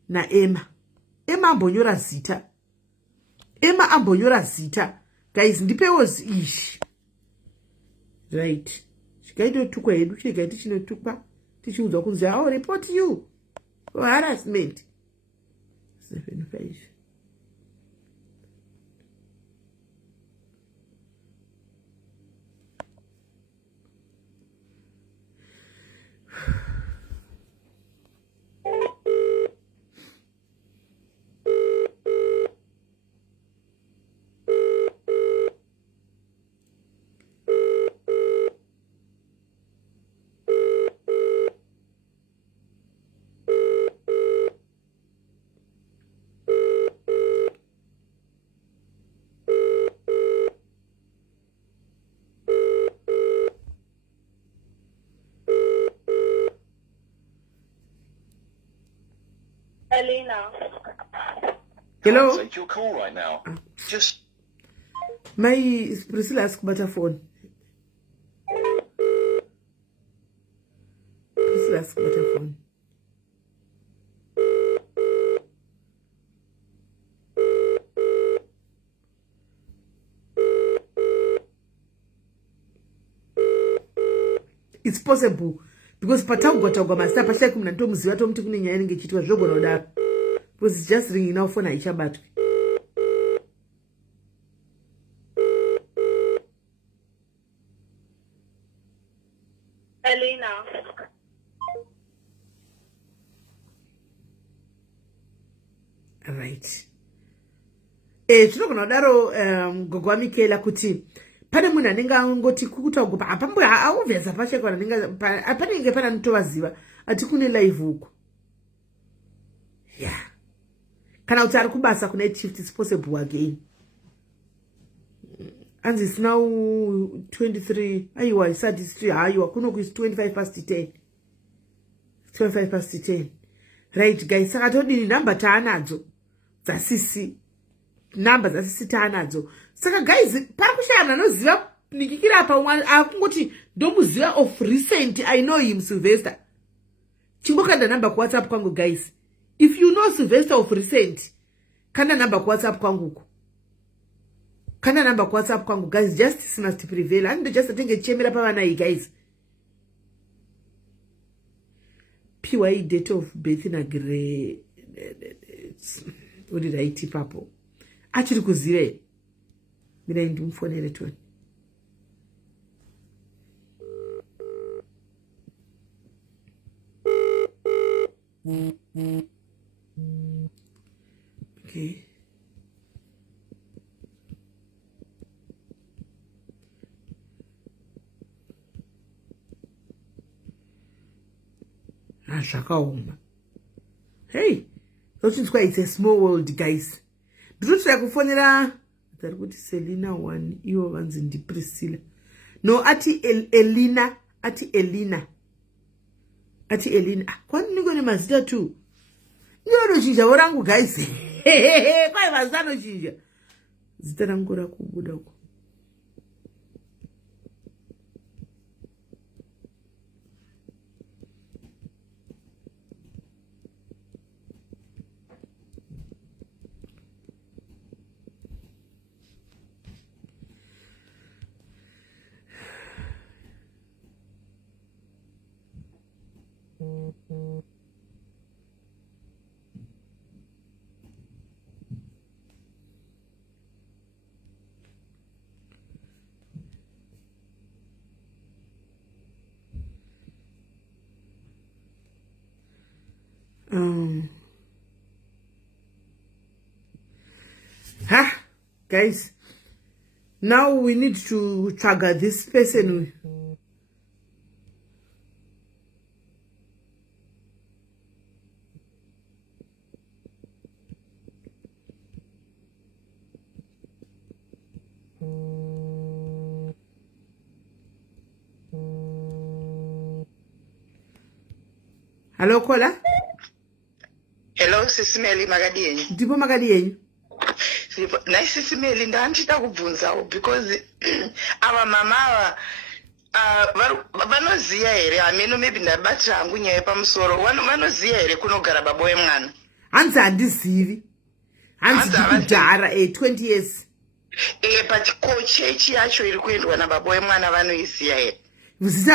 na Emma. Emma ambonyora zita. Emma ambonyora zita. Guys, ndipewo ishi. Right. Chikaito tukwa hedu chikaito chinotukwa. Tichiudzwa kunzi I'll report you for harassment. 75. Elena. Hello? Take your call right now. Just My Priscilla ask about her phone. Priscilla ask about her phone. It's possible because patangotagwa masta pashai kumna ndomuziva tomuti kune nyaya inenge ichiitwa zvogona kudaro because it's just ringing now phone haichabatwi. Elena. Right. Tinogona kudaro gogo wamikela kuti pane munhu anenge angoti kutakupa apa auvheza pachekwana panenge pana nitovaziva ati kune live uko. Yeah. Kana kuti ari kubasa kuna shift is possible again. And it's now 23. Aiwa, isati it's 3. Aiwa, kuno is 25 past 10. 25 past 10. Right, guys. Saka todini number taanadzo. Zasisi. Number zasisi taanadzo. Saka guys, parakushana noziva nikikira apa akungoti ndomuziva of recent. I know him, Sylvester. Chimbokanda number kwa WhatsApp kwangu, guys. If you know Sylvester of recent, kanda number kwa WhatsApp kwangu. Kana number kwa WhatsApp kwangu, guys. Justice must prevail. And just think chemera pa wana guys. PY date of birth na gre. What did I tip up? Actually kuzive. Mina ndi mfonele tu. Okay. Zvakaoma. Hey, it's a small world, guys. Ndinotoda kufonera tari kuti Selina 1 iwo vanzi ndi Priscilla. No, ati Elina, ati Elina. Ati Elina. Kwani niko ne mazita tu. Nyono chinja worangu, guys. Kwai mazano chinja. Zita rangu rakubuda ko. Guys, now we need to trigger this person. Hello, Kola? Hello, SIS MELLY, magadi yenyu. Ndipo magadi yenyu. Na SIS MELLY ndandida kubvunzawo because ava mama ava vanoziya here hameno maybe ndabatira hangu nyaya yepamusoro vanoziya here kunogara baba wemwana. Hanzi handizivi. Hanzi kudhara 20 years. But ko chechi yacho iri kuendwa nababa wemwana vanoiziya here.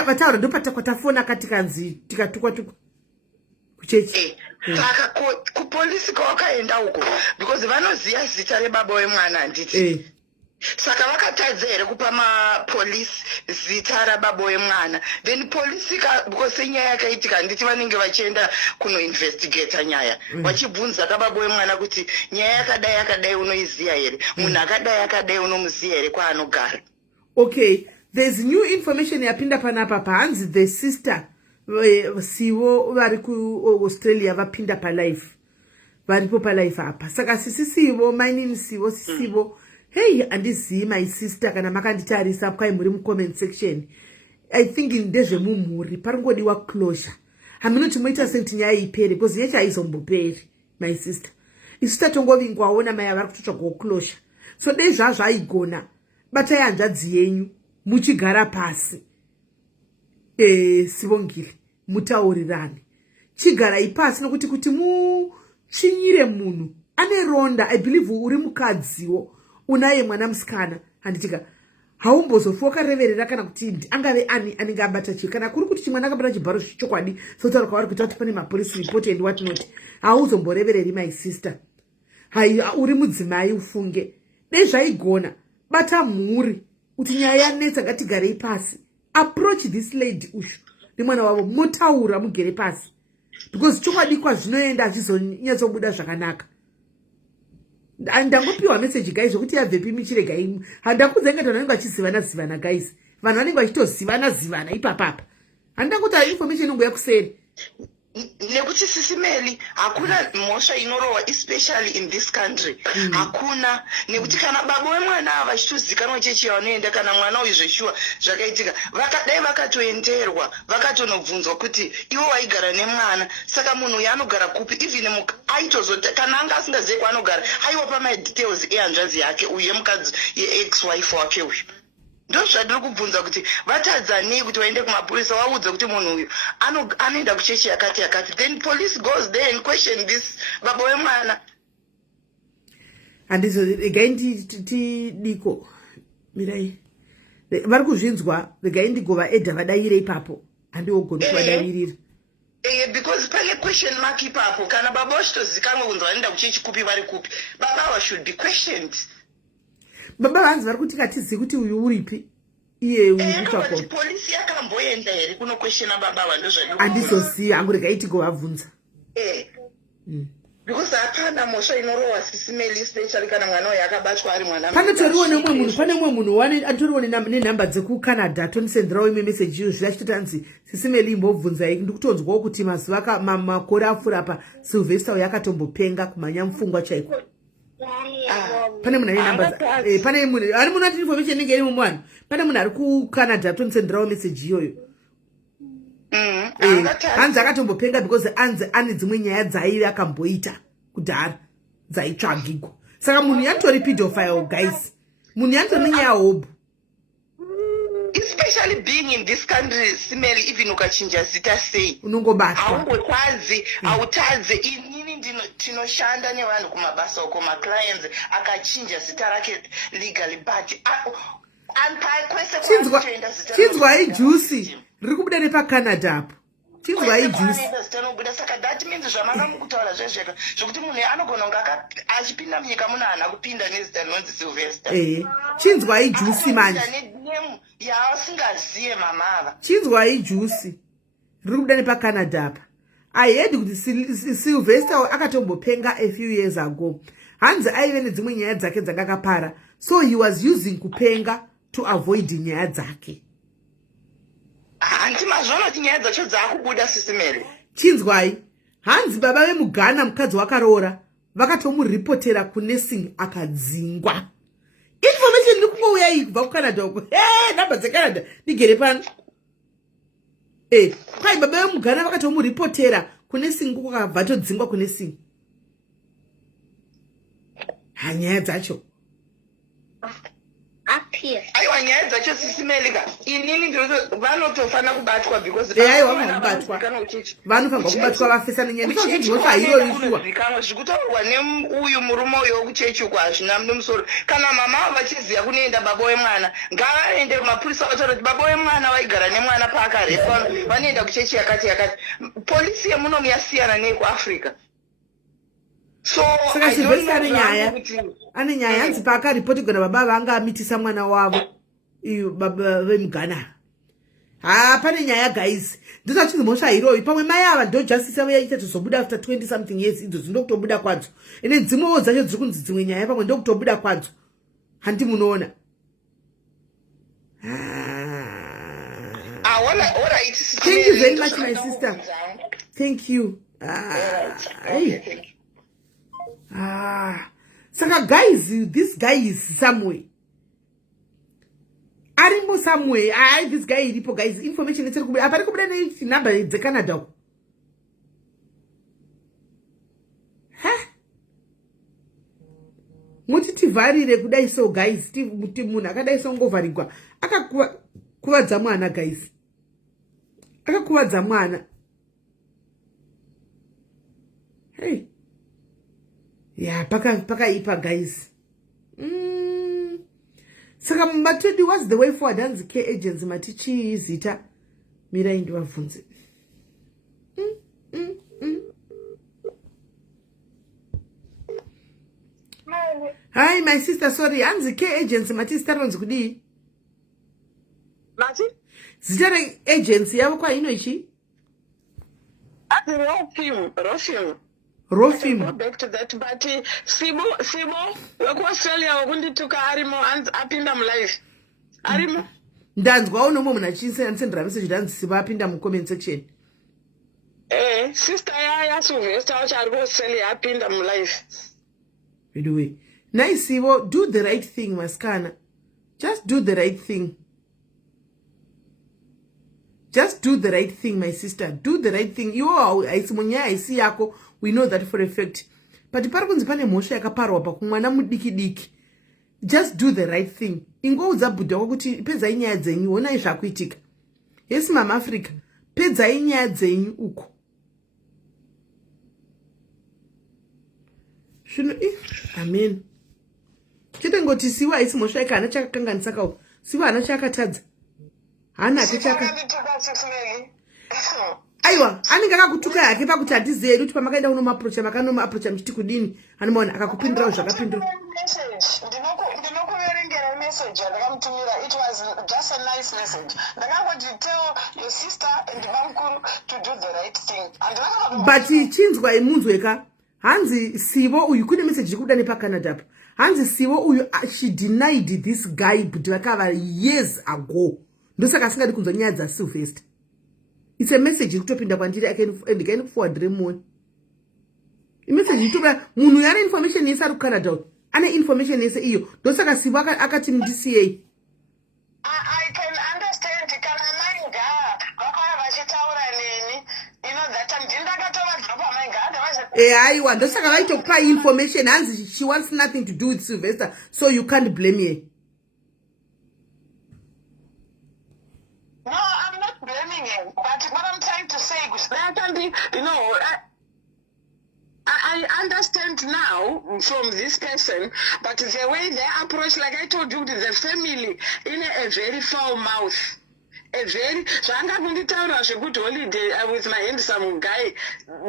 Vataura ndopata kwatafona katikanzi tikatukwa kuchechi. Saka kupolisi kwawakaenda uko because vanoziya zita rebaba wemwana handiti. Saka vakatadza here kupa mapolisi zita rababa wemwana. Then polisi because nyaya yakaitika handiti vanenge vachienda kunoinvestigata nyaya. Vachibvunza kababa wemwana kuti nyaya yakadai unoiziya here. Munhu akadai unomuziya here kwaanogara. Okay, there's new information yapinda panapa pahanzi the sister sivo vari kuAustralia vapinda palife. Varipo palife apa. Saka sivo, my name is sivo. Hey, andizivi my sister kana makanditarisa kwai muri mucomment section. I think ndezve mumhuri parangodiwa closure. Hamunoti moita senti nyaya ipere because yecha aizomboperi my sister. Isu tatongovingwaona mai vari kutotsvaga closure. So dei zvazvaigona batai hanzvadzi yenyu muchigara pasi. Sivongile mutaurirane. Chigarai pasi nokuti kuti muchinyire munhu ane ronda. I believe uri mukadziwo unaye mwana musikana handitika haumbozofoka reverera kana kuti angave ani anenge abata chii kana kuri kuti chimwana akabata chibharo chokwadi sotaura kwavari kuti kuti pane mapolice report and what not. Hauzomborevereri my sister. Hai uri mudzimai ufunge. Dei zvaigona bata mhuri kuti nyaya yanetsa ngatigarei pasi. Approach this lady ushu nemwana wavo mutaura mugere pasi because chokwadi kwazvinoenda azvizonyatsobuda zvakanaka. Ndangopiwa message guys zvokuti yabvepi michiregai. Handakudza inge vanenge vachizivana guys. Vanhu vanenge vachitozivana ipapapa. Handangoti information inongoya kuseri. Nekuti SIS MELLY hakuna mhosva inorohwa especially in this country. Hakuna nekuti kana baba wemwana vachitozikanwa chechi yavanoenda kana mwana uyu zveshuwa zvakaitika vakadai vakatoenderwa vakatonobvunzwa kuti iwo waigara nemwana saka munhu uyu anogara kupi even aitozoti kana anga asingazivi kwaanogara aiwapa madetails ehanzvadzi yake uyu yemukadzi yeex wife wake uyu. Ndo zvadiri kubvunza kuti vatadzanei kuti vaende kumapurisa vaudze kuti munhu uyu anoenda kuchechi yakati then police goes there and question this baba wemwana. Handizo regai tidiko mirai vari kuzvinzwa regai ndigova edha vadaire ipapo handiogoni kuvadavirira. Because pane question mark ipapo kana baba vachitozikanwa kunzi vanoenda kuchechi kupi vari kupi baba ava should be questioned. Baba vanzi vari kuti katizivi kuti uyu uripi iye urikutsvakwa. Polisi yakamboenda here kunokweshena baba vanhu zvadii. Handizoziva hangu regai tigovabvunza. Because hapana mhosva inorohwa SIS MELLY especially kana mwana uyu akabatwa ari mwana. Pane mumwe munhu atoriwo nenhamba dzekuCanada tonisenderawo imwe message iyo zvichitoti hanzi SIS MELLY imbobvunzai. Ndikutonzwawo kuti mazuva makore apfuura apa Sylvester uyu akatombopenga kumhanya mufungwa chaiko. Pane munhu ane namba pane munhu ari munhu ati information inenge iri mumwanhu. Pane munhu ari kuCanada tonisenderawo message iyoyo. Hanzi akatombopenga because anzi ane dzimwe nyaya dzaive akamboita kudhara dzaitsvagigwa. Saka munhu yatori pedophile guys. Munhu yatori nenyaya hobu. Especially being in this country SIS MELLY even ukachinja zita sei unongobatwa. Hautadze inini tinoshanda nevanhu kumabasa uko maclients akachinja zita rake legally but chinzwa ijuicy riri kubuda nepaCanada apo. Chinzwa ijuicy. Saka that means zvamakambokutaura zvezveka zvokuti munhu anogona kunge achipinda munyika muno haana kupinda nezita rinonzi Sylvester. Chinzwa ijuicy manje. Yaasingaziye mamava. Chinzwa ijuicy riri kubuda nepaCanada apa. I heard kuti Sylvester akatombopenga a few years ago. hanzi aive nedzimwe nyaya dzake dzakakapara, so he was using kupenga to avoid nyaya dzake. Hanti mazvono kuti nyaya dzacho dzakubuda Sisi Melly. Chinzwai, hanzi baba vemuGhana mukadzi wakaroora vakatomuripotera kunesing akadzingwa. Information iri kungouya iyi kubva kuCanada uko. Namba dzeCanada ndigere pano. Kwai baba vemuGhana vakatomuripotera kunesing uko akabva todzingwa kunesing. Nyaya dzacho aiwa nyaya dzacho Sisi Melly ka inini ndinoto vanotofana kubatwa because vanofanirwa kubatwa vafesa nenyaya zvikanwa zvikutaurwa neuyu murume uyo wekuchechi uko hazvina nemusoro. Kana mama vachiziva kunoenda baba wemwana ngavaende kumapurisa vataura kuti baba wemwana vaigara nemwana paakarepa vanoenda kuchechi yakati yakati. Polisi yemunomu yasiyana neyekuAfrica. So saka Sylvester ane nyaya hanzi paakaripoti kuna baba vanga amitisa mwana wavo iyo baba vemuGhana. Pane nyaya guys, ndizva chinzi mhosva iroyi pamwe mai ava ndo justice yavo yaita tozobuda after 20 something years idzo dzinokutobuda kwadzo, ene dzimwewo dzacho dziri kunzi dzimwe nyaya pamwe ndokutobuda kwadzo. Handi munoona thank you very much my sister, thank you. Saka guys, this guy is somewhere. Arimo somewhere. This guy iripo guys. Information itiri kubuda. Apari kubuda ne number dzeCanada. Muti tivharire kudai so guys. Muti munhu akadai so ngovharigwa. Akakuvadza mwana guys. Akakuvadza mwana. Hey. Yeah, pakaipa guys. Saka matodi was the way forward hanzi K agents matichi zita mirai ndivabvunze. Hi my sister, sorry, hanzi K agents mati staronzi kudi. Mati? Zita agency yavo kwa ino ichi? Rofim. Go back to that, but Sibo, Australia wakundituka arimo apinda mulive. Arimo. Ndanzwa unomo muna chinsendera message danzi Sibo apinda mu comment section. Sister ya Sylvester wachari ku Australia apinda mulive. By the way, nice Sibo, do the right thing maskana. Just do the right thing. Just do the right thing, my sister. Do the right thing. You are isi yako. We know that for a fact. But parikunzi pane mhosva yakaparwa pakumwana mudiki. Just do the right thing. Ingo udzabudha kuti pedzai nyaya dzenyu, onai zvakuitika. Yes, Mama Africa. Pedzai nyaya dzenyu uko. Amen. Chete ngoti Siwa isi mhosva yake hana chakakanganisa kawo. Siwa hana chakatadza. Hana chaka. Aiwa, anenge akakutuka yake pakuti hatizivi kuti pamakaenda unomaprocha makanomaprocha mchiti kudini anomaona akakupindirawo zvakapindura. Ndinokuverengera message yandakamtumira. It was just a nice message. Ndakangoti tell your sister and Mamkuru to do the right thing. But chinzwa imunzweka. Hanzi Sibo uyu kune message ikuda nepaCanada. Hanzi Sibo uyu she denied this guy but vakava years ago. Ndosaka asingadi kunzwa nyaya dzaSylvester. It's a message kutopinda kwandiri ndikaenda kuforwardire mumwe. Imessage itopa munhu yane information yese ari kuCanada. Ane information yese iyo. Ndosaka Sibo akati mDCA. I can understand kana manga vakauya vachitaura neni. You know that time ndakatova dropa manga. Aiwa, ndosaka vaitokupa information hanzi she wants nothing to do with Sylvester, so you can't blame her. No, I'm not blaming him. But what I'm trying to say is that, you know, I understand now from this person, but the way they approach, like I told you, the family in a very foul mouth. Zvanga kunditaura zvekuti holiday with my handsome guy.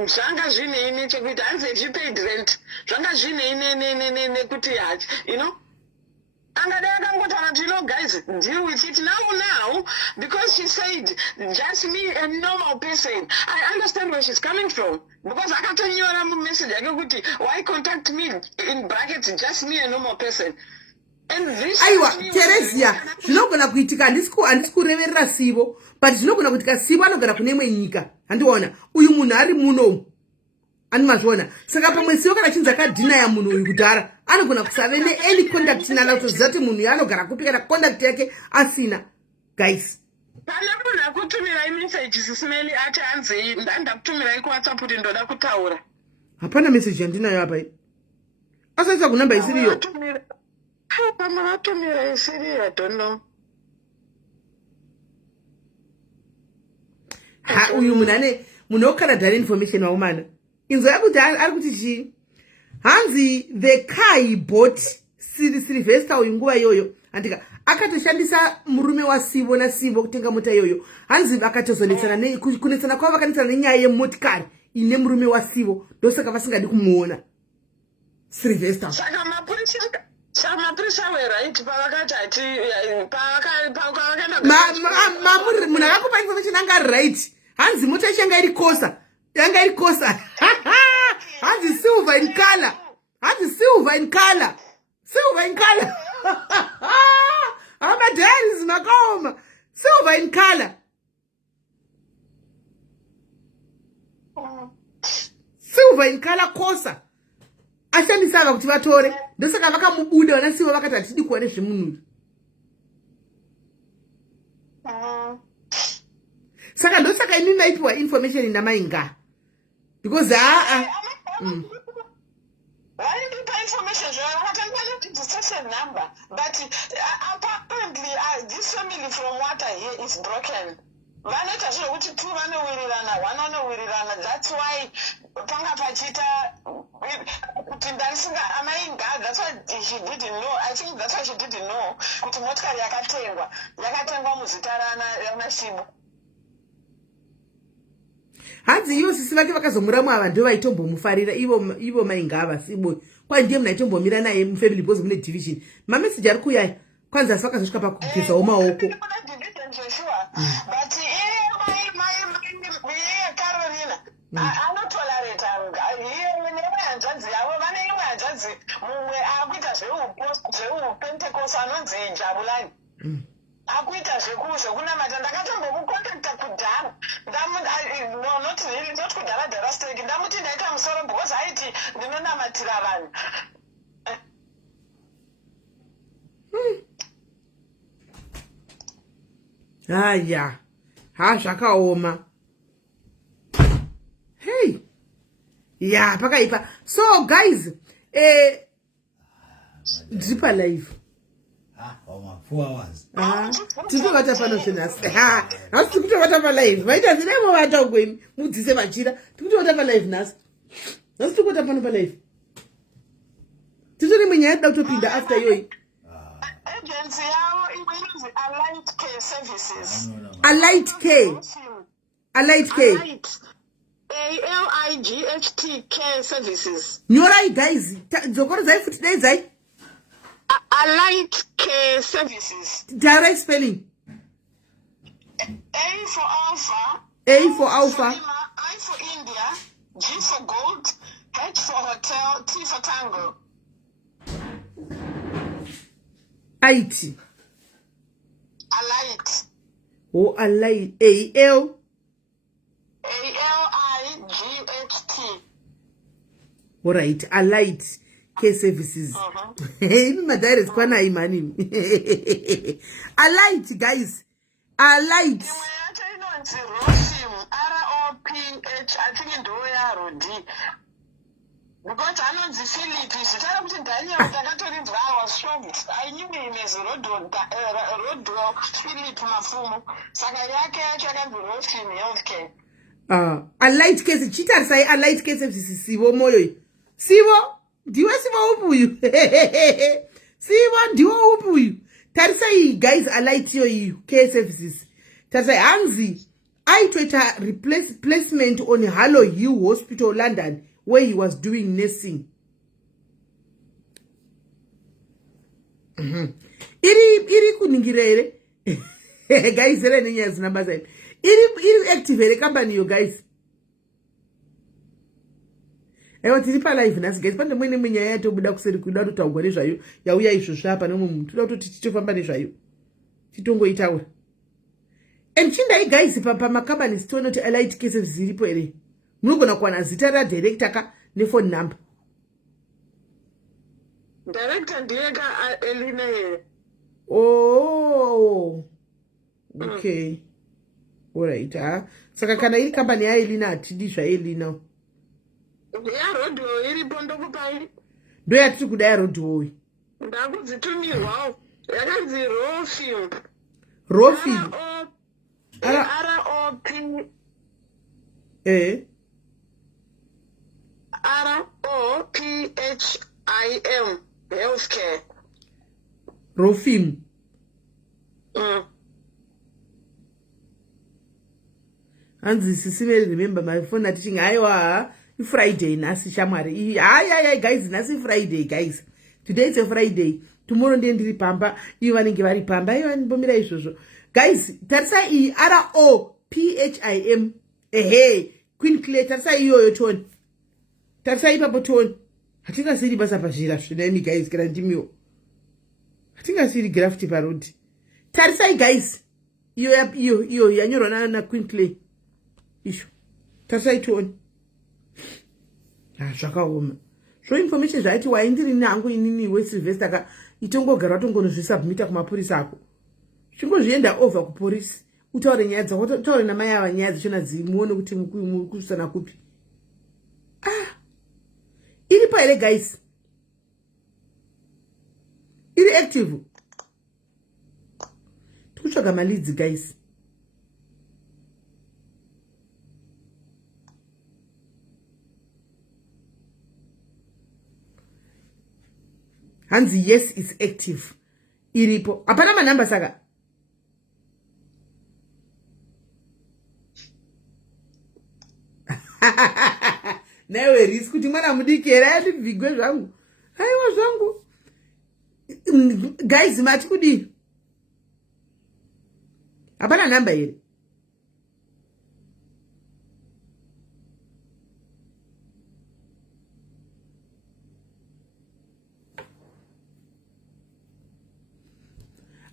Zvanga zvine chekuti hanzi she paid rent. Zvanga zvine kuti yachi, you know. And you know, guys, deal with it now. because she said just me a normal person. I understand where she's coming from, because I can't tell you a message. I go, why contact me in brackets just me a normal person. And this aiwa Teresia zvinogona kuitika handisi kureverera Sivo, but zvinogona kuitika Sivo anogara kune imwe nyika. Handiona uyu munhu ari muno animazviona, saka pamwe Sivo kana chinzi akadhinaya munhu uyu kudhara anogona kusave neany contact nana kutoziva kuti munhu yaanogara kupi kana contact yake asina. Guys, pana munhu akutumirai message sisimeli ati hanzi ndakutumirai kuwhatsapp kuti ndoda kutaura. hapana message yandinayo apa iyi. Asaisa kunamba isiriyo. Pama vatumira isiriyo, I don't know. Ha uyu munhu okanadhara information waumana. Inzo yakuti ari kuti chii? Hanzi the car he bought Sylvester uyu nguva iyoyo andika akatoshandisa murume waSivo naSivo kutenga mota iyoyo. Hanzi vakatozonetsana kunetsana kwavo vakanetsana nenyaya yemotikari ine murume waSivo, ndosaka vasingadi kumuona Sylvester. Saka mapurisa were right pavakati ati pavakaenda munhu akakupa information anga right. Hanzi mota yacho yanga iri kosa. Hanzi silver in color. Amadharis makaoma. Silver in color. Kosa. Ashandisava kuti vatore. Ndosaka vakamubuda vanasivo vakati hatidi kuone zvemunhu. Saka ndosaka ini naitwa information inamainga. Because Why information? I can tell you the registration number, but apparently this family, from what I hear, is broken. That's why that's why she didn't know. I think that's why she didn't know. hanzi ivo sisi vake vakazomuramo ava ndo vaitombomufarira ivo mainga ava Sibo kwa ndiye munaitombombira naye mufamily because mune division. Mameseji ari kuuya kwanza asi vakazosvika pakugezawo maoko. Akuita zvekuzo kuna mata ndakatombomukontakta kudhara not kudhara stake ndamuti ndaita musoro because aiti ndinonamatira vanhu. Haya zvakaoma. Hey ya pakaipa. So guys, dripa live titovata pano zvenhasi. Hasi tikutovata palive vaita zvinemo vatogwemi mudzise machira. Tikutovata palive nhasi. Hasi tikuvata pano palive. Titori munyaya yetuda kutopinda after iyoyi. Agency yavo inonzi Allied Care Services. Allied Care. ALIGHT Care Services. Nyorai guys. Dzokoro zai futi dai zai. Allied Care Services. Direct spelling. A for Alpha. A for Alpha. I for India. G for Gold. H for Hotel. T for Tango. IT. Allied. Oh, Allied. ALIGHT. All right. Allied Care Services. My dad is quite imani. Allied guys. Allied. ROPH. I think in the because I know the Philip is Daniel. I was shocked. I knew him as road Philip Mafumo. Sakayake actually brought him healthcare. Allied Care. Cheater say Allied Care Services. Sivo moyo. Sivo. Diwa Sivo upu you. Sivo diwa upu you. Tarisa hii guys Allied Care Services. Tarisa Anzi. I tried a replacement on Harlow U Hospital London where he was doing nursing. Iri kuningirere. Guys, here any years number side. Iri active here company you guys. Want to live nas guys pande mwene mwenye yato buda kuseri kuda tutagware zvayo yauya izvozvo apa nomwe munhu toda kuti tichitofamba nezvayo titongoitaura and chindai guys pamakambani sitoona kuti allied cases ziripo here munogona kuwana zita radirector ka nefone number director ndiyeka Elina here. Oh okay alright saka kana iri company ya Elina atidi zva Elina ya rodwo iripo ndokupai ndo yatiri kuda ya rodwo ndakudzitumirwawo yakanzi rofilm rofilm ROP ROPHIM healthcare rofilm hanzi sisime remember my phone teaching aiwa Friday nasi shamwari ay guys nasi Friday guys today is a Friday tomorrow ndiri pamba ivo vanenge vari pamba ivo vanimbomira izvozvo guys tarisa ROPHIM Queen Clay tarisa iyoyo toni tarisa ipapo toni hatingasiri basa pazvira zvinemi guys kana ndimiwo hatingasiri graffiti parodi tarisai guys iyo yanyorwa na Queen Clay isho tarisai toni zvakaoma zvo information zvaiti waindiri nangu inini weSylvester ka itongogara tongonozvisubmita kumapurisa ako zvingozvienda over kupolisi utaure nyaya dzako utaure namai ava nyaya dzichona dzimuone kuti mukusana kupi iripo here guys iri active tikutsvaga maleads guys hanzi yes is active iripo hapana manamba saka naiwe risi kuti mwana mudiki here ayandivhigwe zvangu aiwa zvangu guys mati kudii hapana namba here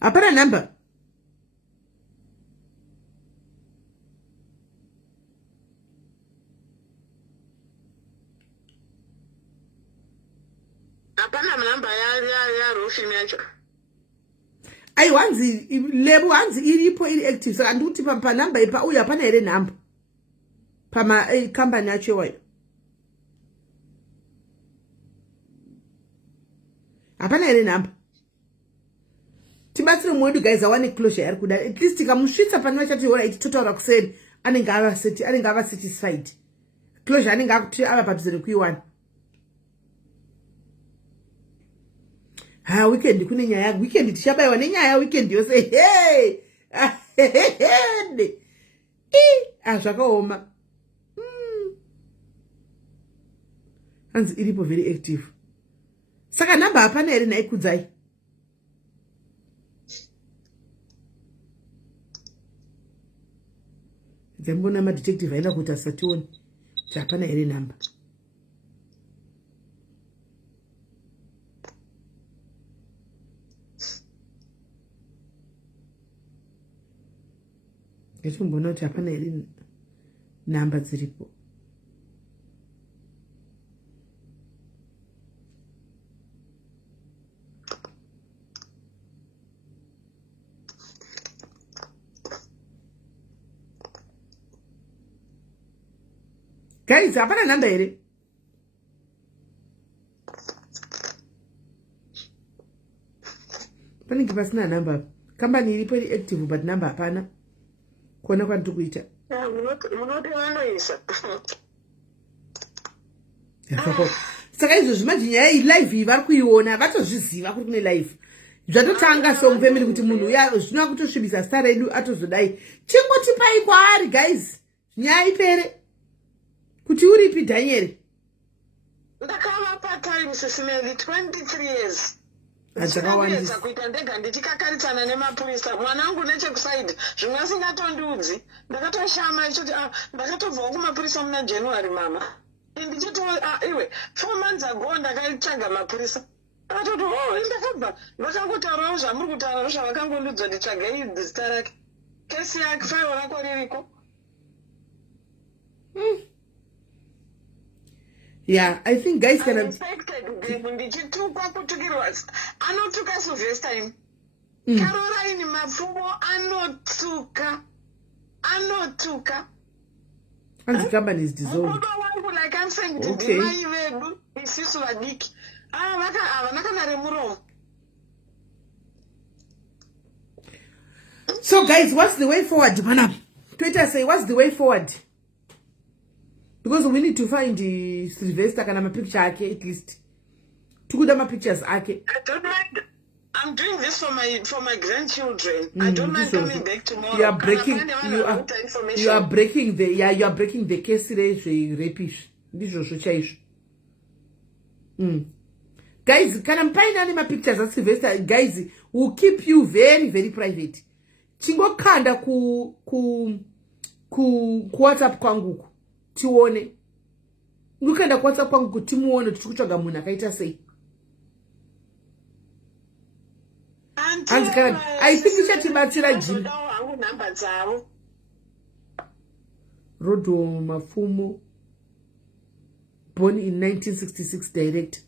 hapana namba hapana namba ya rofilm yacho aiwa hanzi lebu hanzi iripo iri active saka ndikuti panamba ipa uye hapana here namba pamakambani acho iwayo hapana here namba tibatsire mwedu guys awane closure yari kuda at least kamusvitsa pane vachati ora iti totaura kuseri anenge ava satisfied closure anenge akuti ava padhuze nekuiwana weekend kune nyaya weekend tichabayiwa nenyaya weekend yose zvakaoma hanzi iripo very active saka namba hapana here naikudzai dzambona madetective aenda kuita sationi kuti hapana here namba ndechimboona kuti hapana here namba dziripo guys hapana namba here panenge pasina namba kambani iripo iri active but namba hapana kuona kwandiri kuita munoti vanoisa saka izvozvi manje nyaya iyi live iyi vari kuiona vatozviziva kuri kune live zvatotanga song family kuti munhu uya zvinoa kutosvibisa star redu atozodai chingotipai kwaari guys nyaya ipere kuti uripi Daniel ndakava part-time SIS MELLY 23 years Achakawandisa kuita ndega ndichikakaritana nemapurisa mwana wangu nechekusaidi zvimwe asingatondiudzi ndakatoshama ichoti ndakatobvawo kumapurisa muna January mama ndichiti iwe 4 months ago ndakaitsvaga mapurisa akatoti ndakabva vakangotaurawo zvamuri kutaura zvavakangondiudza nditsvagei zita rake kesi yake failo rako ririko. Yeah, I think guys can ndichitukwa kutukirwa anotuka Sylvester Caroline mapfumo anotuka and the company is dissolved. Like I'm saying, okay. Isisu vadiki havana kana remuromo. So guys, what's the way forward, madam? Twitter say, what's the way forward? Because we need to find the Sylvester kana picture ake at least. Tukuda ma pictures ake. I don't mind. I'm doing this for my grandchildren. I don't mind coming back tomorrow. You are breaking the case rapish. Ndizvo chaizvo. Guys, kana mpaina ma pictures of Sylvester, guys, will keep you very very private. Chingokanda ku WhatsApp kwangu. Tione. Ngukanda ku WhatsApp kwangu timuone tikutsvaga munhu akaita sei. I think we should tibatsira Jim. Rodo Mafumo, born in 1966, direct.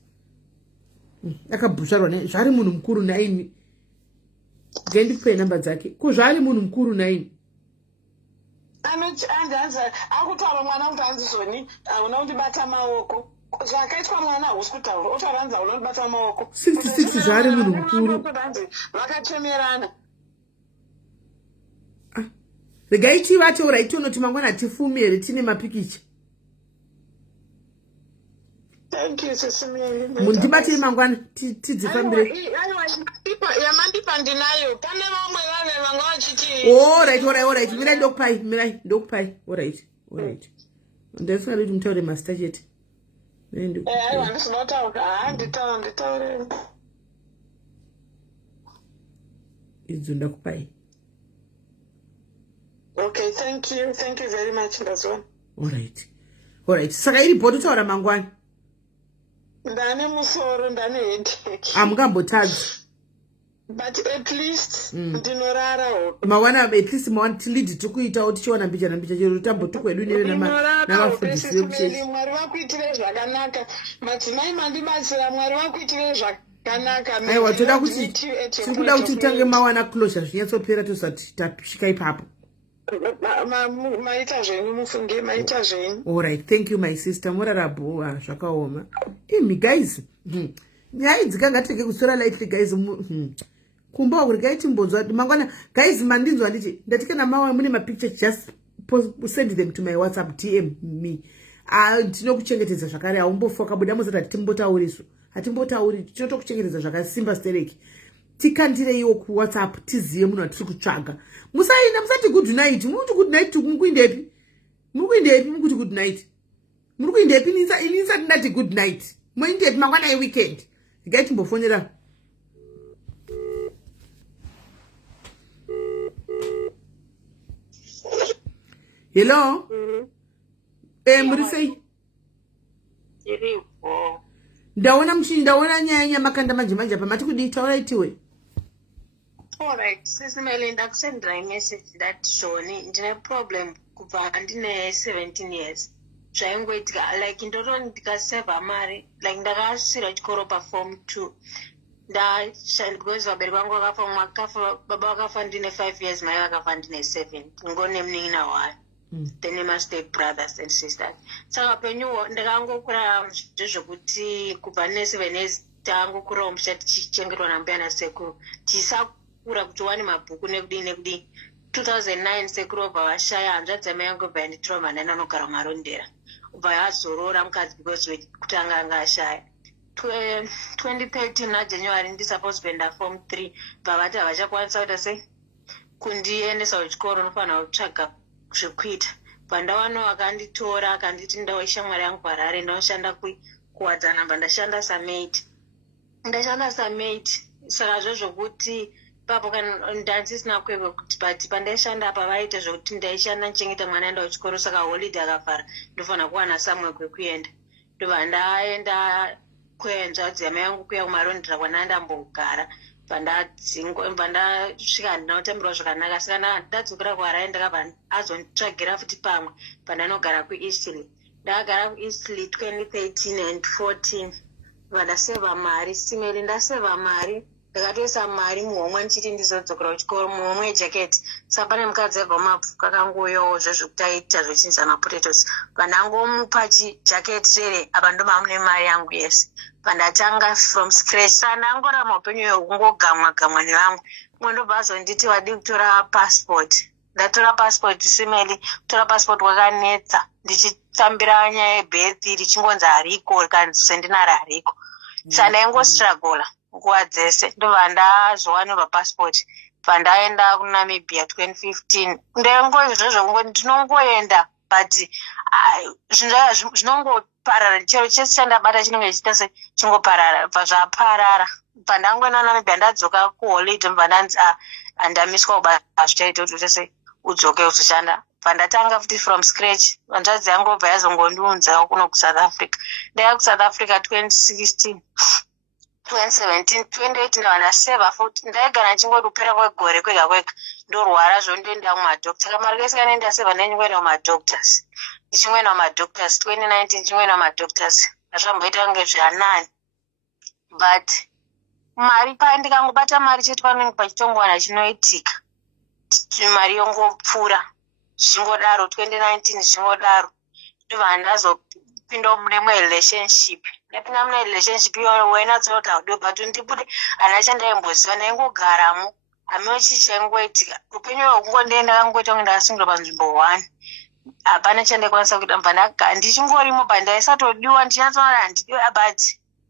Akabusharwa ne zvari munhu mukuru naini. Ngendipe namba dzake. Ko zvari munhu mukuru naini. Andanza akutaura mwana kuti anzizoni auna kundibata maoko. Zvakaitwa mwana hausikutaura otaranza unondibata maoko 66 zvari munhu mukuru vakachemerana regaiti vataura itonoti mangwana tifumi here tine mapikicha. Thank you sesimeli mundibatei mangwana tidzifambire yamandipa ndinayo pane vamwe vave vanga vachiti alright mirai ndokupai alright ndasingadi kuti mutaure master chete. Idzunda kupai. Okay, thank you very much. That's one. Alright. Saka iri bhodo taura mangwana. Ndane musoro ndane headache. Amungambotadzi. But at least ndinorara hope. Mawana at least mawana tilidi tikuitawo tichiwana mbichana chero tambo tukwedu neve navafundisi vekuchechi. Mwari vakuitire zvakanaka. Madzimai mandibatsira Mwari vakuitire zvakanaka. Aiwa toda kuti tikuda kuti tange mawana closure zvinyatsopera tosati tasvika ipapo. Maita zvenyu mufunge maita zvenyu. Alright, thank you my sister. Murarabhuwa zvakaoma. Imi guys. Nyaya dzikanga tenge kusora lightly guys. Kumba kuri gaiti mbodzwa mangwana guys mandinzwa ndichi ndatikana mawa mune ma pictures just send them to my WhatsApp DM me. Tinokuchengetedza zvakare aumbofoka buda muzata hatimbotauri tinotokuchengetedza zvakasimba stereki. Tikandire iwo ku WhatsApp tiziye munhu atiri kutsvaga. Musaina musati good night. Muti good night mukuindepi? Mukuti good night. Mukuindepi inisa ndati good night. Muindepi mangwana weekend. Gaiti mbofonera. Hello? Murisei? Iripo. Ndaona nyanya makanda manje pamati kudi taura itiwe. Alright, Sis Melly ndakusendera message that shoni ndine problem kubva ndine 17 years. Zvaingoitika like ndoroni ndikaseva mari like ndakasvira chikoro paform 2. Because vabereki vangu vakafa baba vakafa ndine 5 years mai vakafa ndine 7 ngone munin'ina wayo. Then my step brothers and sisters. Saka penyuwo ndakangokura zvezvokuti kubva ne7 years tangokura musha tichichengetwa nambuya nasekuru tisakura kuti wani mabhuku nekudi 2009 sekuru obva vashaya hanzvadzi mai yangu obva yanditora manani anogara marondera obva yazorora mukadzi because kutanga anga ashaya 2013 naJanuary ndisupposed kuenda form 3 bva vati havachakwanisa kuita sei kundiendesa kuchikoro unofanira kutsvaga zvekuita pandawana akanditora akanditi ndaishamwari yangu parare ndaushanda kuwadzana ndashanda samate saka zvokuti papo kana ndandisina kwekwe kuti but pandaishanda apa vaita zvokuti ndaishanda ndichengeta mwana enda kuchikoro saka holiday akafara ndofanira kuwana samwe kwekuenda ndobva ndaenda kwendzvadzi yamai yangu kuya kumarondera kwanandambogara pandasvika handina kutambirwa zvakanaka saka ndadzokera kuharai ndakabva azonditsvagira futi pamwe pandanogara kueastleigh ndakagara kueastleigh 2013 and 14 vandaseva mari simeli ndaseva mari ndakatoisa mari muhomwe ndichiti ndizodzokera kuchikoro muhomwe yejaketi saka pane mukadzi aibva mumapfuka kanguuyawo zvezvokuti aita zvochinza mapotatoes pandangomupa chijaketi rere apa ndomamune mari yangu yese pandatanga from scratch saka ndangorama upenyu hwekungogamwa gamwa nevamwe umwe ndobva azonditi vadi kutora passport ndatora passport simeli kutora passport kwakanetsa ndichitambira nyaya yebirth richingonzi hariko kana sendinari hariko saka ndaingostruggle nguva dzese ndobva ndazowanirwa passport pandaenda kunamibia 2015 ndaingoizvozvo ndinongoenda but zvinongoparara chero chese chandabata chinenge chiita se chingoparara bva zvaparara pandangoenda kunamibia ndadzoka kuholiday mbva ndanzi handamiswa kubata zvichaita kuti utese udzoke uzoshanda pandatanga futi from scratch vanzvadzi yangu obva yazongondiunzawo kuno kusouth africa ndaya kusouth africa 2016 2017 2018 ndavandaseva futi ndaigara ndichingoti kupera kwegore kwega kwega ndorwara zvondoenda kumadoctor kamari kese kanei ndaseva ndaingoenda kumadoctors ndichingoenda kumadoctors 2019 ndichingoenda kumadoctors azvamboita kunge zvanani but mari ndikangobata mari chete panenge pachitongwana chinoitika mari yongopfuura zvichingodaro 2019 zvichingodaro ndobva ndazopinda mune relationship ndapinda mune relationship iyo wena tsoka haudiwe but ndibude hana chandaimbosiva ndaingogaramo hamiwo chii chaingoitika upenyu hwekungondienda kangoita kunge ndakasungirwa panzvimbo 1 hapana chandaikwanisa kuita mbva ndichingorimo but ndaisatodiwa ndichinatsoona handidiwa but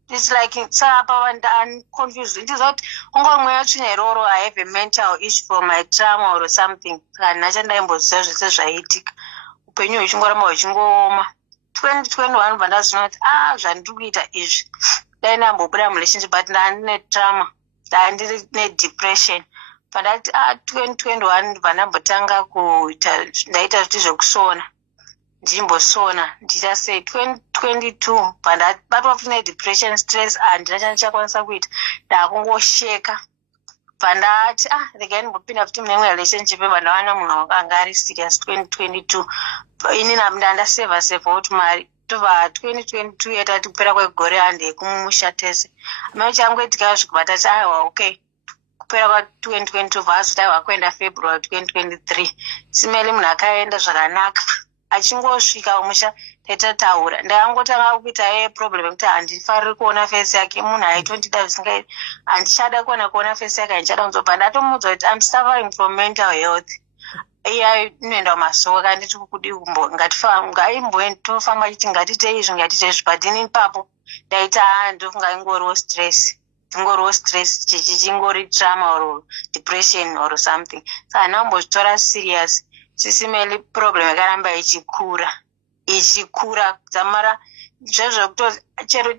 it's like saka pava ndaconfused ndiziva kuti unga mweya tsvina iroro I have a mental issue for my trauma or something saka handina chandaimbosiva zvese zvaiitika upenyu hwechingoramba hwechingooma 2021 bva ndazvina kuti zvandiri kuita izvi dai ndambobuda murelationship but ndandine trauma ndandiri nedepression pandati 2021 bva ndambotanga ndaita zviti zvekusona ndichimbosona ndichita sei 2022 bva ndabatwa futi nedepression stress handina chandichakwanisa kuita ndaakungosheka bva ndati regai ndimbopinda futi mune relationship bva ndawana munhu wakanga ari serious 2022 ini ndandaseva kuti mari tobva 2022 yatati kupera kwegore handei kumumusha tese amai changoitika zvikubata ti aiwa okay kupera kwa2022 vazoti aiwa kuenda February 2023 simeli munhu akaenda zvakanaka achingosvika umusha taitataura ndakangotanga kuita problem yekuti handifariri kuona face yake munhu aitondida zvisingaiti handichada kuona face yake handichada kunzobva ndatomudza kuti I'm suffering from mental health iya inoenda kumasoko kanditi kudi ngaimboitofamba chiti ngatite izvi ngatite izvi but ini ipapo ndaita ndofunga ingoriwo stress chichingori trauma or depression or something saka handambozvitora serious sisimeli problem yakaramba ichikura dzamara zvezvekutozi chero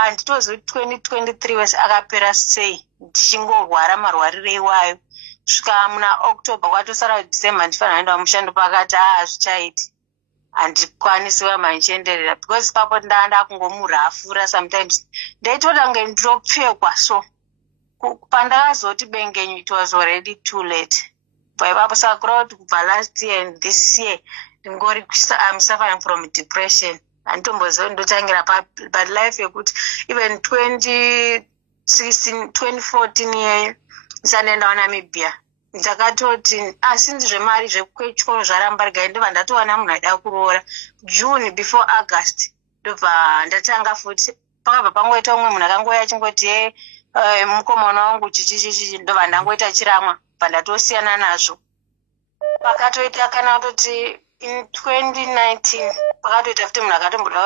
handitozivi 2023 wese akapera sei ndichingorwara marwarire iwayo svika muna October kwatosara December ndifanira kuenda mushando pakati hazvichaiti handikwanisiwa mandichienderera because papo ndakungomurafura sometimes ndaitoda kunge ndinopfekwa so pandakazoti bengenyu it was already too late paipapo saka kurava kuti kubva last year and this year ndingori I'm suffering from depression handitomboziva ndotangira but life yekuti even 2016 2014 yeyo ndisandaenda kuNamibia ndakatoti sinzi zvemari zvekuchikoro zvaramba regai ndobva ndatowana munhu aida kuroora June before August ndobva ndatanga futi pakabva pangoita umwe munhu akangoya achingoti mukomana wangu chichichichi ndobva ndangoita chiramwa bva ndatosiyana nazvo pakatoita kana kutoti in 2019 pakatoita futi munhu akatomboda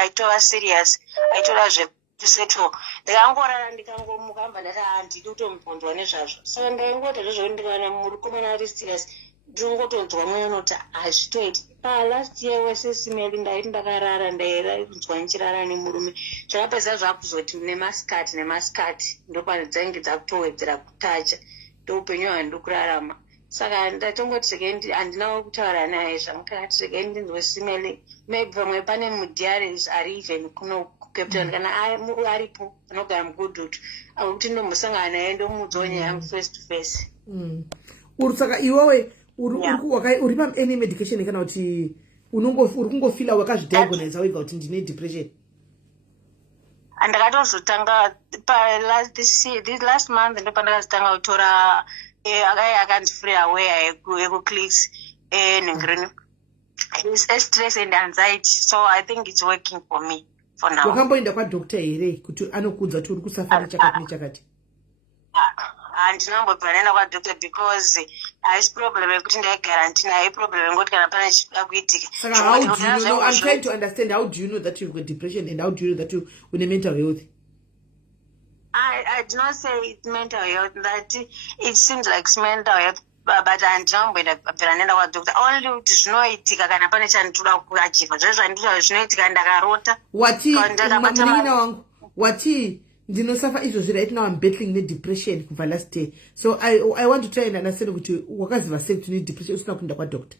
aitova serious aitoda zvesettle ndikangorara ndikangomuka mbva ndati handidi kutombonzwa nezvazvo saka ndaingoti zvezvekuti ndikaona mukomana ari serious ndinongotonzwa mweya unoti hazvitoiti last year wese simeli ndaiti ndakarara ndainzwa ndichirara nemurume zvakapedza zvakuzoti nemasikati ndopano dzainge dzakutowedzera kutacha ndoupenyu hwandi kurarama. Saka ndatongoti regendi handinawo kutaura naye zvamukati regendi ndinzwe simele maybe pamwe pane mudhiaries ari even kuno Cape Town kana aripo anogara muGoodwood akuti ndombosangana naye ndomuudzawo nyaya yangu face to face. Saka iwewe uri any medication kana kuti uri kungofila wakazvidiagonize wega kuti ndine depression? Andakatozotanga this last month ndopandakazotanga kutora akanzi-free aware eclicks nengirini stress and anxiety, so I think it's working for me for now. Wakamboenda kwadoctor here kuti anokuudza kuti uri kusafara chakati nechakati? Handinambobva ndaenda kwadoctor because haisi problem yekuti ndaigara ndinayo, problem yekuti kana pane chikuda kuitika. Saka how do you know? I'm trying to understand, how do you know that you've got depression and how do you know that you're in a mental health? I do not say it's mental health, that it seems like it's mental health, but handinamboenda papera ndaenda kwadoctor only kuti zvinoitika kana pane chandinoda kuachiva zvezvo zvinoitika ndakarota. Munin'ina wangu wati ndinosafa izvozvi right now I'm battling depression kubva last day, so I want to try and understand kuti wakaziva sei kuti une depression usina kuenda kwadoctor.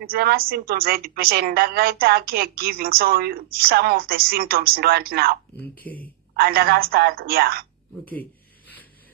Ndine ma-symptoms depression, ndakaita caregiving, so some of the symptoms ndowandinawo. Okay. Andakastart, yeah. Okay.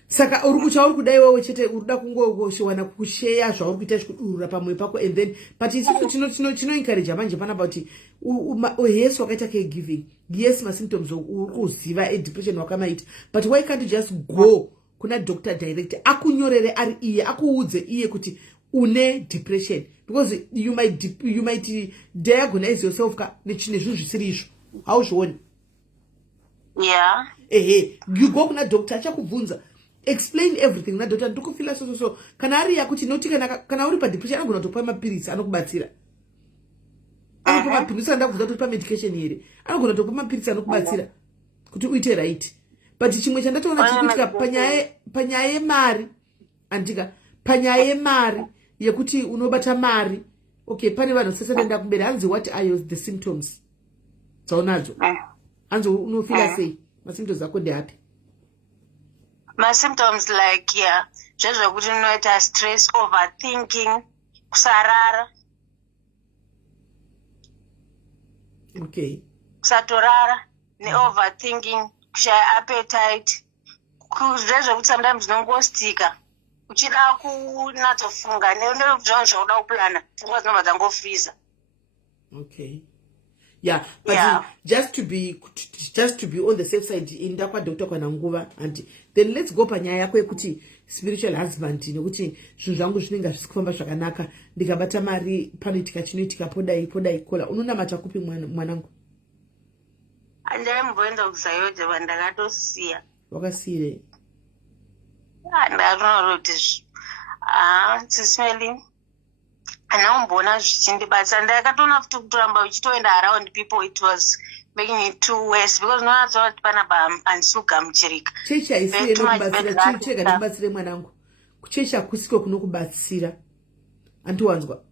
Saka chauri kudai wewe chete urida kungowana kusheya zvauri kuita chikudurura pamwe pako, and then but tino encourage manje pana about yes wakaita caregiving, yes ma symptoms uri kuziva depression wakamaita, but why can't you just go kuna doctor direct akunyorere ari iye akuudze iye kuti une depression, because you might diagnose yourself nechine zvinhu zvisiri izvo hauzvioni. Yeah. You go kuna doctor achakubvunza, explain everything na doctor ndikufila so kana ari yakuti noti kana uri pa depression anogona kutopa mapirisi anokubatsira. Anokupa mapirisi andakubvunza kuti pa medication here anogona kutopa mapirisi anokubatsira kuti uite right. But chimwe chandatoona chikuitika panyaya yemari andika panyaya yemari yekuti unobata mari. Okay, pane vanhu sesenda kumberi hanzi what are the symptoms dzaonadzo? Hanzi unofila sei? Ma symptoms ako ndeapi? My symptoms like zvekuti unoita stress, overthinking, kusarara. Okay. Kusatorara overthinking, kushaya appetite, zvezvekuti sometimes unongostika uchida kunatsofunga nezvinhu zvauda kuplana pfungwa dzinobva dzangofiza. Okay. Yeah, but just to be on the safe side, inda kwa doctor kwa nguva, and then let's go panyaya yako yekuti spiritual husband nekuti zvinhu zvangu zvinenge zvisikufamba zvakanaka, ndikabata mari panoitika chinoitika podai kola. Unonamata kupi mwanangu? Ndaimboenda kuzayodhe vandakatosiya. Wakasiyire? Ndakatoona kuti SIS-MELLY anaomboona zvichindibatsa. Ndakatoona futi kutoramba uchitoenda around people, it was making it too worse because nonatsova kuti panapa handisi kugamuchirika. Chechi haisiye nokubatsira, chega nokubatsire mwanangu. Kuchechi hakusiko kunokubatsira. Andiwanzwa.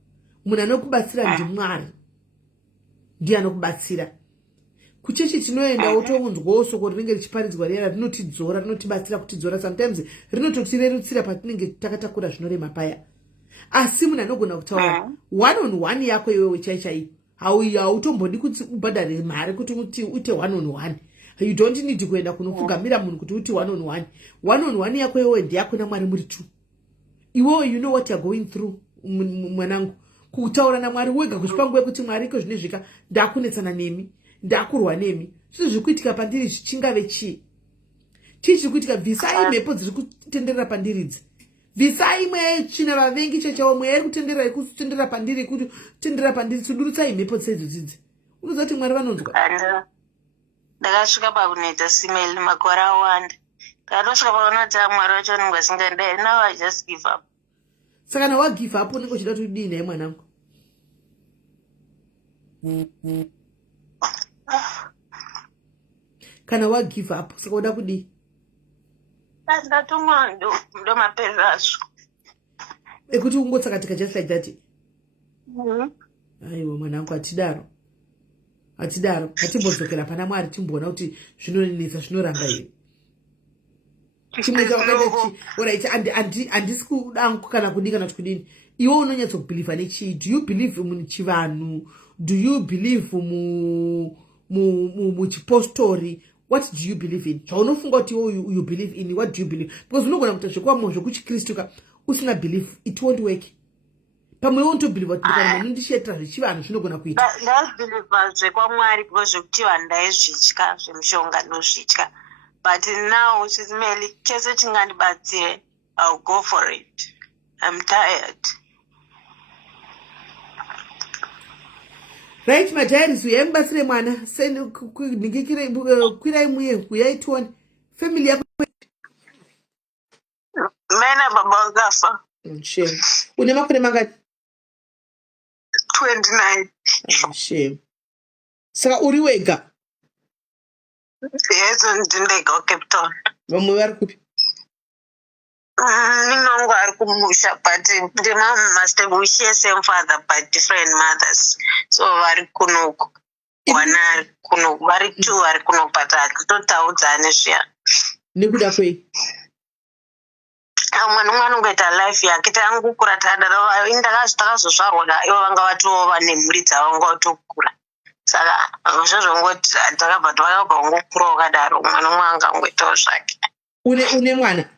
Munhu anokubatsira ndiMwari. Ndiye anokubatsira. Kuchechi tinoenda wotounzwawo soko rinenge richiparidzwa rera rinotidzora, rinotibatsira kutidzora, sometimes rinototirerutsira patinenge takatakura zvinorema paya. Asi munhu anogona kutaura one on one yako iwewe chaichai hautombodi kuti ubhadhare mari kuti uite one on one. You don't need kuenda kunopfugamira munhu kuti uti one on one yako iwewe ndiyako naMwari muri two. Iwewe you know what you're going through mwanangu. Kutaura naMwari wega kushipanguwe kuti Mwari iko zvinezvika ndakunetsana nemi, ndakurwa nemi, zvino zvikuitika pandiri zvichingave chii chiri kuitika. Bvisai mhepo dziri kutenderera pandiridzi, bvisai mweya tsvina vavengi chechawo, mweya iri kutendera pandiri kuti kutendera pandiri, sudurutsai mhepo dzeidzodzidzi. Unoziva kuti Mwari vanonzwa. Ndakasvika pakunoita SIS-MELLY makore awanda, ndakatosvika pakuona kuti Mwari wacho anenge asingandai. Now I just give up. Saka na wa give up unenge uchida kuti udii naye mwanangu? Kana wa give up saka uda kudii? Ndatumwa ndo mapera azvo ekuti ungotsakatika just like that. Aiwa mwanangu, hatidaro Atidaro, atimbozokera pana Mwari timboona kuti zvinonetsa zvinoramba here. Chimwe chawakaita alright andisi kuda kana kudii kana kudini. Iwe unonyatso kubelieve nechi? Do you believe muchivanhu? Do you believe muchipostori? What do you believe in? Chaunofunga kuti you believe in, what do you believe? Because unogona kuita zvekwamo zvekuchikristu ka usina belief, it won't work. Pamwe won't believe kuti kana ndishetera zvechivanhu zvinogona kuita. Ndazvibelieve zvekwamwari because zvekuti vanhu ndaizvitya zvemushonga ndozvitya. But now Sis Melly, chese chingandibatsire, I'll go for it. I'm tired. Right, my diaries, we embassy mwana. Send kwirai muye kuyaitwa family yako. Mena baba gafa. Shame. Une makore mangati? 29. Shame. Saka uri wega? Yes, ndindega Cape Town. Vamwe vari kupi? Ninongo ari kumusha, but the mom must share same father but different mothers. So vari kunoku. Wana kunoku. Vari two vari kunoku but hatotaudzane zviya. Nekuda kwei? Mwana ungoita life yake tangu kura tadara indakazozvarwa ivo vanga vatova nemhuri dzavo ngotokura. Saka zvozvo ngoti Akabatwa vakabva ngokura wakadaro mwana mwanga ngoitawo zvake. Une mwana?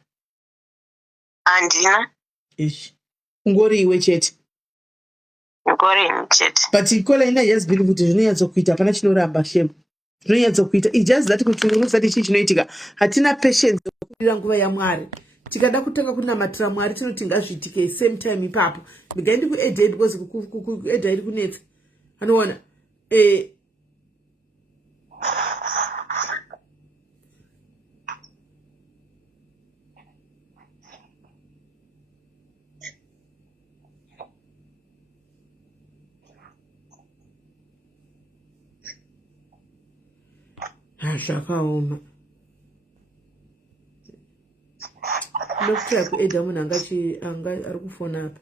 Handina. Ish. Ungori iwe chete. Ngori imi chete. But ikola ina just believe kuti zvinonyatso kuita hapana chinoramba shame. Zvinonyatso kuita. It just that kuti unosati ichi chinoitika. Hatina patience yokurira nguva yaMwari. Tikada kutanga kunamatira Mwari tinoti ngazviitike same time ipapo. Ndigaindi kuedha because kuedha iri kunetsa. Anoona? Zvakaoma. Ndokutsvaka kuedha munhu ari kufona apa.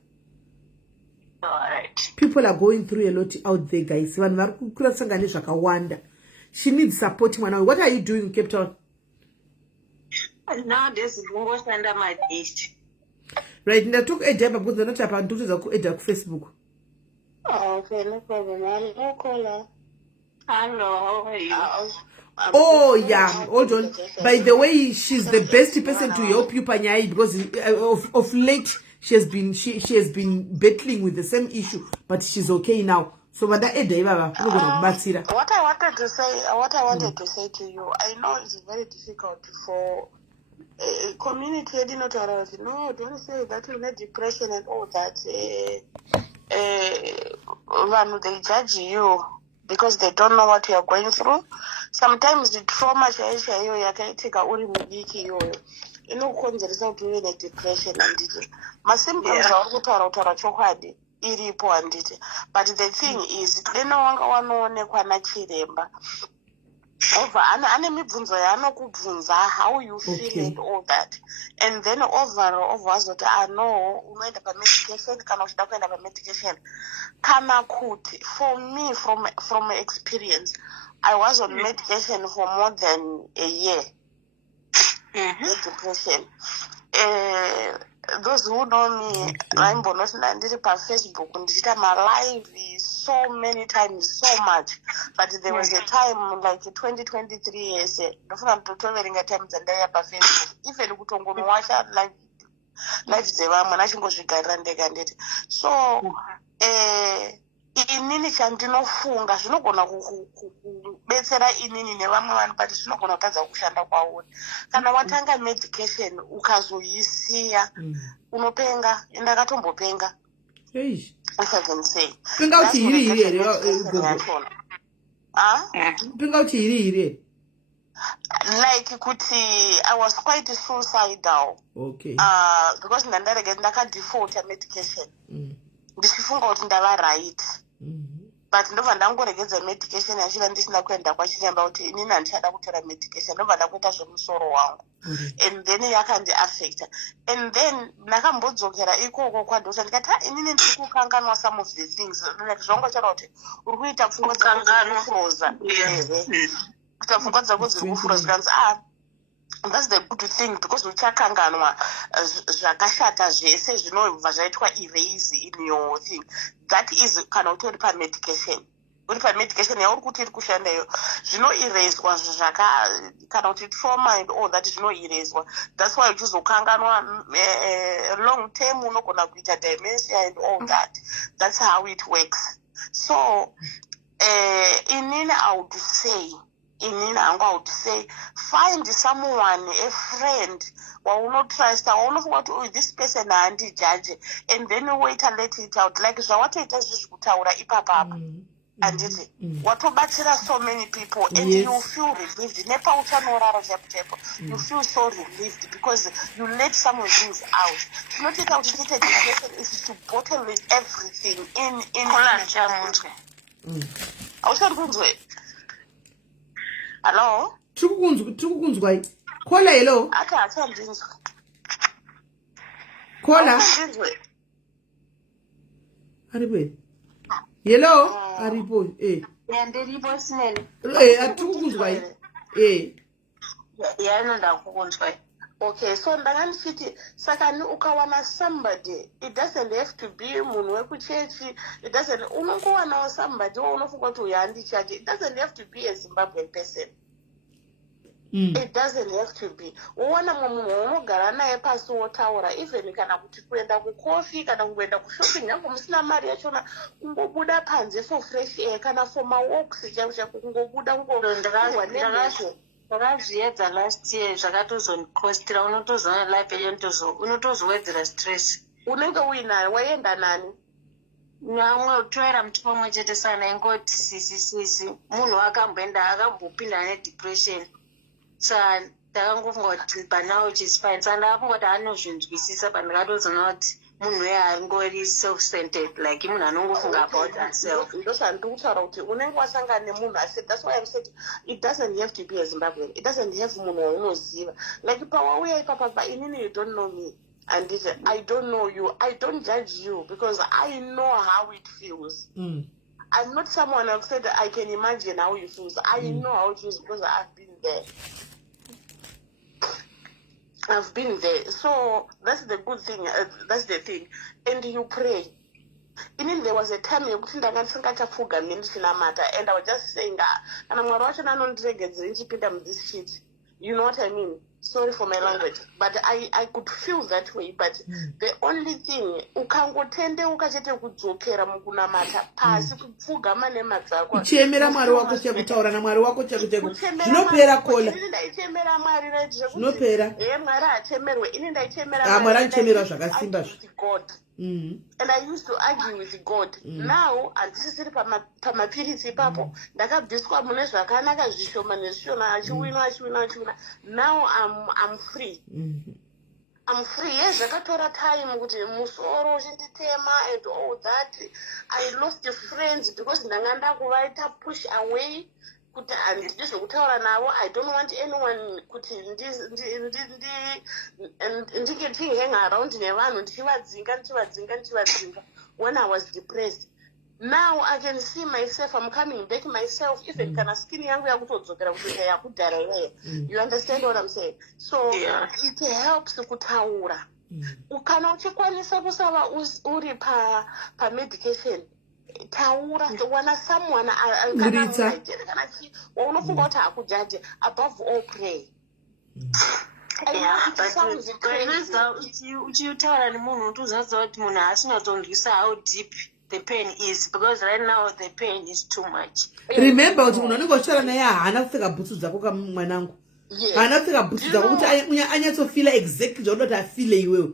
Alright. People are going through a lot out there, guys. Vanhu vari kukura kusangana nezvakawanda. She needs support, mwana. What are you doing in Cape Town? Nowadays kungoshanda madishi. Right, ndatoka edha because ndinoti apa ndotodza kuedha kuFacebook. Okay, no problem. I'll call her. Hello, how are you? Oh yeah, hold on. By the way, she's the best person to help you, Panyai, because of late she has been battling with the same issue, but she's okay now. So what I wanted to say to you, I know it's very difficult for a community. No, don't say that you need depression and all that. They judge you because they don't know what you are going through. Sometimes the trauma chaiyo yakaitika uri mudiki iyoyo inokonzeresa kuti uve nedepression handiti. Masymptoms auri kutaura chokwadi iripo handiti. But the thing is, wanga wanoonekwa nachiremba. Ane mibvunzo yaanokubvunza how you feel and all that. And then overall wazoti no unoenda pamedication kana uchida kuenda pamedication. Kana kuti for me from experience I was on medication for more than a year. Depression. Those who know me, I'm ndiri pa Facebook ndichita my live so many times, so much. But there was a time like 2023 years ndofuna kutoverenga times ndaiya pa Facebook. Even kutongomuwasha live dzevamwe nachingozvigarira ndega ndeti. So inini chandinofunga zvinogona kubetsera inini nevamwe vanhu but zvinogona kutadza kushanda kwauri. Kana watanga medication ukazoisiya unopenga. Ndakatombopenga. If I can say. Penga uti iri. Like kuti I was quite suicidal. Okay. Because ndaka default medication. Ndichifunga kuti ndava right. but ndobva ndangoregedza medication yachira ndisina kuenda kwachiremba kuti inini handichada kutora medication ndobva ndakuita zvemusoro wangu and then yakandiaffecta and then ndakambodzokera ikoko kwadhota ndikati inini ndiri kukanganwa some of the things zvongotaura kuti uri kuita pfungwa dzakufroza kuita pfungwa dzako dziri kufroza kanzi that's the good thing because uchakanganwa zvakashata zvese zvinobva zvaitwa erase in your thing that is kana kuti uri pamedication uri pamedication yauri kuti iri kushanda iyo zvinoeraswa kana kuti trauma and all that zvinoeraswa that's why uchizokanganwa long term unogona kuita dementia and all that that's how it works so inini I would say find someone, a friend, this person and judge, and then wait and let it out. Like what it is just and it what about so many people and you feel relieved. You feel so relieved because you let some of things out. Not it out to take education is to bottle everything in hello? Tukunzwa. Kola hello. Kola. Aribo. Hello. Aribo. Ndiripo Smelly. Tukunzwa. Ndakukunzwa. Okay, so ndakanditi saka ni ukawana somebody, it doesn't have to be munhu wekuchechi, it doesn't unongowana somebody unofunga kuti uyandi chaje, it doesn't have to be a Zimbabwean person. It doesn't have to be. Uwana munhu unogara naye pasi wotaura even kana kuti kuenda kucoffee kana kuenda kushopping nyange musina mari yachona kungobuda panze for fresh air kana for walks chaiwo kungobuda ndakazviedza last year zvakatozondikostira unotozoona life yeyo unotozowedzera stress. Unenge uinayo waenda nani? Namwe toera muti pamwe chete sana ingoti sisi munhu akambopinda nedepression sa ndakangofunga kuti panawo chisfine sa ndafunga kuti anozvinzwisisa but ndakatozoona kuti munhu uye angori self-centered like munhu anongofunga about herself. Ndosandikutaura kuti unenge wasangana nemunhu asi that's why I'm saying it doesn't have to be a Zimbabwean, it doesn't have munhu waunoziva like pawauya ipapa inini you don't know me and I don't know you, I don't judge you because I know how it feels. I'm not someone who said I can imagine how it feels. I know how it feels because I've been there. I've been there. So that's the good thing. That's the thing. And you pray. Even there was a time and I was just saying that, and I'm watching this shit. You know what I mean? Sorry for my language, but I could feel that way. But the only thing, ukangotende ukachete kudzokera mukunamata pasi kupfugama nemadzako. Uchemera mwari wako chekutaura na mwari wako chekuteko. Zvinopera Kola. Ndaichemera mwari right zvekuti. Zvinopera. Mwari achemerwe. Ini ndaichemera mwari achemerwa zvakasimba. And I used to argue with God. Now, andisisiri pamapirisi ipapo, ndakabviswa mune zvakanaka zvishoma nezvishoma achiwina. Now I'm free. I'm free. Yes, zvakatora time kuti musoro uchinditema and all that. I lost friends because ndanga ndakuvaita push away. Kuti andizokutaura navo. I don't want anyone kuti ndinge hang around nevanhu ndichivadzinga when I was depressed. Now I can see myself, I'm coming back myself, even kana skin yangu yakutodzokera kutoita yakudhara iyoyo. You understand what I'm saying? So it helps kutaura. Kana uchikwanisa kusava uri pa-medication, taura, wana someone waunofunga kuti hakujaje, above all pray. Uchitaura nemunhu unotoziva kuti munhu asingatonzwisa how deep the pain is because right now the pain is too much. Remember kuti munhu anenge uchitaura naye haana kupfeka bhutsu dzako kamwanangu. Haana kupfeka bhutsu dzako kuti anyatsofila exactly zvaunoti afile iwewe.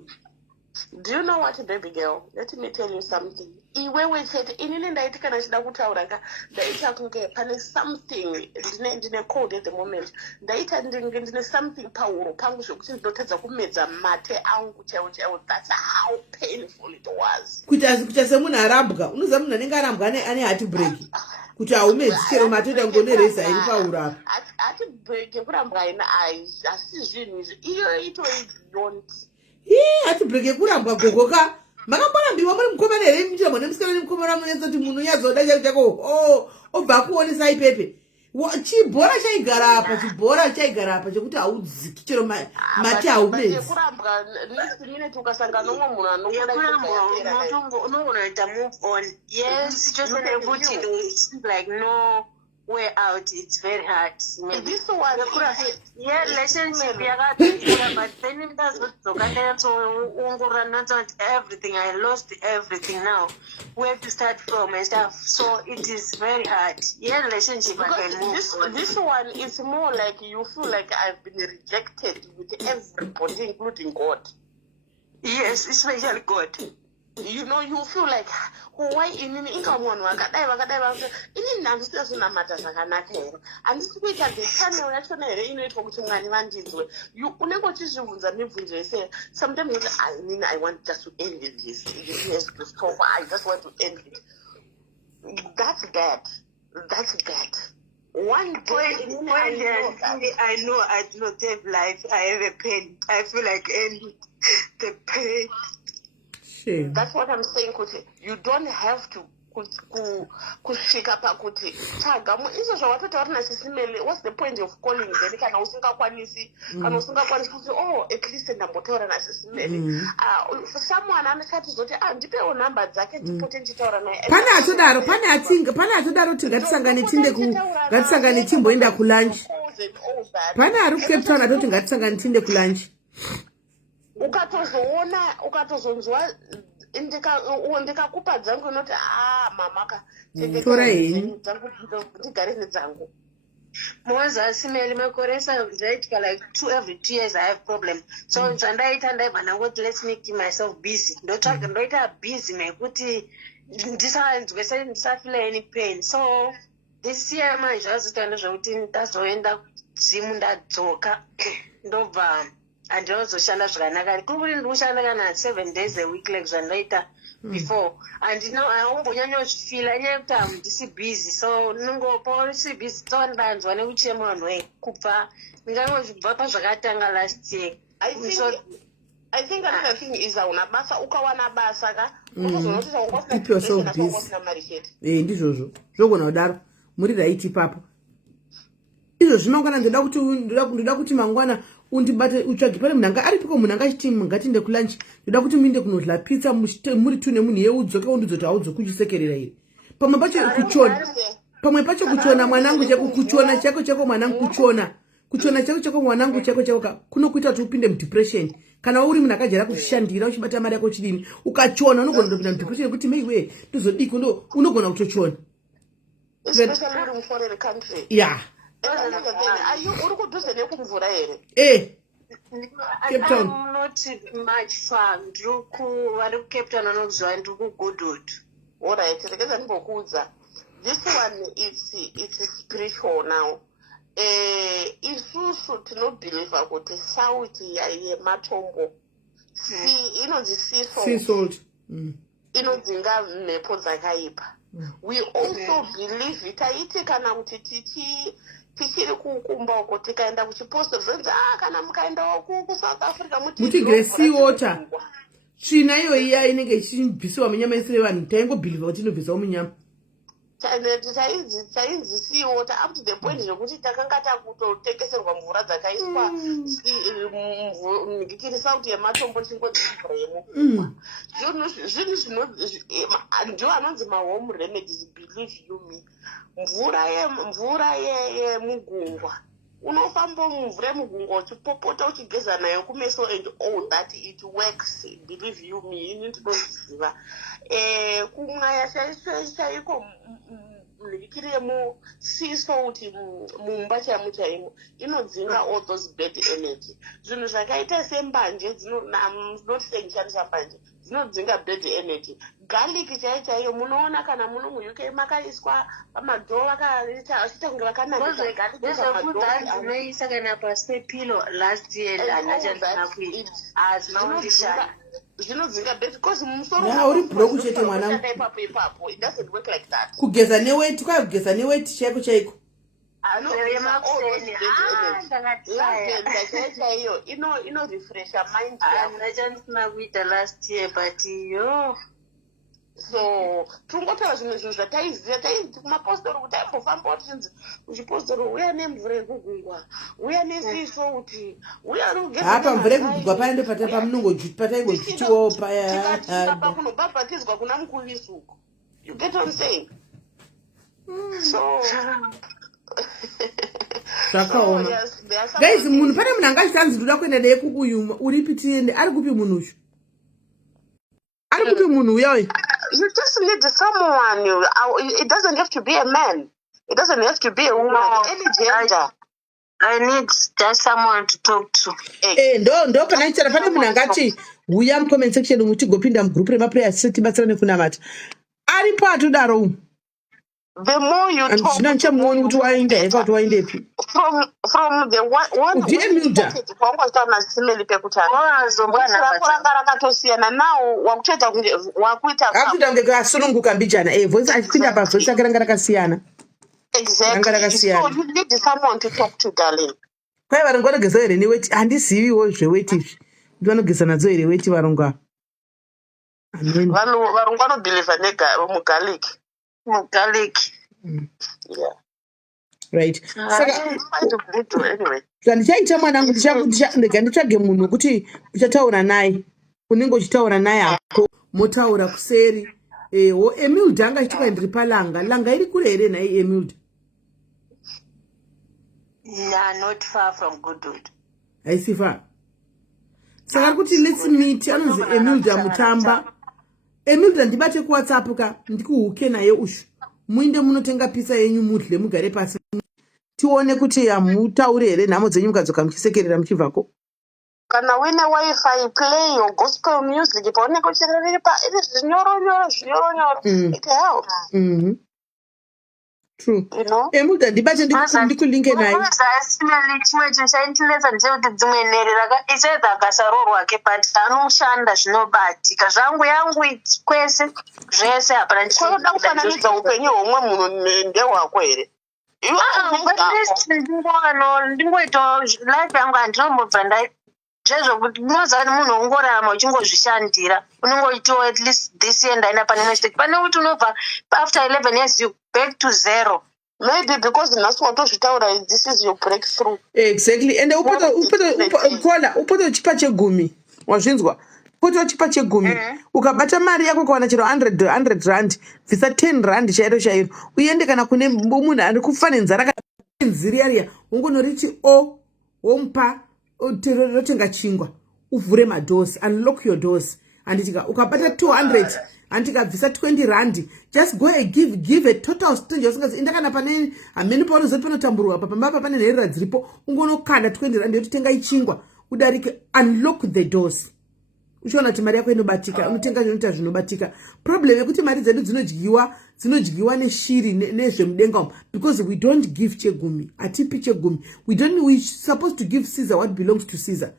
Do you know what, baby girl? Let me tell you something. Iwewe chete inini ndaiti kana chida kutaura ka ndaita kunge pane something ndine cold at the moment. Ndaita ndine something pauro pangu zvokuti ndinotadza kumedza mate angu chaiwo. That's how painful it was. Kuita semunhu arambwa. Unoziva munhu anenge arambwa ane heart break. Kuti haumedzi chero mate dangoneresa iri pauro apa. Heart break yekurambwa haina asi zvinhu izvi. Iyo itori don't. Heart break yekurambwa gogoka. Makamborambiwa muri mukomana here muchirambwa nemusikana nemukomana munetsa kuti munhu unyazoda chako obva kuonesa ipepe. Chibhora chaigara apa chekuti haudziki chero mate haumedzi. Yekurambwa next minute ukasanga nomwe munhu anokuda unogona kuita move on. Yes, just kuti it's like no way out. It's very hard. This one relationship yakadhura, but then it does everything. I lost everything now. Where to start from and stuff. So it is very hard. Relationship I can move on. This one is more like you feel like I've been rejected with everybody, including God. Yes, especially God. You know, you feel like why in income one wakadai ini ndandisina zvinamata zvakanaka here handisi kuita zechannel yachona here inoitwa kuti mwari vandidzwe unenge uchizvibvunza mibvunzo yese sometimes I want just to end this has to stop. I just want to end it. That's bad. One point I know I do not have life. I have a pain. I feel like ending the pain. That's what I'm saying, kuti you don't have to kusvika pakuti tsvaga izvo zvawatotaura naSisi Melly. What's the point of calling then kana usingakwanisi kuti at least ndambotaura naSisi Melly. Someone anokatizoti ndipewo namba dzake ndipote ndichitaura naye. Pane atodaro kuti ngatisangane timboenda kulunch. Pane ari kuCape Town atoti ngatisangane tinde kulunch. Ukatozonzwa ndikakupa dzangu unoti mamaka tora henyu ndigare nedzangu. SIS MELLY makoresa zvaitika like every 2 years I have problem. So zvandaita ndaibva ndangoti let's make myself busy. Ndoita busy mekuti ndisafila any pain. So this year manje zvazoita ndezvekuti ndazoenda kudzimu ndadzoka ndobva andinozoshanda zvakanaka. Kuri ndikushanda kana 7 days a week like zvandaita before. And now I ombonyanyozvifila nyaya yekuti handisi busy. So ningopa uri busy so ndanzwa nekuchema vanhu kubva ndingangozvibva pazvakatanga last year. I think another thing is una basa ukawana basa ka keep yourself busy. Ndizvozvo zvogona kudaro muri right ipapo. Izvo zvinongana ndoda kuti mangwana undibate utsvage pane munhu anga aripiko munhu angachiti ngatinde kulunch ndoda kuti muinde kunodla pizza muri tu nemunhu yeudzoke undizoti hauzokuchisekerera here pamwe pacho kuchona mwanangu chako kuchona chako mwanangu kuchona chako mwanangu chako kunokuita kuti upinde mudepression. Kana uri munhu akajara kushandira uchibata mari yako chidini ukachona unogona kupinda mudepression kuti meiwe ndozodiki unogona kutochona especially uri muforeign country. Yeah. Uri kudhuze nekumvura here? Cape Town. I'm not much far. Vari kuCape Town anokuziva ndiri kuGoodwood. Alright, rekeza ndimbokuudza. This one it's spiritual now. Isusu tinobhiliva kuti sauti yematombo inonzi sea salt inodzinga mhepo dzakaipa. We also believe taiti kana kuti tichiri kukumba uko tikaenda kuchiposto zvenzi kana mukaenda kuSouth Africa mutigre sea water tsvina iyo iya inenge ichibvisiwa munyama isire vanhu taingobhiliva kuti inobvisiwa munyama. Tainzi sea water up to the point zvekuti takanga takutotekeserwa mvura dzakaiswa ngikiri sauti yematombo chingodzimvura yemukumwa. Zvinhu ndio anonzi mahome remedies, believe you me. Mvura yemugungwa unofamba mumvura yemugungwa uchipopota uchigeza nayo kumeso and all that it works, believe you me. Ini ndinoziva kumwaya chaiko mhirikiri yemusiso kuti mumba chaimo chaimo inodzinga all those bad energy. Zvinhu zvakaita sembanje not saying chandisa mbanje dzinodzinga bad energy. Garlic chaiyo munoona kana muno muUK makaiswa pamadho vakaita kunge vakanazvinoisa kana pasi pepilo last year andachandina kuita zvinodzinga bad because musoro uri broke chete mwana ipapo it doesn't work like that. Kugeza neweti kugeza neweti chaiko chaiko chaiyo inorefresha mind andachandisina kuita last year but yo so tungotaura zvimwe zvinhu zvataiziva taizi kumapostori kuti aimbofamba kuti uchipostori uya nemvura yekugungwa uya nesiso kuti uya apa mvura yekugungwa paya ndopata pataingojuchiwo paya kunobhabhatidzwa kuna mukuvisuko. You get what I'm saying? So zvakaoma guys. Munhu pane munhu angachitanzi ndoda kuenda naye kuuyu uripitiende ari kupi munhu uyu ari kupi munhu uya. You just need someone. It doesn't have to be a man. It doesn't have to be a woman. Any gender. I need just someone to talk to. Ndo pana ichara pane munhu angati uya mucomment section mutigopinda mugroup remaprayer tibatsirane kunamata aripo atodaro. The more you talk, from the exactly. So you need someone to talk to, darling. Varunga no believe garlic. Yeah. Right. Anyway. Ndichaita mwanangu nditsvage munhu kuti uchataura naye unenge uchitaura naye hapo motaura kuseri Emilde angachitika ndiri langa iri kure here naye Emilde? Yeah, not far from Goodwood. Haisi far. Saka kuti let's meet anonzi Emilde amutamba. Emilde ndibate kuWhatsApp ka ndikuhuke naye ushu. Muinde munotenga pizza yenyu mudle mugare pasi. Tione kuti amutauri here nhamo dzenyu mukadzoka muchisekerera muchibvako. Kana wine wifi play your gospel music paone kucherera pa zvinyoronyoro. It helps. True. You know? Emilde ndibate ndikulinke naye. Chimwe chinhu chaindinetsa ndechekuti dzimwe nherera ichedza akasarorwa ke but anoshanda zvinobatika zvangu yangu kwese zvese hapana chinoda kufananidza upenyu hwomwe munhu ndehwako here. ndingoita life yangu handinombobva zvezvokuti unoziva kuti munhu ungorarama uchingozvishandira unongoitiwo at least this year ndaenda pane mistake pane kuti unobva after 11 years you back to zero. Maybe because nhasi watozvitaura this is your breakthrough. Exactly. And upoto chipa chegumi wazvinzwa upoto chipa chegumi ukabata mari yako ukawana chero 100 rand bvisa 10 rand chairo uende kana kune munhu ari kufane nzara nziriya ungonorichi womupa rotenga chingwa uvhure madoors, unlock your doors. Anditika ukapata 200 antika visa 20 rand, just go and give a total strange usingazi indakana pane ameni pauno zoti panotamburwa pamba pane nherera dziripo ungonokanda 20 rand yotenga ichingwa udarike unlock the doors. Uchiona kuti mari yako inobatika unotenga zvinoita zvinobatika. Problem yekuti mari dzedu dzinodyiwa neshiri nezvemudenga because we don't give chegumi. Atipi chegumi. We supposed to give Caesar what belongs to Caesar.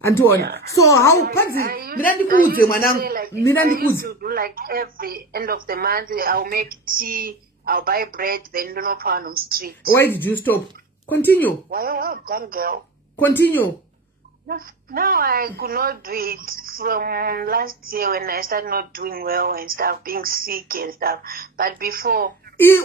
Antiona. So how panzi mirandikuudze mwanangu. Mirandikuudze. Do like every end of the month I'll make tea, I'll buy bread, then don't know on the street. Why did you stop? Continue. Well done, girl. Continue. Now I could not do it from last year when I started not doing well and stuff, being sick and stuff. But before,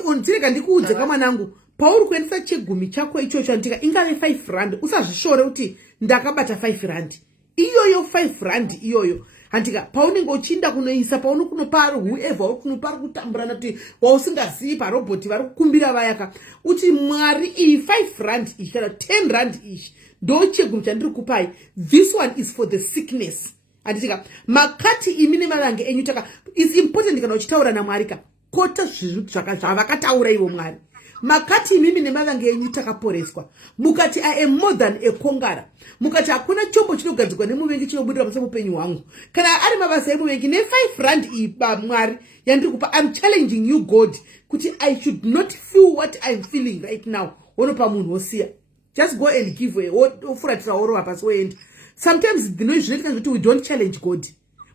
undireka ndikuudze kamwanangu pauri kuendesa chegumi chako ichocho andika ingave 5 rand usazvishore kuti ndakabata 5 rand iyoyo 5 rand iyoyo andika paunenge uchinda kunoisa pauno kunopa whoever uri kunopa kutamburana kuti wausingazivi parobhoti vari kukumbira vayaka uti mwari iyi 5 rand ishi kana 10 rand ishi ndo chegumi chandiri kupai. This one is for the sickness. Anditika makati imi nemalange enyu taka is important kana uchitaura namwari ka kota zvavakataura ivo Mwari. Makati mimi nemavange yenyu takaporeswa. Mukati I am more than a conqueror. Mukati hakuna chombo chinogadzikwa nemuvengi chinobudira pasi mupenyu wangu. Kana ari mabasa emuvengi ne 5 rand iba Mwari yandiri kupa. I'm challenging you God kuti I should not feel what I'm feeling right now. Wono pa munhu osiya. Just go and give away. Ofuratira oro pasi woenda. Sometimes the noise we don't challenge God.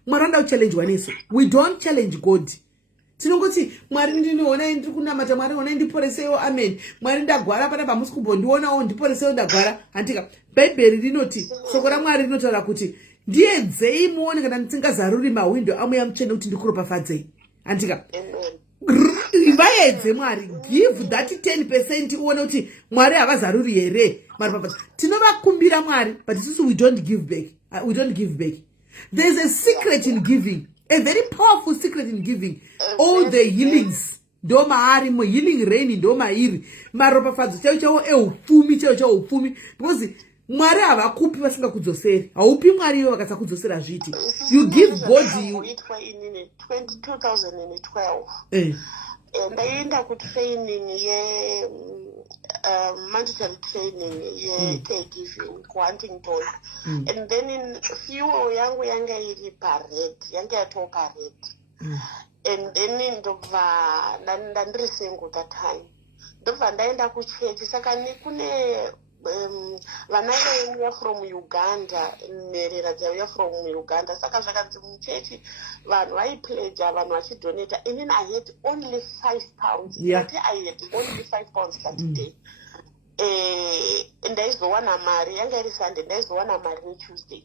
Mwaranda challenge waneso. We don't challenge God. Tinongoti Mwari ndinoona ndiri kunamata Mwari ona ndiporesewo amen. Mwari ndagwara pana pamusi kumbondionawo ndiporesewo ndagwara. Antika Bible rinoti soko raMwari rinotaura kuti ndiedzei muone kana ndisingazaruri mawindo amuya mutsvene kuti ndikuropafadzei. Antika vaedze Mwari, give that 10% uone kuti Mwari havazaruri here maropafadza. Tinovakumbira Mwari, but we don't give back. We don't give back. There's a secret in giving. A very powerful secret in giving. All the healings. Doma hari mo healing rain doma iri. Maropa fadzo chao eufumi chao ufumi. Because Mwari havakupi vasinga kudzoseri. Haupi Mwari iwo vakatsa kudzosera zviti. You give God you. In 2012. Ndaenda kutraining ye mandatory training ye caregiving kuHuntington. And then in fuel yangu yanga iri parade, yanga yatoparade. And then ndobva ndandiri single that time. Ndobva ndaenda kuchechi saka nekune vana vauya from Uganda, nherera dzauya from Uganda, saka zvakanzi muchechi vanhu vaipledja, vanhu vachidonata, and then I had only £5. Yeah. I had only £5 that day. Ndaizowana mari, yanga iri Sunday, ndaizowana mari neTuesday.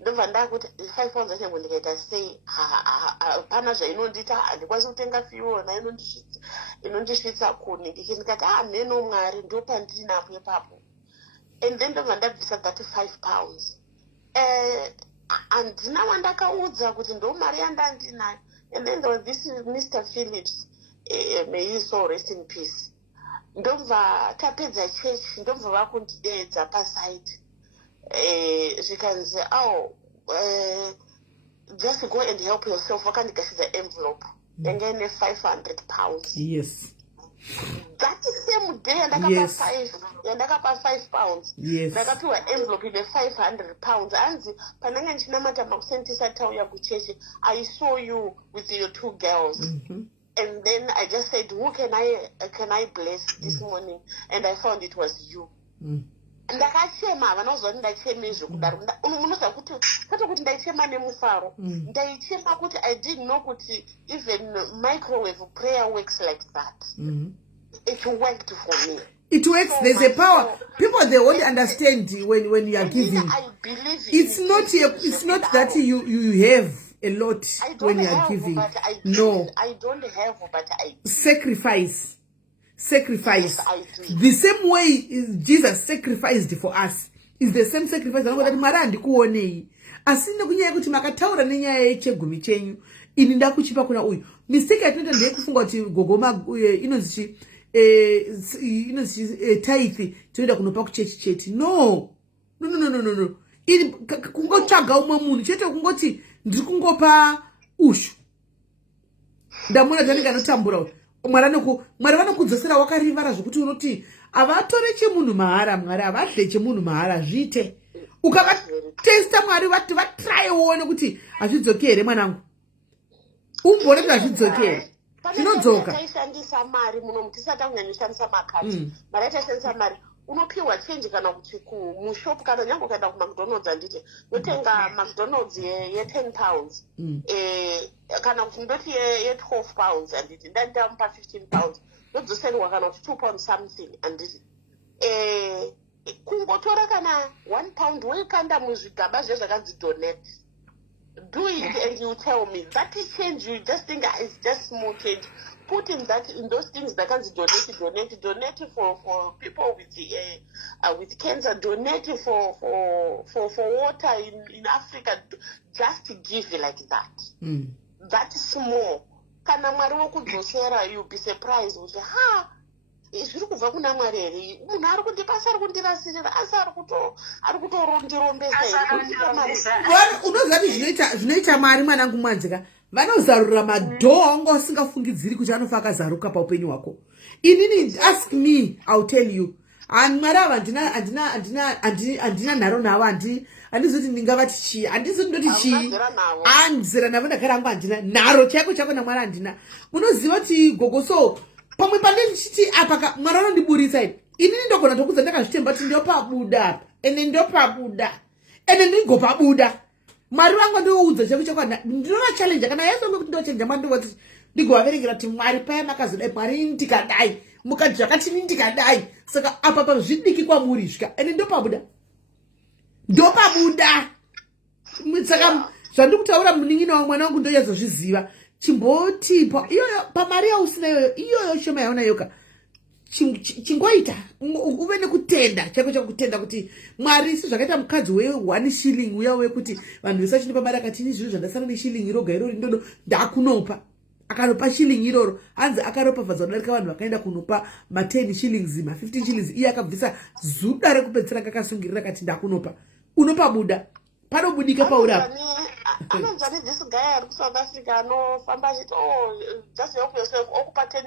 Ndobva ndakuti £5 achangu ndikaita sei, hapana zvainondita, handikwanisi kutenga fiona inondisvitsa kuni. Ndikati mheno Mwari ndopandinapo ipapo. And then ndobva ndabvisa that £5. Handina wandakaudza kuti ndo mari yandandinayo. And then there was this Mr. Phillips, may his soul rest in peace. Ndobva tapedza church, ndobva vakundideedza paside. Zvikanzi just go and help yourself. Vakandikashidza envelope yanga ine £500. Yes. That same day yandakapa £5. Yes. Ndakapiwa envelope ine £500. Anzi panenge ndichinamata makusendisa tauya kuchechi, I saw you with your 2 girls. And then I just said, who can I bless this morning? And I found it was you. Ndakachema vanozwa kuti ndacheme zvekudaro. Munoziva kuti kwete kuti ndaichema nemufaro. Ndaichema kuti I didn't know kuti even microwave prayer works like that. It worked for me. It works. So there's a power. People, they won't understand when you are giving. I believe it's not that you have a lot when you are giving. No. I don't have, but I sacrifice. Yes, I do. The same way Jesus sacrificed for us is the same sacrifice. That mara ndikuonei. Asina kunyaya kuti makataura nenyaya yechegumi chenyu. Ini ndakuchipa kuna uyu. Mistake atinoita ndekufunga kuti gogoma inozvi tithe tinoenda kunopa kuchechi cheti. No. Ini kungotsvaga umwe munhu chete kungoti ndiri kungopa ushu. Ndamona dzanenge anotambura uyu. Mwari vanokudzosera wakarivara zvokuti unoti avatore chemunhu mahara. Mwari avadle chemunhu mahara zvite. Ukavatesta Mwari vati vatry uone kuti hazvidzoki here mwanangu. Umbone kuti hazvidzoki. Zvinodzoka. Taishandisa mari muno mutisati kunyanyoshandisa makati. Mari taishandisa mari. Unopiwa change kana kuti mushop kana nyange ukaenda kuMcDonald's anditi yotenga McDonald's ye £10. Kana kuti ndoti ye £12 anditi ndandamupa £15. Ndodzoseriwa kana kuti £2 something anditi. Kungotora kana £1 woikanda muzvigaba zvezvakanzi donate. Do it and you tell me that change you just think is just small change. Put in those things that can donate for people with cancer, donate for water in Africa. Just give like that. That is small. Kana Mwari wokudzosera, you'll be surprised. zviri kubva kuna Mwari here. Munhu ari kundipasa, ari kundirasirira, asi ari kutorondirombesa here. Unoziva kuti zvinoita Mwari mwanangu Mwanzika, vanozarura madhoo anga usingafungidziri kuti anofa akazaruka paupenyu hwako. Inini, ask me, I'll tell you. Mwari ava handina nharo navo, handizoti ndingavati chii, handizoti ndoti chii, anzira navo ndagara angu handina nharo chako naMwari handina. Unoziva kuti gogoso pamwe pandichiti apa Mwari anondiburitsa ini. Inini ndogona tokudza ndakazvitemba kuti ndopabuda apa, ende ndopabuda, ende ndigopabuda. Mwari wangu ndoudza chako ndinova challenge kana yasonge kuti ndochenja Mwari ndovati ndigovaverengera kuti Mwari paya makazodai Mwari ndikadai mukati zvakatini ndikadai. Saka apa pazvidiki kwamuri svika ende ndopabuda. Saka zvandikutaura munin'ina wamwana wangu ndoyazozviziva. Chimboti pamari yausina iyoyo shoma yaona yoka chingoita uve nekutenda chako kutenda kuti Mwari si zvakaita mukadzi we1 shilling uya wekuti vanhu vese vachinopa mari akati ini zvinhu zvandasara neshilling iroga irori ndono ndakunopa akanopa shilling iroro hanzi akaropafadza kudarika vanhu vakaenda kunopa ma10 shillings ma15 shillings iye akabvisa zuda rekupedzisira kakasungirira kati ndakunopa unopa buda panobudika paura. Anonzani this guy ari kuSouth Africa anofamba achiti just help yourself okupa 10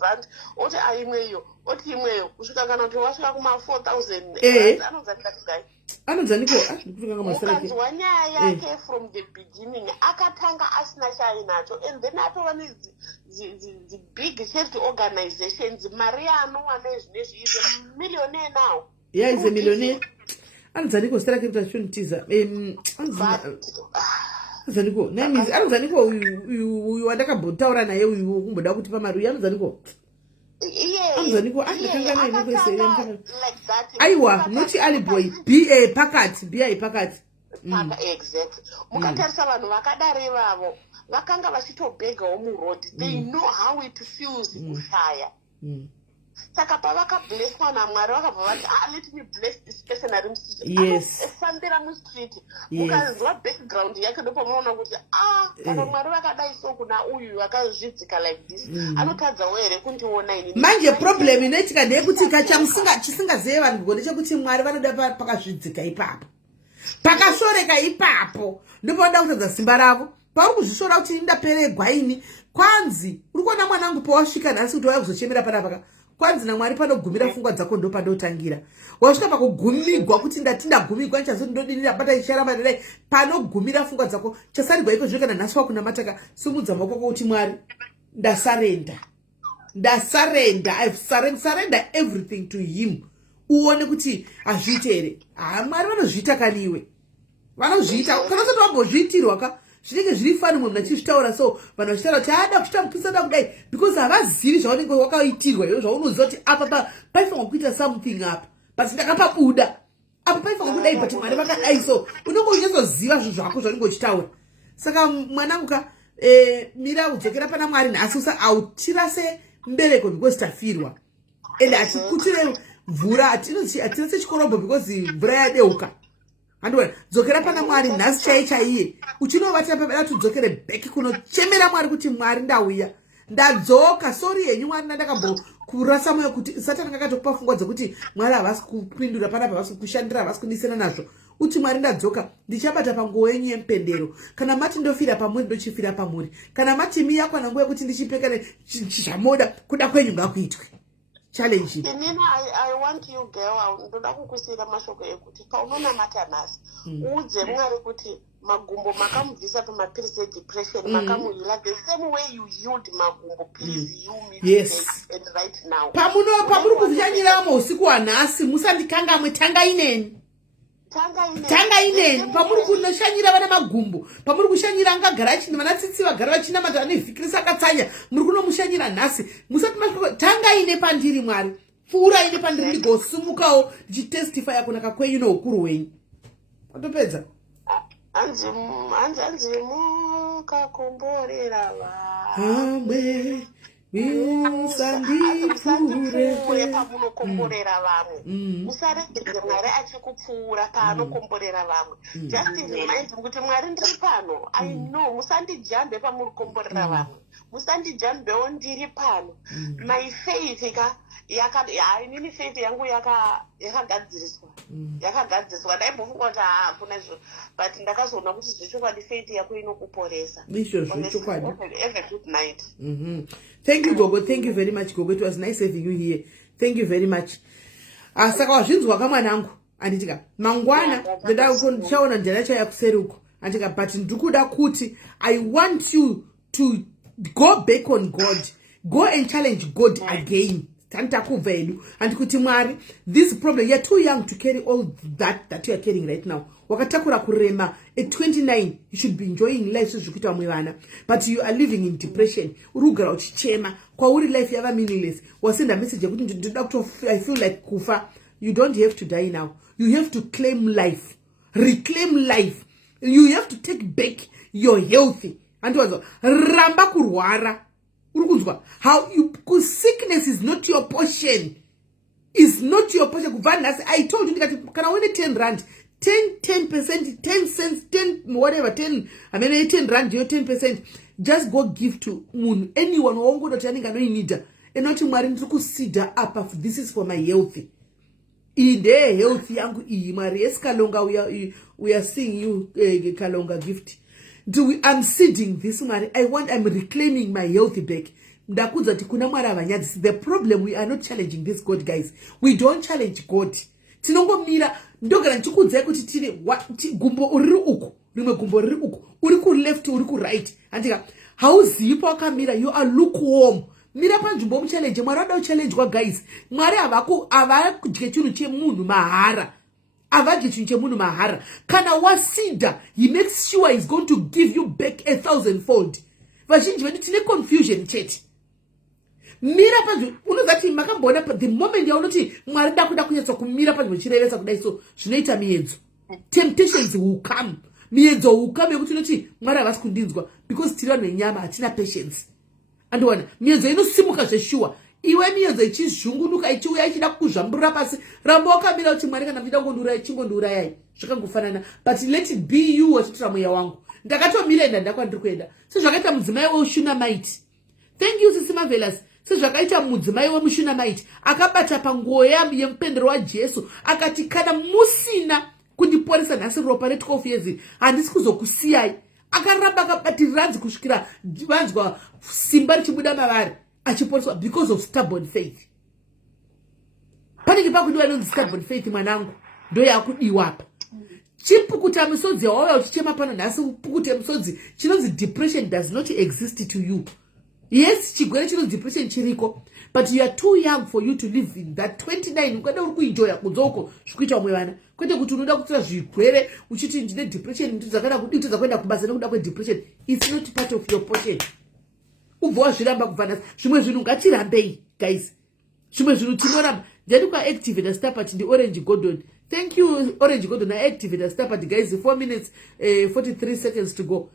rand oti aimweyo oti imweyo kusvika kana kuti wasvika kuma4,000 anonzani that guy. Anonzaniko kufika kamasarake. Ukanzwa nyaya yake from the beginning akatanga asina chainacho and then atova the big charity organizations mari anowana zvinezvi is a millionaire now. Yeah, he's a millionaire. Anzaniko starake mtashunitiza Anzaniko name Anzaniko uyu wandakabotaura naye uyu kumboda kuti pamari Anzaniko Anzaniko akanga naye kwese like that. Aiwa not Ali boy BA pakati exactly. Mukatarisa vanhu vakadare vavo vakanga vachitobhegawo muroad. They know how it feels kushaya. Saka pavakablesswa naMwari vakabva vati let me bless this person ari musifambira mustreet. Ukanzwa background yake ndopamunoona kuti kana Mwari vakadai so kuna uyu akazvidzika like this anotadzawo here kundiona ini. Manje problem inoitika ndeyekuti chisingazive vanhu gone chekuti Mwari vanoda pakazvidzika ipapo pakashoreka ipapo ndopanoda kutadza simba ravo pauri kuzvishora kuti ndapere gwaini kwanzi uri kuona mwanangu pawasvika nhasi kuti wauya kuzochemera panapa kwanzi naMwari panogumira pfungwa dzako ndo pandotangira. Wasvika pakugumigwa kuti ndagumigwa ndichazoti ndodini ndabata icharamba ndadai panogumira pfungwa dzako chasarirwa iko zvekana nhasi wakunamataka simudza maoko ako kuti Mwari ndasarenda I've surrender everything to him. Uone kuti azviite here. Mwari vanozviita kaniwe vanozviita kana usati wambozviitirwa ka zvinenge zviri fani mwe mnachizvitaura so vanhu vachitaura kuti ada kuita mukristu kudai because havazivi zvaunenge wakaitirwa iyo zvaunoziva kuti apa paifanwa kuita something apa but ndakapabuda apa paifanwa kudai but Mwari vakadai so unenge uchizoziva zvinhu zvako zvaunenge uchitaura. Saka mwanangu ka mira udzokera pana Mwari nhasi autira sembereko because tafirwa ende atikutire mvura hatina sechikorobho because mvura yadeuka. Handwe dzokera pana Mwari nhasi chaiye uchinovatira pabeda tudzokere back kunochemera Mwari kuti Mwari ndauya ndadzoka sorry henyu Mwari ndakakurasa moyo kuti Satani akatokupa pfungwa dzekuti Mwari havasi kupindura panapa havasi kushandira havasi kundisena nazvo uti Mwari ndadzoka ndichabata panguo yenyu yemupendero kana mati ndofira pamuri ndochifira pamuri kana mati miyakwana nguva yekuti ndichipeka zvamoda kuda kwenyu ngakuitwe. Challenge. Nina, I want you girl, ndoda kukusira mashoko ekuti paunonamata nhasi udze Mwari kuti magumbo makamubvisa pamapirisi depression makamuhila the same way you healed magumbo please heal me and right now. Pamuri kuzvishanyiramo usiku wanhasi musandikangamwe tanga ineni pamuri kunoshanyira vana magumbo pamuri kushanyira angagara achini vana tsitsi vagara vachinamata vane vhikirisa akatsanya muri kunomushanyira nhasi musati masvika tanga ine pandiri Mwari pfuura ine pandiri ndigosimukawo ndichitestifya kunaka kwenyu neukuru hwenyu atopedza hanzi mukakomborera vamwe musandipfuure pamunokomborera vamwe musarege Mwari achikupfuura paanokomborera vamwe just remind kuti Mwari ndiri pano I know musandijambe pamuri komborera vamwe musandijambeo ndiri pano. My faith inini faith yangu yakagadziriswa daimbofunga kuti hakuna izvo, but ndakazoona kuti zvechokwadi faith yako inokuporesa. Izvo zvechokwadi. Have a good night. Thank you, Gogo. Thank you very much, Gogo. It was nice having you here. Thank you very much. Saka wazvinzwa kamwanangu anditika mangwana ndachaona njira chaya kuseruko anditika but ndikuda kuti I want you to go back on God, go and challenge God again. Tantakubva edu andikuti Mwari, this problem, you're too young to carry all that you are carrying right now. Wakatakura kurema at 29, you should be enjoying life zvikuita vana, but you are living in depression. Urugara uchichema kwauri life yava meaningless. Wasenda message yekuti I feel like kufa. You don't have to die now. You have to claim life, reclaim life. You have to take back your health. And also ramba kurwara. How you, sickness is not your portion. Is not your portion. I told you that can I win 10 rand, 10%, 10 cents, 10 whatever, 10. I mean 10 rand, your 10%. Just go give to moon anyone who won't go to turning and no need. And not to marry to consider up. This is for my health. In the health yangu Mari Kalonga, we are seeing you Kalonga gift. I'm seeding this Mari. I'm reclaiming my health back. The problem, we are not challenging this God, guys. We don't challenge God. Tinongo mira ndogara nchikudza kuti tine gumbo uri uku rimwe gumbo riri uku uri ku left uri ku right andika hauzipo akamira, you are lukewarm. Mira panzvimbo muchallenge Mwari wada challenge kwa guys. Mwari avakudye chinhu chemunhu mahara. Avadye chinhu chemunhu mahara. Kana wasida, he makes sure he's going to give you back 1,000-fold. Vazhinji vedu tine confusion chete. Mira panzvimbo unozati makambona the moment yaunoti Mwari dakuda kunyatsa kumira panzvimbo chirevesa kudai so zvinoita miedzo. Temptations will come. Miedzo will come yekuti unoti Mwari havasi kundinzwa because tiri vanhu venyama hatina patience. Andwana miedzo inosimuka zveshuwa. Iwe miedzo ichizhungunuka ichiuya ichida kukuzvamburira pasi, ramba wakamira kuti Mwari kana ndida kunduraya chingondiurayai zvakangofanana, but let it be you wachitora mweya wangu. Ndakatomira enda ndakwandiri kuenda sezvakaita mudzimai weShunamite. Thank you Sisi Marvelous. Sezvakaita mudzimai wemuShunamite akabata panguo yemupendero waJesu akati kana musina kundiporesa nhasi ropa re12 years handisi kuzokusiyai. Akaramba akabatiranzi kusvikira vanzwa simba richibuda mavari achiporeswa because of stubborn faith. Panenge pakudiwa inonzi stubborn faith mwanangu, ndo yakudiwa apa. Chipukuta misodzi yawauya uchichema pano nhasi upukute misodzi chinonzi depression does not exist to you. Yes, chigwere chinonzi depression chiriko, but you are too young for you to live in that 29. Ukada uri kuenjoya kudzoko zvikuita umwe vana kwete kuti unoda kutora zvigwere uchiti ndine depression ndizakada kuditi zakwenda kubasa nekuda kwedepression. It's not part of your portion. Ubva wazviramba kubva zvimwe zvinhu ngatirambei guys, zvimwe zvinhu tinoramba. Ndati kwaactivate stapati ndi Orange Gordon. Thank you Orange Gordon. Activate stapati guys, 4 minutes 43 seconds to go.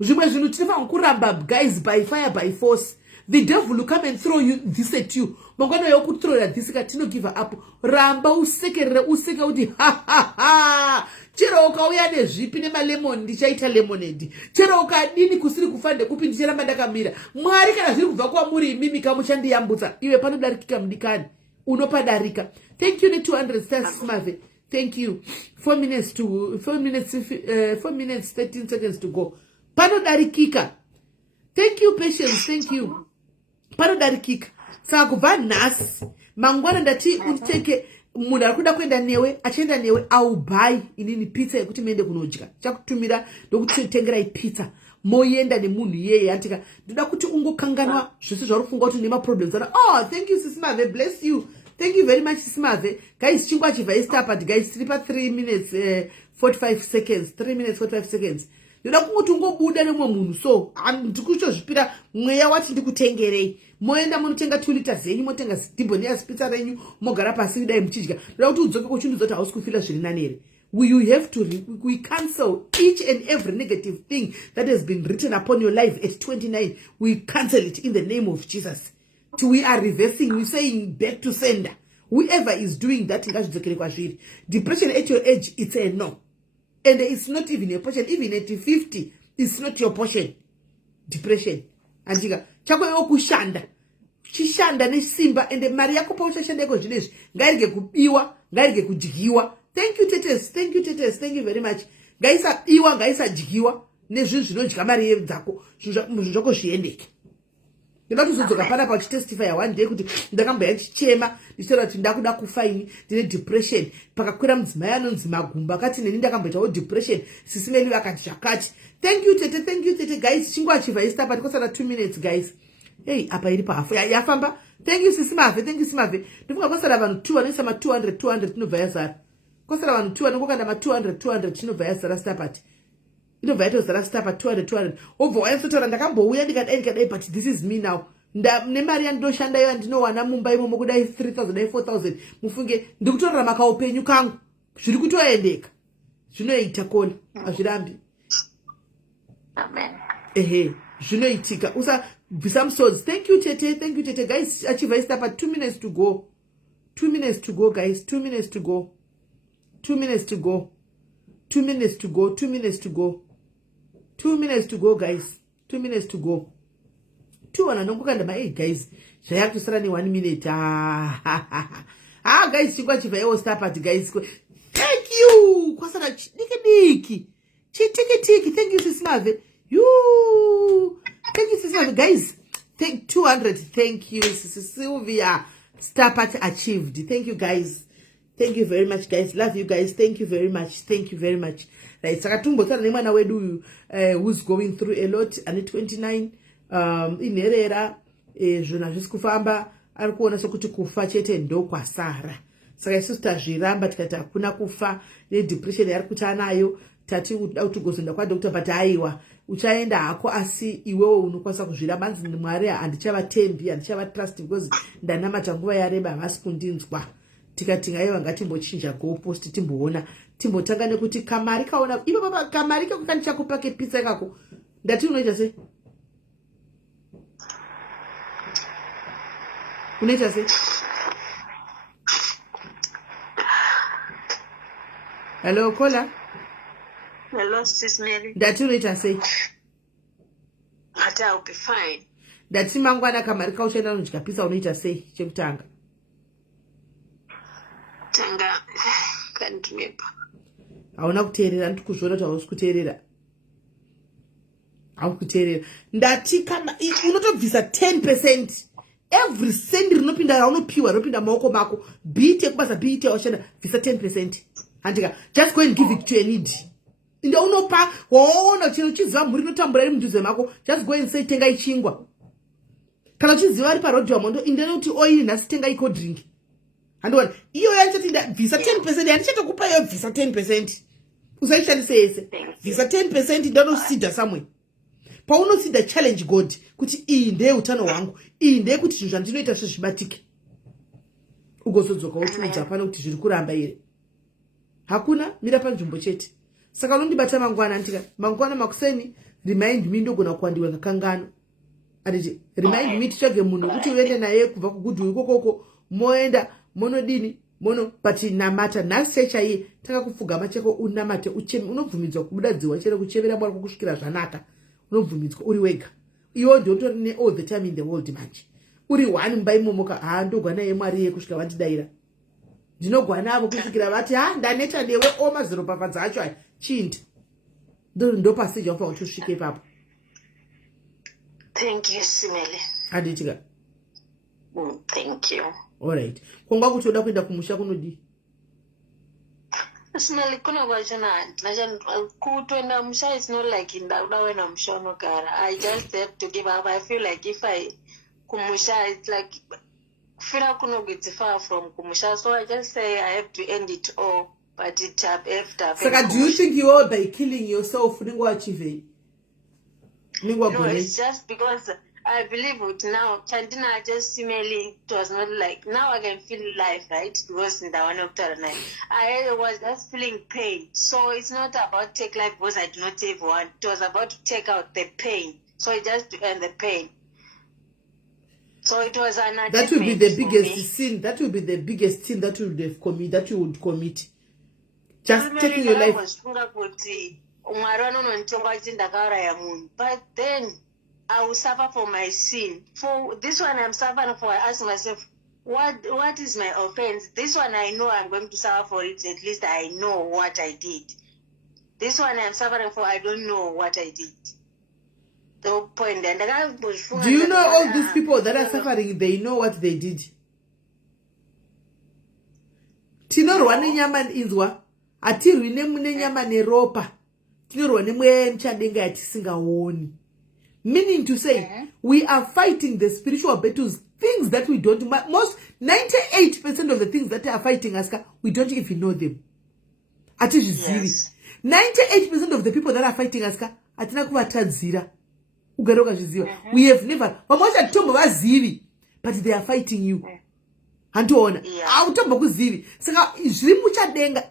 Zvimwe zvinhu tinofanira kuramba guys, by fire by force. The devil will come and throw you this at you. Mangwana yokuthrowa this katino give up. Ramba usekerere useke uti ha. Chero ukauya nezvipi nemalemon ndichaita lemonade. Chero ukadini kusiri kufande kupi ndichiramba ndakamira. Mwari kana zviri kubva kwamuri imimi kamuchandiyambutsa. Iwe panodarikika mudikani. Unopadarika. Thank you 200 stars Smave. Thank you. 4 minutes 13 seconds to go. Panodarikika. Thank you Patience. Thank you. Panodarikika. Saka kubva nhasi mangwana ndati uteke munhu arikuda kuenda newe achienda newe aubai inini pizza yekuti muende kunodya. Chakutumira ndokutitengerai pizza moyenda nemunhu yeye antika ndoda kuti ungokanganwa zvese zvarufunga kuti nema problems ana. Oh, thank you Sisi Mave, bless you. Thank you very much Sisi Mave. Guys, chingwa chibva start guys, tiri pa 3 minutes 45 seconds. 3 minutes 45 seconds. Ndoda kungoti ungobuda nemwe munhu so ndikuchozvipira mweya wati ndikutengerei. Moenda munotenga 2 liters zenyu, motenga dibhoni pizza renyu, mogara pasi dai muchidya. Ndoda kuti udzoke kuchindizoti hausi kufila zviri nani here. You have to we cancel each and every negative thing that has been written upon your life at 29. We cancel it in the name of Jesus. We are reversing, we're saying back to sender. Whoever is doing that, depression at your age, it's a no. And it's not even a portion. Even at 50, it's not your portion. Depression. Andika chako iwo kushanda chishanda nesimba ende mari yako pauchashandeko zvinezvi ngairege kubiwa ngairege kudyiwa. Thank you tetes, thank you very much. Ngaisabiwa ngaisadyiwa nezvinhu zvinodya mari dzako zvinhu zvako zviendeke. Ndinoda kuzodzoka pana pachitestify one day kuti ndakamboya chichema ndichitaura kuti ndakuda kufaini ndine depression pakakwira mudzimai anonzi Magumba akati neni ndakamboitawo depression sisimeni vakati zvakati. Thank you tete guys. Chingwa chivaista but kosara 2 minutes guys. Hey, apa iri pahafu yafamba. Thank you Sisimave. Ndifunga kosara vanhu 2 vanoisa ma 200 tinobva yazara. Kosara vanhu 2 vanokanda ma 200 tinobva yazara stapati. Inobva yatozara stapati 200. Obva wayasotaura ndakambouya ndikadai but this is me now. Nemari yandoshanda iyo ndinowana mumba imomo kudai 3000 dai 4000 mufunge ndikutorera makaupenyu kangu zviri kutoendeka zvinoita kona azvirambi. Amen. Zvinoitika usa bvisa musodzi. Thank you tete guys. Achiva istapa 2 minutes to go. 2 minutes to go guys. 2 minutes to go. 2 minutes to go. 2 minutes to go. 2 minutes to go. 2 minutes to go guys. 2 minutes to go. 2 wananongokanda ma guys. Zvayakusara ni 1 minute. Guys chingwa chiva ewo stapati guys. Thank you. Kwasara diki. Tiki. Thank you Sisimave. Thank you Sisimave guys. Thank 200. Thank you Sylvia. Stapati achieved. Thank you guys. Thank you very much guys. Love you guys. Thank you very much. Right, saka tumbotsana nemwana wedu uyu who's going through a lot ane 29 inherera zvinhu hazvisi kufamba ari kuona sokuti kufa chete ndokwasara. Saka isusu tazviramba tikati hakuna kufa nedepression yari kuti anayo tati uda kuti ugozoenda kwadokta but aiwa uchaenda hako asi iwewo unokwanisa kuzviramba. Anzi Mwari handichavatembi handichavatrust because ndanamata nguva yareba havasi kundinzwa. Tikati ngaiwa ngatimbochinja gopost timboona timbotanga nekuti kamari kaona ipo baba kamari kako kandichakupake pizza kako ndati unoita sei unoita sei. Hello Kola. Hello Sis Mary. Ndati unoita sei. But I'll be fine. Ndati mangwana kamari kaushanda unodya pizza unoita sei chekutanga. Tanga can't remember. Hauna kuteerera ndikuzviona kuti hausi kuteerera. Haukuteerera. Ndati kana unotobvisa 10%. Every cent rinopinda raunopiwa rinopinda maoko mako. Beat ekubasa beat yawashanda bvisa 10%. Handika just go and give it to a need. Inde unopa waona chino chiziva mhuri inotambura iri mudhuze mako. Just go and say tenga ichingwa. Kana uchiziva ari parodhi wamondo inde noti oil nhasi tenga iko drink. Handona iyo yanchati visa 10% yandichatokupa iyo visa 10%. Usaishandise yese. Visa 10% ndanosidha somewhere. Paunosidha challenge God kuti iyi ndeye utano hwangu. Iyi ndeye kuti zvinhu zvandinoita zvibatike. Ugozodzoka wotiudza pana kuti zviri kuramba ire. Hakuna mira panzvimbo chete. Saka unondibata mangwana ndika mangwana makuseni remind me ndogona kuwandiwa ngakangano. Aditi remind me titsvage munhu kuti uende naye kubva kugudhu ikokoko moenda monodini mono but namata nasecha iye taka kupfugama cheko unamate uchemi unobvumidzwa kubuda dziwa chero kuchevera Mwari kusvikira zvanaka unobvumidzwa uri wega iwo ndotori ne all the time in the world manje uri one mbai momoka ndogwana ye Mwari ye kusvika vandidaira ndinogwana avo kusvikira vati ndaneta newe oma zero papadza acho ai chindi ndo pasage of to svike ipapo. Thank you Simele. Aditika. Thank you. Alright. Konga kuti uda kuenda kumusha kunodi. Simele kuna vachana kutoenda musha is not like ndauda wena musha unogara. I just have to give up. I feel like if I kumusha it's like feel kunogiti far from kumusha, so I just say I have to end it all. But it after. Saka do you think you are by killing yourself ningo achieve? No, it's just because I believe it now. Chandina just seemingly it was not like now I can feel life, right? Because in the one of night I was just feeling pain. So it's not about take life because I do not save one. It was about to take out the pain. So it just to end the pain. So it was an that would be the biggest sin. That would be the biggest sin that you would have commit. That you would commit. Just taking your life. But then I will suffer for my sin. For this one I'm suffering for, I ask myself, what is my offense? This one I know I'm going to suffer for it. At least I know what I did. This one I'm suffering for, I don't know what I did. The point. Do you know all these people that are suffering, they know what they did? Tinorwa nenyama inzwa, atirwi nenyama neropa, tinorwa nemweya muchadenga yatisingaoni. Meaning to say, we are fighting the spiritual battles, things that we don't, most 98% of the things that are fighting us, we don't even know them. Yes. 98% of the people that are fighting us, we have never, but they are fighting you. Antoona, automba kuzivi. Saka zviri muchadenga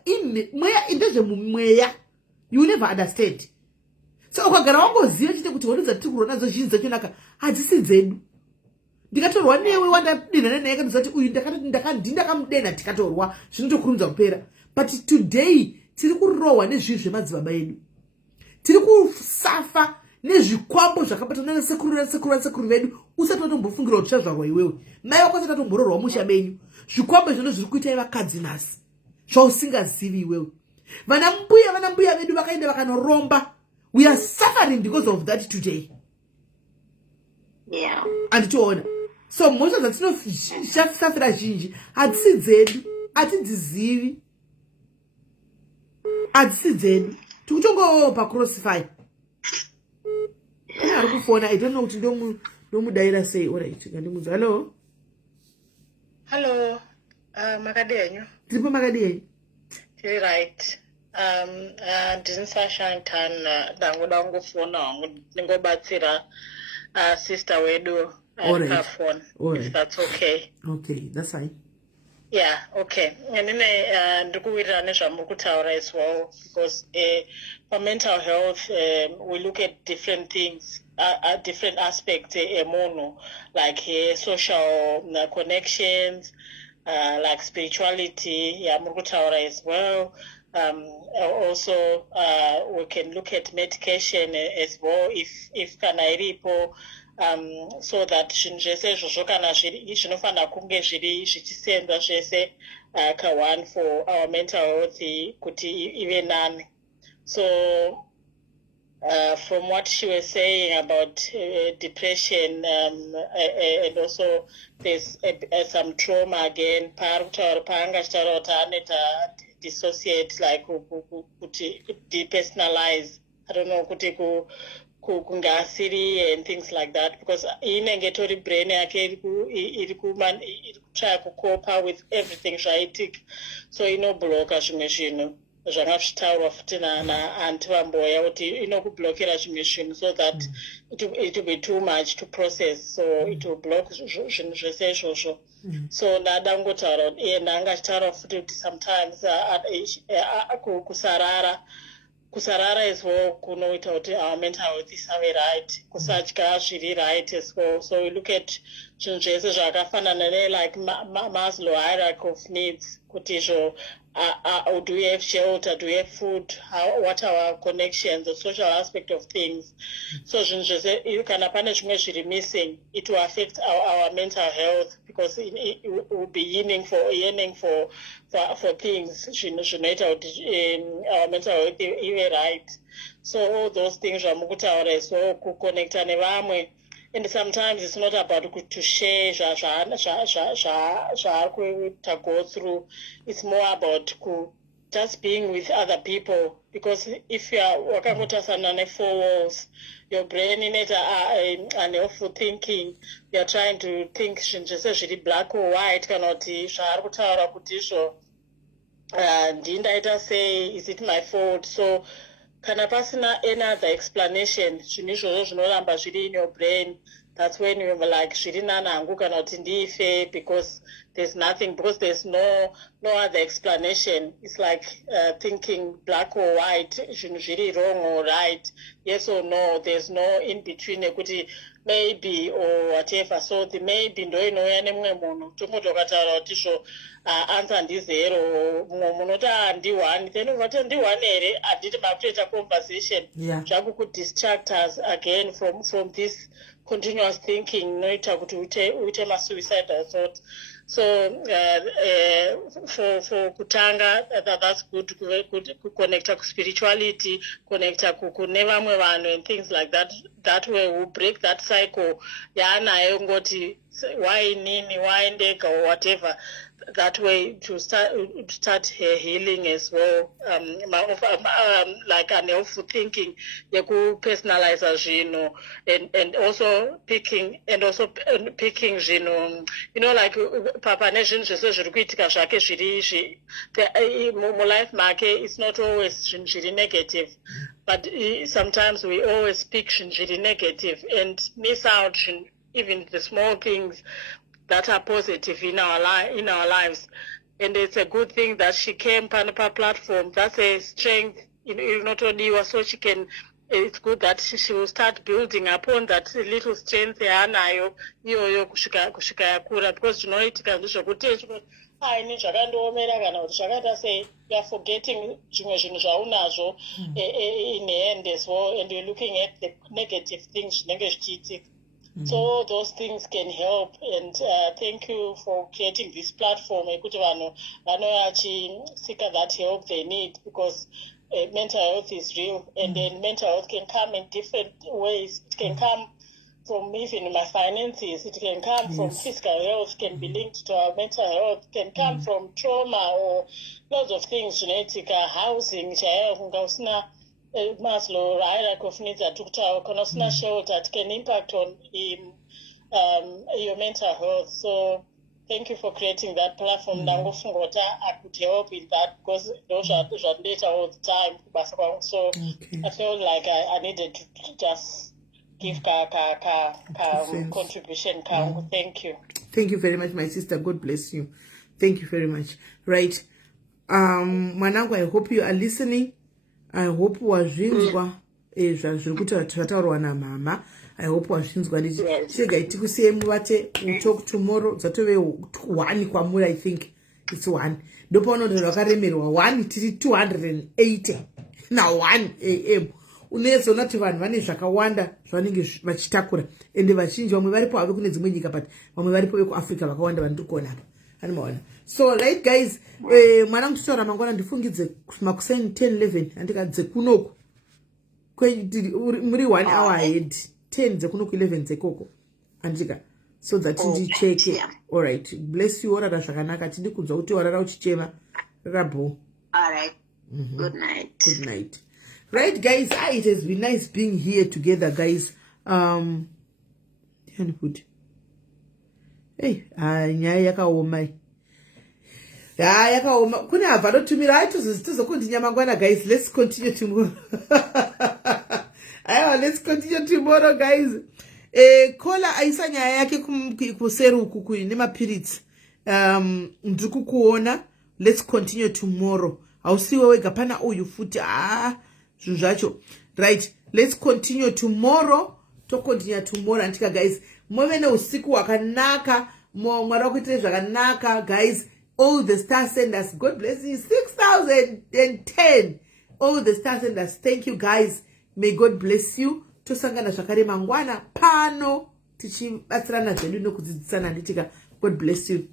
mweya indezve mumweya. You never understand. So ukagara wangoziva chete kuti hori dzatiri kuona nadzo zhinji zacho naka hadzisi dzedu. Ndikatorwa newe wandadinana naye kanzati uyu ndakamudena tikatorwa zvinotokurumidza kupera. But today tiri kurohwa nezvinhu zvemadzibaba edu. Tiri kusafa nezvikwambo zvakabatana nasekuru vedu usati watombofungira kuti chazvarwa iwewe. Mai wako asati atombororwa musha menyu. Zvikwambo izvona zviri kuita vakadzi nhasi. Zvausingazivi iwewe. Vana mbuya vedu vakaenda vakanoromba. We are suffering because of that today. Yeah. And to honor. So most of the suffer zhinji hadzisi dzedu, hatidzizivi. Hadzisi dzedu. Tikutongo pa crucify. I don't know what ndomudaira sei. Alright, ngandimuza. Hello. Hello. Makadenyo. Tiripo Makadenyo. You're right. Ndinisashantana ndangoda ngofona ngobatsira sister wedu her phone. If that's okay. Okay, that's fine. Yeah, okay. And ndikuwira nezvamuri kutaura as well, because for mental health we look at different things, different aspects emunhu, like social connections, like spirituality, muri kutaura as well. Also we can look at medication as well if kana iripo, so that zvinhu zvese izvozvo kana zvinofanira kunge zvichisenza zvese one for our mental health kuti ive nani. So from what she was saying about depression, and also there's some trauma again, dissociate, like depersonalize, I don't know, kungasiri and things like that, because inenge tori brain yake iri try to cope with everything zvaitika, so inobloka zvimwe zvinhu zvanga zvichitaurwa futi naanti vamboya kuti inokublokera zvimwe zvinhu, so that it will be too much to process, so it will block zvinhu zvese izvozvo. So ndada ngotaura ndanga achitaura futi kuti sometimes kusarara as well kunoita kuti our mental health isave right, kusadya zviri right as well. So we look at zvinhu zvese zvakafanana like Maslow hierarchy of needs, kuti izvo do we have shelter, do we have food, what are our connections, the social aspect of things. So zvinhu zvese kana pane zvimwe zviri missing, it will affect our mental health, because it will be yearning for things zvinoita kuti our mental health ive right. So all those things zvamukutaura, so kuconnecta nevamwe. And sometimes it's not about to share to go through. It's more about just being with other people. Because if you are working with 4 walls, your brain in it unhelpful thinking. You are trying to think just black or white. Cannot say, is it my fault? So kana pasina any other explanation, zvinhu izvozvo zvinoramba zviri in your brain, that's when we were like, because there's nothing, because there's no other explanation. It's like thinking black or white, wrong or right, yes or no. There's no in between, maybe or whatever. So the maybe ndo inoya nemwe munhu tomotokataura kuti sho answer ndizero mumwe munoti ndi1 then ungati ndi1 here handiti makutoita conversation zvakukudistract us again from this continuous thinking noita kuti uite masuicidal thoughts. So for kutanga that's good to connect to spirituality, connect to kune vamwe vanhu and things like that. That way we break that cycle yanayo ngoti why nini, why ndega or whatever. That way to start healing as well, like unhelpful thinking, yeku personalize zvinhu and also picking zvinhu, like papa nezvinhu zvese zviri kuitika zvake zviri mu life make. It's not always zvinhu zviri negative, but sometimes we always pick zvinhu zviri negative and miss out even the small things that are positive in our lives. And it's a good thing that she came on a platform. That's a strength, not only you, so she can. It's good that she will start building upon that little strength yanayo iyoyo kusvika yakura, because zvinoitika ndezvokuti aini zvakandoomera kana kuti zvakaita sei, you are forgetting zvimwe zvinhu zvaunazvo in the end as well, and you're looking at the negative things zvinenge zvichiitika. So those things can help, and thank you for creating this platform. Ekuti vanhu vanoyachitsika that help they need, because mental health is real, and then mental health can come in different ways. It can come from even my finances. It can come from physical health. Can be linked to our mental health. Can come from trauma or lots of things. Genetica, housing, Maslow, hierarchy of needs that took to shelter that can impact on your mental health. So thank you for creating that platform. I could help in that, because those are data all the time. So I felt like I needed to just give contribution. Thank you. Thank you very much, my sister. God bless you. Thank you very much. Right. Mwanangu, I hope you are listening. I hope wazvinzwa zvazviri kuti zvataurwa namama. I hope wazvinzwa nditi chega itikusiyei muvate. We'll talk tomorrow. Dzatove 1 kwamuri. I think it's 1. Ndopaona kuti vakaremerwa 1 tiri 280 na 1 am. Unozoona kuti vanhu vane zvakawanda zvavanenge vachitakura, ende vazhinji vamwe varipo ave kune dzimwe nyika, but vamwe varipo vekuAfrica vakawanda vanoti kuona apa. Anomaona. So right guys, mwanangu titaura mangwana ndifungidze makuseni 10-11 andika dzekunoku muri 1 hour ahead, 10 dzekunoku 11 dzekoko andika, so that ndicheke. All right, bless you. Orara zvakanaka, tidi kunzwa kuti warara uchichema rabo. All right. Good night. Good night. Right guys, it has been nice being here together guys. Hey, nyaya yakaoma. Yakaoma. Kune abva notumira aitozokontinya mangwana guys. Let's continue tomorrow. Let's continue tomorrow guys. Kola aisa nyaya yake kuseruku kuine mapiritsi. Ndikukuona. Let's continue tomorrow. Hausiwe wega pana uyu futi. Zvinhu zvacho. Right. Let's continue tomorrow. Tokontinue tomorrow antika guys. Muve neusiku wakanaka. Mwari wakuitire zvakanaka guys. All the star senders, God bless you. 6,010. All the star senders, thank you guys. May God bless you. Tosangana zvakare mangwana pano tichibatsirana zvedu nokudzidzisana nditika. God bless you.